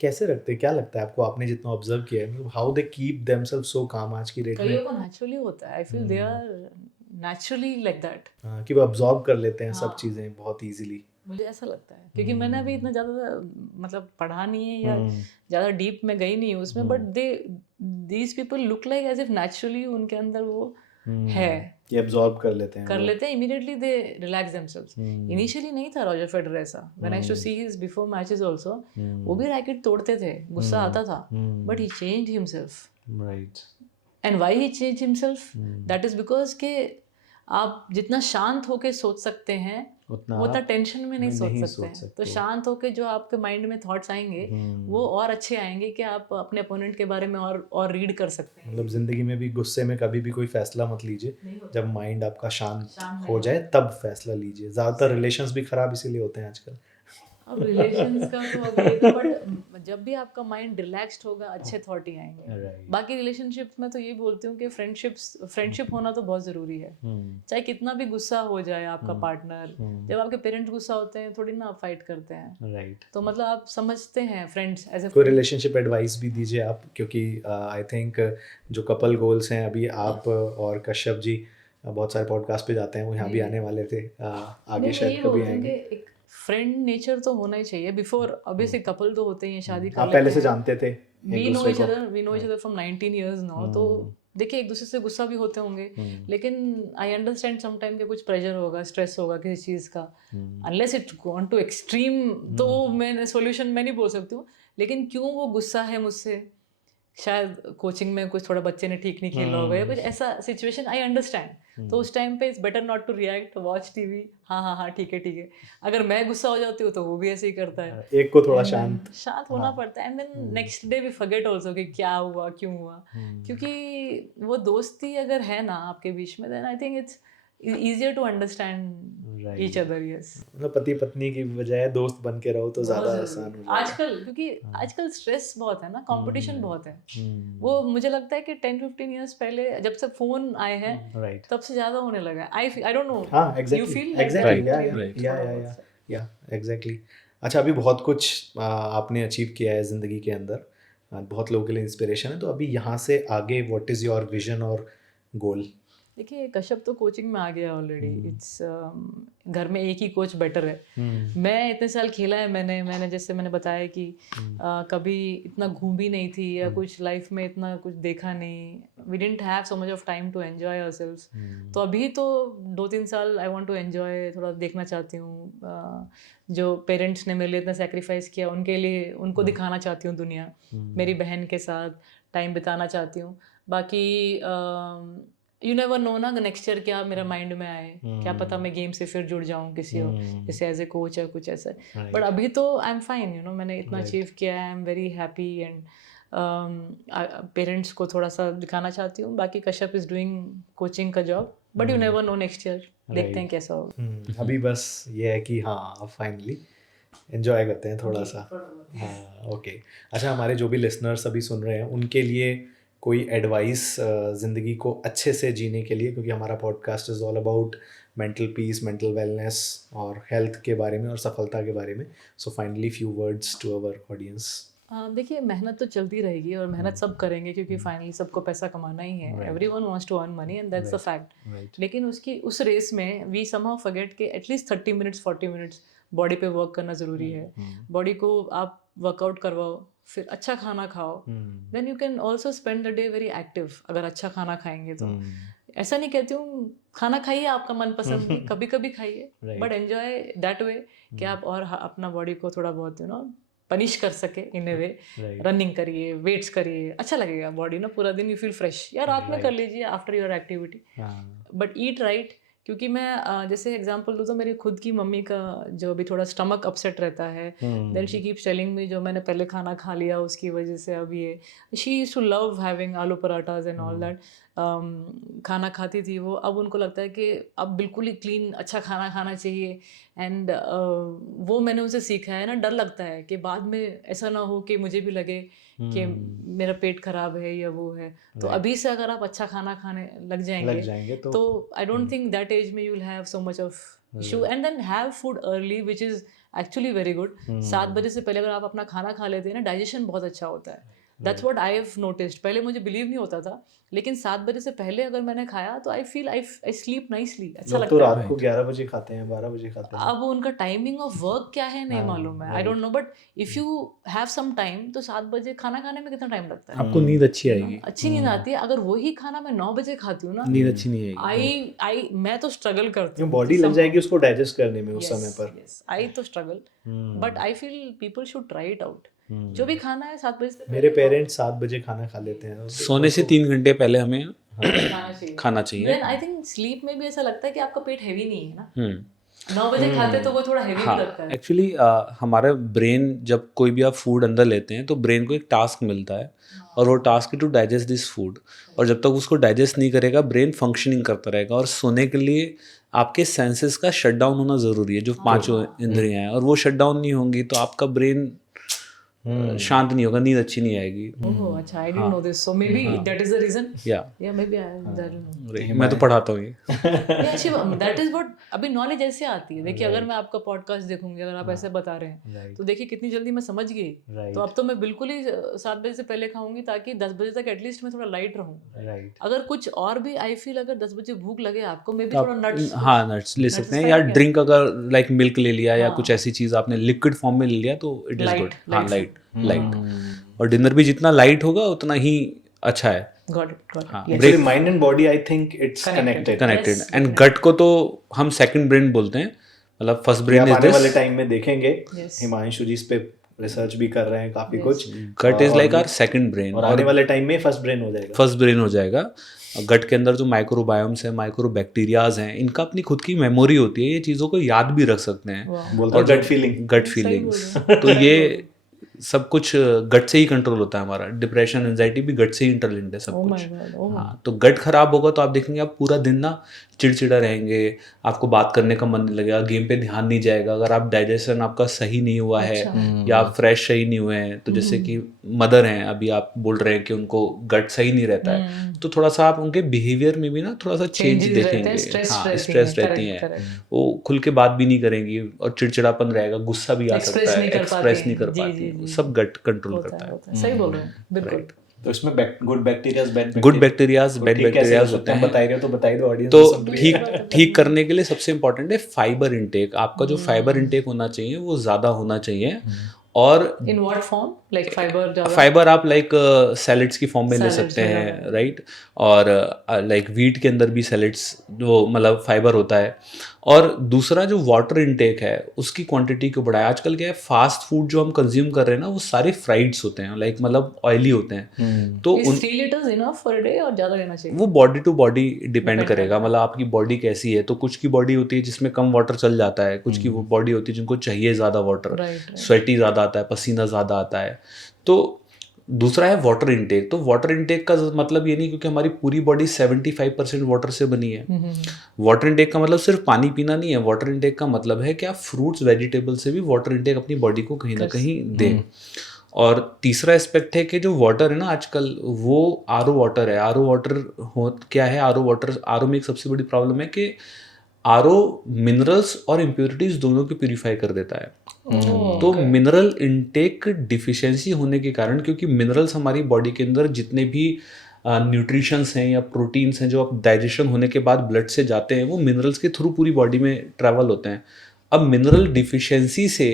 कैसे रखते हैं, क्या लगता है आपको, आपने जितना ऑब्जर्व किया है, मतलब हाउ दे कीप देमसेल्व्स सो काम आज की डेट में? कईयों को नेचुरली होता है, I feel they are naturally like that, कि वो अब्जॉर्ब कर लेते हैं सब चीज़ें बहुत इजीली। मुझे ऐसा लगता है, क्योंकि मैंने अभी इतना ज़्यादा मतलब पढ़ा नहीं है या ज़्यादा डीप में गई नहीं हूँ उसमें, but these people look like as if naturally उनके अंदर वो है, ये अब्सॉर्ब कर लेते हैं immediately they relax themselves. Initially नहीं था रॉजर फेडरर ऐसा, when I used to see his before matches also, वो भी रैकेट तोड़ते थे, गुस्सा आता था, but he changed himself, right. And why he changed himself, that is because के आप जितना शांत होके सोच सकते हैं उतना टेंशन में नहीं सोच सकते हैं। तो शांत होके जो आपके माइंड में थॉट्स आएंगे वो और अच्छे आएंगे कि आप अपने अपोनेंट के बारे में और रीड कर सकते हैं। मतलब जिंदगी में भी गुस्से में कभी भी कोई फैसला मत लीजिए, जब माइंड आपका शांत हो जाए तब फैसला लीजिए। ज़्यादातर रिलेशंस भी खराब इसीलिए होते हैं आजकल। अब रिलेशंस का तो अब ये तो, बट जब भी आपका माइंड रिलैक्स्ड होगा अच्छे थॉट ही आएंगे। बाकी रिलेशनशिप में तो ये बोलती हूँ कि फ्रेंडशिप होना तो बहुत ज़रूरी है। चाहे कितना भी गुस्सा हो जाए आपका पार्टनर, जब आपके पेरेंट्स गुस्सा होते हैं थोड़ी ना आप फाइट करते हैं, राइट। तो मतलब आप समझते हैं फ्रेंड्स एज ए। कोई रिलेशनशिप एडवाइस भी दीजिए आप, क्योंकि आई थिंक जो कपल गोल्स हैं, अभी आप और कश्यप जी बहुत सारे पॉडकास्ट पे जाते हैं, वो यहाँ भी आने वाले थे, आगे शायद कभी आएंगे। फ्रेंड नेचर तो होना ही चाहिए बिफोर, ऑब्वियसली कपल तो होते ही शादी कर आप लेते पहले से हैं। जानते थे we know each other from 19 years now, तो देखिए एक दूसरे से गुस्सा भी होते होंगे, लेकिन आई अंडरस्टैंड सम टाइम के कुछ प्रेशर होगा, स्ट्रेस होगा किसी चीज़ का, unless it gone to extreme, तो मैं सोल्यूशन मैं नहीं बोल सकती हूँ। लेकिन क्यों वो गुस्सा है मुझसे, शायद कोचिंग में कुछ थोड़ा बच्चे ने ठीक नहीं खेला होगा या कुछ ऐसा सिचुएशन, आई अंडरस्टैंड। तो उस टाइम पे it's better not to react, watch TV, हाँ ठीक है। अगर मैं गुस्सा हो जाती हूँ तो वो भी ऐसे ही करता है, एक को थोड़ा शांत होना पड़ता है। And then next day we forget also कि क्या हुआ, क्यों हुआ, क्योंकि वो दोस्ती अगर है ना आपके बीच में, then I think it's easier to understand each other. Yes, मतलब पति पत्नी की बजाय दोस्त बन के रहो तो ज़्यादा आसान हो जाएगा आजकल, क्योंकि आजकल स्ट्रेस बहुत है ना, कंपटीशन बहुत है। वो मुझे लगता है कि 10-15 years पहले जब से फोन आए हैं तब से ज़्यादा होने लगा है। I don't know. हाँ, एग्जैक्टली, या एग्जैक्टली। अच्छा, अभी बहुत कुछ आपने अचीव किया है ज़िंदगी के अंदर, बहुत लोगों के लिए इंस्पिरेशन है, तो अभी यहाँ से आगे व्हाट इज़ योर विजन और गोल? देखिए कश्यप तो कोचिंग में आ गया ऑलरेडी, इट्स घर में एक ही कोच बेटर है। मैं इतने साल खेला है, मैंने जैसे मैंने बताया कि कभी इतना घूमी नहीं थी या कुछ लाइफ में इतना कुछ देखा नहीं, we didn't have so much of time to enjoy ourselves. तो अभी तो 2-3 साल आई वांट टू एंजॉय, थोड़ा देखना चाहती हूँ जो पेरेंट्स ने मेरे लिए इतना सेक्रीफाइस किया, उनके लिए उनको दिखाना चाहती हूँ दुनिया, मेरी बहन के साथ टाइम बिताना चाहती हूँ। बाकी यू नेवर नो ना नेक्स्ट ईयर क्या मेरा माइंड में आए, क्या पता मैं गेम से फिर जुड़ जाऊं किसी और जैसे एज ए कोच या कुछ ऐसा, बट अभी तो I am fine, you know मैंने इतना अचीव किया है, I am very happy. And parents को थोड़ा सा दिखाना चाहती हूँ। बाकी कश्यप इज डूइंग कोचिंग का job, but you never know next year, देखते हैं कैसा होगा। अभी बस ये है कि हाँ फाइनली एंजॉय करते हैं थोड़ा सा। हाँ, ओके। अच्छा, हमारे जो भी लिसनर्स अभी सुन रहे हैं उनके लिए कोई एडवाइस ज़िंदगी को अच्छे से जीने के लिए, क्योंकि हमारा podcast is all about mental peace, mental wellness और हेल्थ के बारे में और सफलता के बारे में। So finally few words to our audience. देखिए मेहनत तो चलती रहेगी और मेहनत सब करेंगे क्योंकि फाइनली सबको पैसा कमाना ही है. Everyone wants to earn money and that's the fact. लेकिन उस रेस में वी समहाउ फॉरगेट कि एटलीस्ट 30 मिनट्स 40 मिनट्स बॉडी पे वर्क करना ज़रूरी है. बॉडी को आप वर्कआउट करवाओ, फिर अच्छा खाना खाओ, then you can also spend the day very active. अगर अच्छा खाना खाएंगे तो ऐसा नहीं कहती हूँ खाना खाइए आपका मनपसंद भी, कभी कभी खाइए, बट एंजॉय दैट वे कि आप और अपना बॉडी को थोड़ा बहुत पनिश कर सके इन ए वे. रनिंग करिए, वेट्स करिए, अच्छा लगेगा बॉडी ना, पूरा दिन यू फील फ्रेश. या रात में कर लीजिए after your activity, but eat right. क्योंकि मैं जैसे एग्जांपल दूँ तो मेरी खुद की मम्मी का जो अभी थोड़ा स्टमक अपसेट रहता है, then she keeps telling me जो मैंने पहले खाना खा लिया उसकी वजह से अब ये, she used to love having aloo parathas and all that. खाना खाती थी वो, अब उनको लगता है कि अब बिल्कुल ही क्लीन अच्छा खाना खाना चाहिए. एंड वो मैंने उनसे सीखा है ना. डर लगता है कि बाद में ऐसा ना हो कि मुझे भी लगे कि मेरा पेट खराब है या वो है. तो अभी से अगर आप अच्छा खाना खाने लग जाएंगे तो I don't think that age में you will have so much of issue. And then have food early which is actually very good. 7 बजे से पहले अगर आप अपना खाना खा लेते हैं ना, डाइजेशन बहुत अच्छा होता है. That's what I have noticed. पहले मुझे बिलीव नहीं होता था, लेकिन 7 बजे से पहले अगर मैंने खाया तो I feel I sleep nicely. अच्छा लगता तो है. रात को 11 बजे खाते हैं, 12 बजे खाते हैं. अब उनका टाइमिंग ऑफ वर्क क्या है नहीं मालूम है, I don't know. But if you have some time तो 7 बजे खाना खाने में कितना टाइम लगता है? आपको नींद अच्छी आएगी, अच्छी नींद आती है. अगर वही खाना मैं 9 बजे खाती हूँ ना, नींद अच्छी नहीं आएगी. मैं तो स्ट्रगल करती हूँ, बॉडी लग जाएगी उसको डाइजेस्ट करने में उस समय पर. आई तो struggle, but I feel people should try it out. जो भी खाना है 7 बजे से मेरे पेरेंट्स 7 बजे खाना खा लेते हैं. सोने से 3 घंटे पहले हमें खाना चाहिए. देन आई थिंक स्लीप में भी ऐसा लगता है कि आपका पेट हेवी नहीं है ना. 9 बजे खाते तो वो थोड़ा हेवी लगता है. एक्चुअली हमारा ब्रेन जब कोई भी आप फूड अंदर लेते हैं तो ब्रेन को एक टास्क मिलता है और वो टास्क है टू डाइजेस्ट दिस फूड. और जब तक उसको डाइजेस्ट नहीं करेगा ब्रेन फंक्शनिंग करता रहेगा. और सोने के लिए आपके सेंसेस का शटडाउन होना ज़रूरी है, जो 5 इंद्रियां हैं, और वो शटडाउन नहीं होंगी तो आपका ब्रेन शांत नहीं होगा, नींद अच्छी नहीं आएगी. ओह अच्छा, I didn't know this. So maybe that is the reason. या maybe I don't know. मैं तो पढ़ाता हूँ ये. या शिवम, दैट इज व्हाट अभी नॉलेज ऐसे आती है. देखिए अगर मैं आपका पॉडकास्ट देखूंगी, अगर आप ऐसे बता रहे हैं तो देखिए कितनी जल्दी मैं समझ गई. तो अब तो मैं बिल्कुल ही 7 बजे से पहले खाऊंगी ताकि 10 बजे तक एटलीस्ट मैं थोड़ा लाइट रहूं. अगर कुछ और भी आई फील अगर 10 बजे भूख लगे आपको, मे बी थोड़ा नट्स, हाँ नट्स ले सकते हैं, या ड्रिंक अगर लाइक मिल्क ले लिया या कुछ ऐसी चीज़ आपने लिक्विड फॉर्म में ले लिया तो इट इज़ गुड. हाँ लाइट. और डिनर भी जितना लाइट होगा उतना ही अच्छा है. Got it. Actually, mind and body, I think it's connected. Yes. And gut को तो हम सेकंड ब्रेन बोलते हैं. मतलब फर्स्ट ब्रेन इज आने दिस. वाले टाइम में देखेंगे. हिमांशु जी इस पे रिसर्च भी कर रहे हैं काफी कुछ. Gut is like our second brain. और आने वाले टाइम में फर्स्ट ब्रेन हो जाएगा. फर्स्ट ब्रेन हो जाएगा. गट के अंदर जो माइक्रोबायोम्स हैं, माइक्रोबैक्टीरियाज हैं, इनका अपनी खुद की मेमोरी होती है. ये चीज़ों को याद भी रख सकते हैं. बोलते हैं गट फीलिंग्स. तो ये सब कुछ गट से ही कंट्रोल होता है हमारा. डिप्रेशन, एंजाइटी भी गट से ही इंटरलिंक्ड है सब कुछ. हाँ, तो गट खराब होगा तो आप देखेंगे आप पूरा दिन ना चिड़चिड़ा रहेंगे, आपको बात करने का मन नहीं लगेगा, गेम पे ध्यान नहीं जाएगा. अगर आप डाइजेशन आपका सही नहीं हुआ है या आप फ्रेश सही नहीं हुए हैं, तो जैसे कि मदर हैं, अभी आप बोल रहे हैं कि उनको गट सही नहीं रहता है, तो थोड़ा सा आप उनके बिहेवियर में भी ना थोड़ा सा चेंज देखेंगे. हाँ, स्ट्रेस रहती हैं, वो खुल के बात भी नहीं करेंगी और चिड़चिड़ापन रहेगा, गुस्सा भी आ सकता है, एक्सप्रेस नहीं कर पाती. सब गट कंट्रोल करता है. सही बोल रहे हैं, बिल्कुल. तो इसमें गुड बैक्टीरियाज, बैड बैक्टीरियाज होते हैं. बताइए तो बताइए दो ऑडियंस. तो ठीक करने के लिए सबसे इम्पोर्टेंट है फाइबर इंटेक. आपका जो फाइबर इंटेक होना चाहिए वो ज़्यादा होना चाहिए. और in what form, like fibre आप लाइक सैलेड्स की फॉर्म में ले सकते हैं, राइट. और लाइक वीट के अंदर भी सैलेड्स जो मतलब फाइबर होता है. और दूसरा जो वाटर इनटेक है उसकी क्वांटिटी को बढ़ाए. आजकल क्या है, फास्ट फूड जो हम कंज्यूम कर रहे हैं ना वो सारे फ्राइड्स होते हैं, लाइक मतलब ऑयली होते हैं. तो 3 litres enough for a day और ज़्यादा लेना चाहिए. वो बॉडी टू बॉडी डिपेंड करेगा. मतलब आपकी बॉडी कैसी है. तो कुछ की बॉडी होती है जिसमें कम वाटर चल जाता है, कुछ की बॉडी होती है जिनको चाहिए ज़्यादा वाटर, स्वेटी ज़्यादा आता है, पसीना ज़्यादा आता है. तो दूसरा है वाटर इनटेक. तो वाटर इनटेक का मतलब ये नहीं, क्योंकि हमारी पूरी बॉडी 75% वाटर से बनी है. वाटर इनटेक का मतलब सिर्फ पानी पीना नहीं है. वाटर इनटेक का मतलब है कि आप फ्रूट्स वेजिटेबल से भी वाटर इनटेक अपनी बॉडी को कहीं ना कहीं दें. और तीसरा एस्पेक्ट है कि जो वाटर है ना आजकल वो आरओ वाटर है. आरओ वाटर क्या है, आरओ वाटर, आरओ में एक सबसे बड़ी प्रॉब्लम है कि आरओ मिनरल्स और इम्प्योरिटीज दोनों को प्यूरिफाई कर देता है। Oh, तो मिनरल इनटेक डिफिशिएंसी होने के कारण, क्योंकि मिनरल्स हमारी बॉडी के अंदर जितने भी न्यूट्रिशंस हैं या प्रोटीन्स हैं जो अब डाइजेशन होने के बाद ब्लड से जाते हैं, वो मिनरल्स के थ्रू पूरी बॉडी में ट्रैवल होते हैं। अब मिनरल डिफिशिएंसी से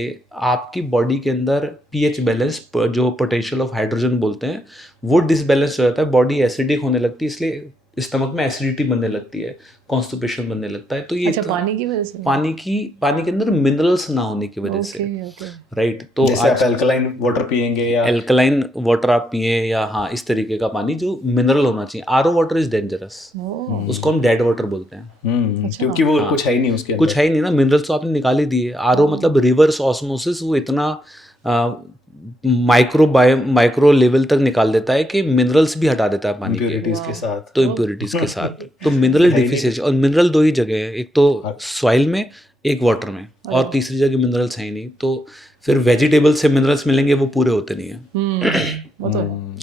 आपकी बॉडी के अंदर पीएच बैलेंस, जो पोटेंशियल ऑफ हाइड्रोजन बोलते हैं, वो डिसबैलेंस हो जाता है, बॉडी एसिडिक होने लगती है, इसलिए स्टमक में एसिडिटी बनने लगती है, कॉन्स्टिपेशन बनने लगता है। तो ये अच्छा, पानी की वजह से? पानी के अंदर मिनरल्स ना होने की वजह से, ओके। राइट। तो जैसे आप अल्कलाइन वाटर पियेंगे या एल्कलाइन वाटर आप पिए या हाँ इस तरीके का पानी जो मिनरल होना चाहिए। आरओ वाटर इज डेंजरस, उसको हम डेड वाटर बोलते हैं, क्योंकि वो कुछ है ही नहीं उसके अंदर। कुछ है ही नहीं ना, मिनरल्स तो आपने निकाल ही दिए। आरओ मतलब रिवर्स ऑस्मोसिस, वो इतना माइक्रो लेवल तक निकाल देता है कि मिनरल्स भी हटा देता है पानी के, इम्प्योरिटीज के साथ। तो इम्प्योरिटीज के साथ। तो मिनरल डिफिशिएंसी, और मिनरल दो ही जगह है, एक तो सॉइल में, एक वाटर में, और तीसरी जगह मिनरल्स है ही नहीं। तो फिर वेजिटेबल से मिनरल्स मिलेंगे, वो पूरे होते नहीं है। वो तो है।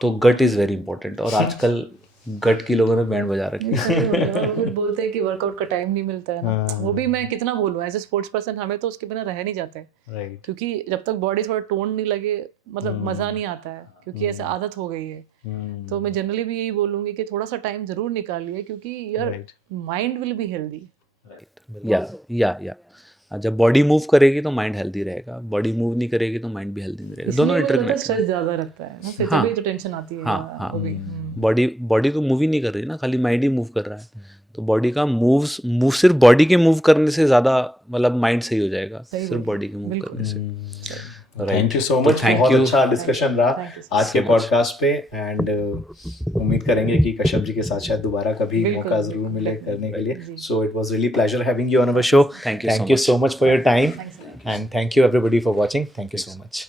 तो गट इज़ वेरी इंपॉर्टेंट, और आजकल गट की लोगों ने बैंड बजा रखी है। और फिर बोलते हैं कि वर्कआउट का टाइम नहीं मिलता है ना, वो भी मैं कितना बोलूँ, एज ए स्पोर्ट्स पर्सन हमें तो उसके बिना रह नहीं जाते, राइट। क्योंकि जब तक बॉडी थोड़ा टोन नहीं लगे, मतलब मज़ा नहीं आता है, क्योंकि ऐसे आदत हो गई है। तो मैं जनरली भी यही बोलूँगी कि थोड़ा सा टाइम ज़रूर निकालिए, क्योंकि your mind will be healthy. या जब बॉडी मूव करेगी तो माइंड हेल्दी रहेगा, बॉडी मूव नहीं करेगी तो माइंड भी हेल्दी नहीं रहेगा, दोनों इंटरकनेक्ट। स्ट्रेस ज़्यादा रहता है ना, फिर तभी तो टेंशन आती है। हाँ, वो भी। बॉडी तो मूव ही नहीं कर रही ना, खाली माइंड ही मूव कर रहा है। तो बॉडी का मूव सिर्फ बॉडी के मूव करने से ज़्यादा, मतलब माइंड सही हो जाएगा सिर्फ बॉडी के मूव करने से। थैंक यू सो मच, बहुत अच्छा डिस्कशन रहा आज के पॉडकास्ट पे, एंड उम्मीद करेंगे कि कश्यप जी के साथ शायद दोबारा कभी मौका जरूर मिले करने के लिए। So it was really pleasure having you on our show. Thank you so thank you so much for your time, and thank you everybody for watching. Thank you so much.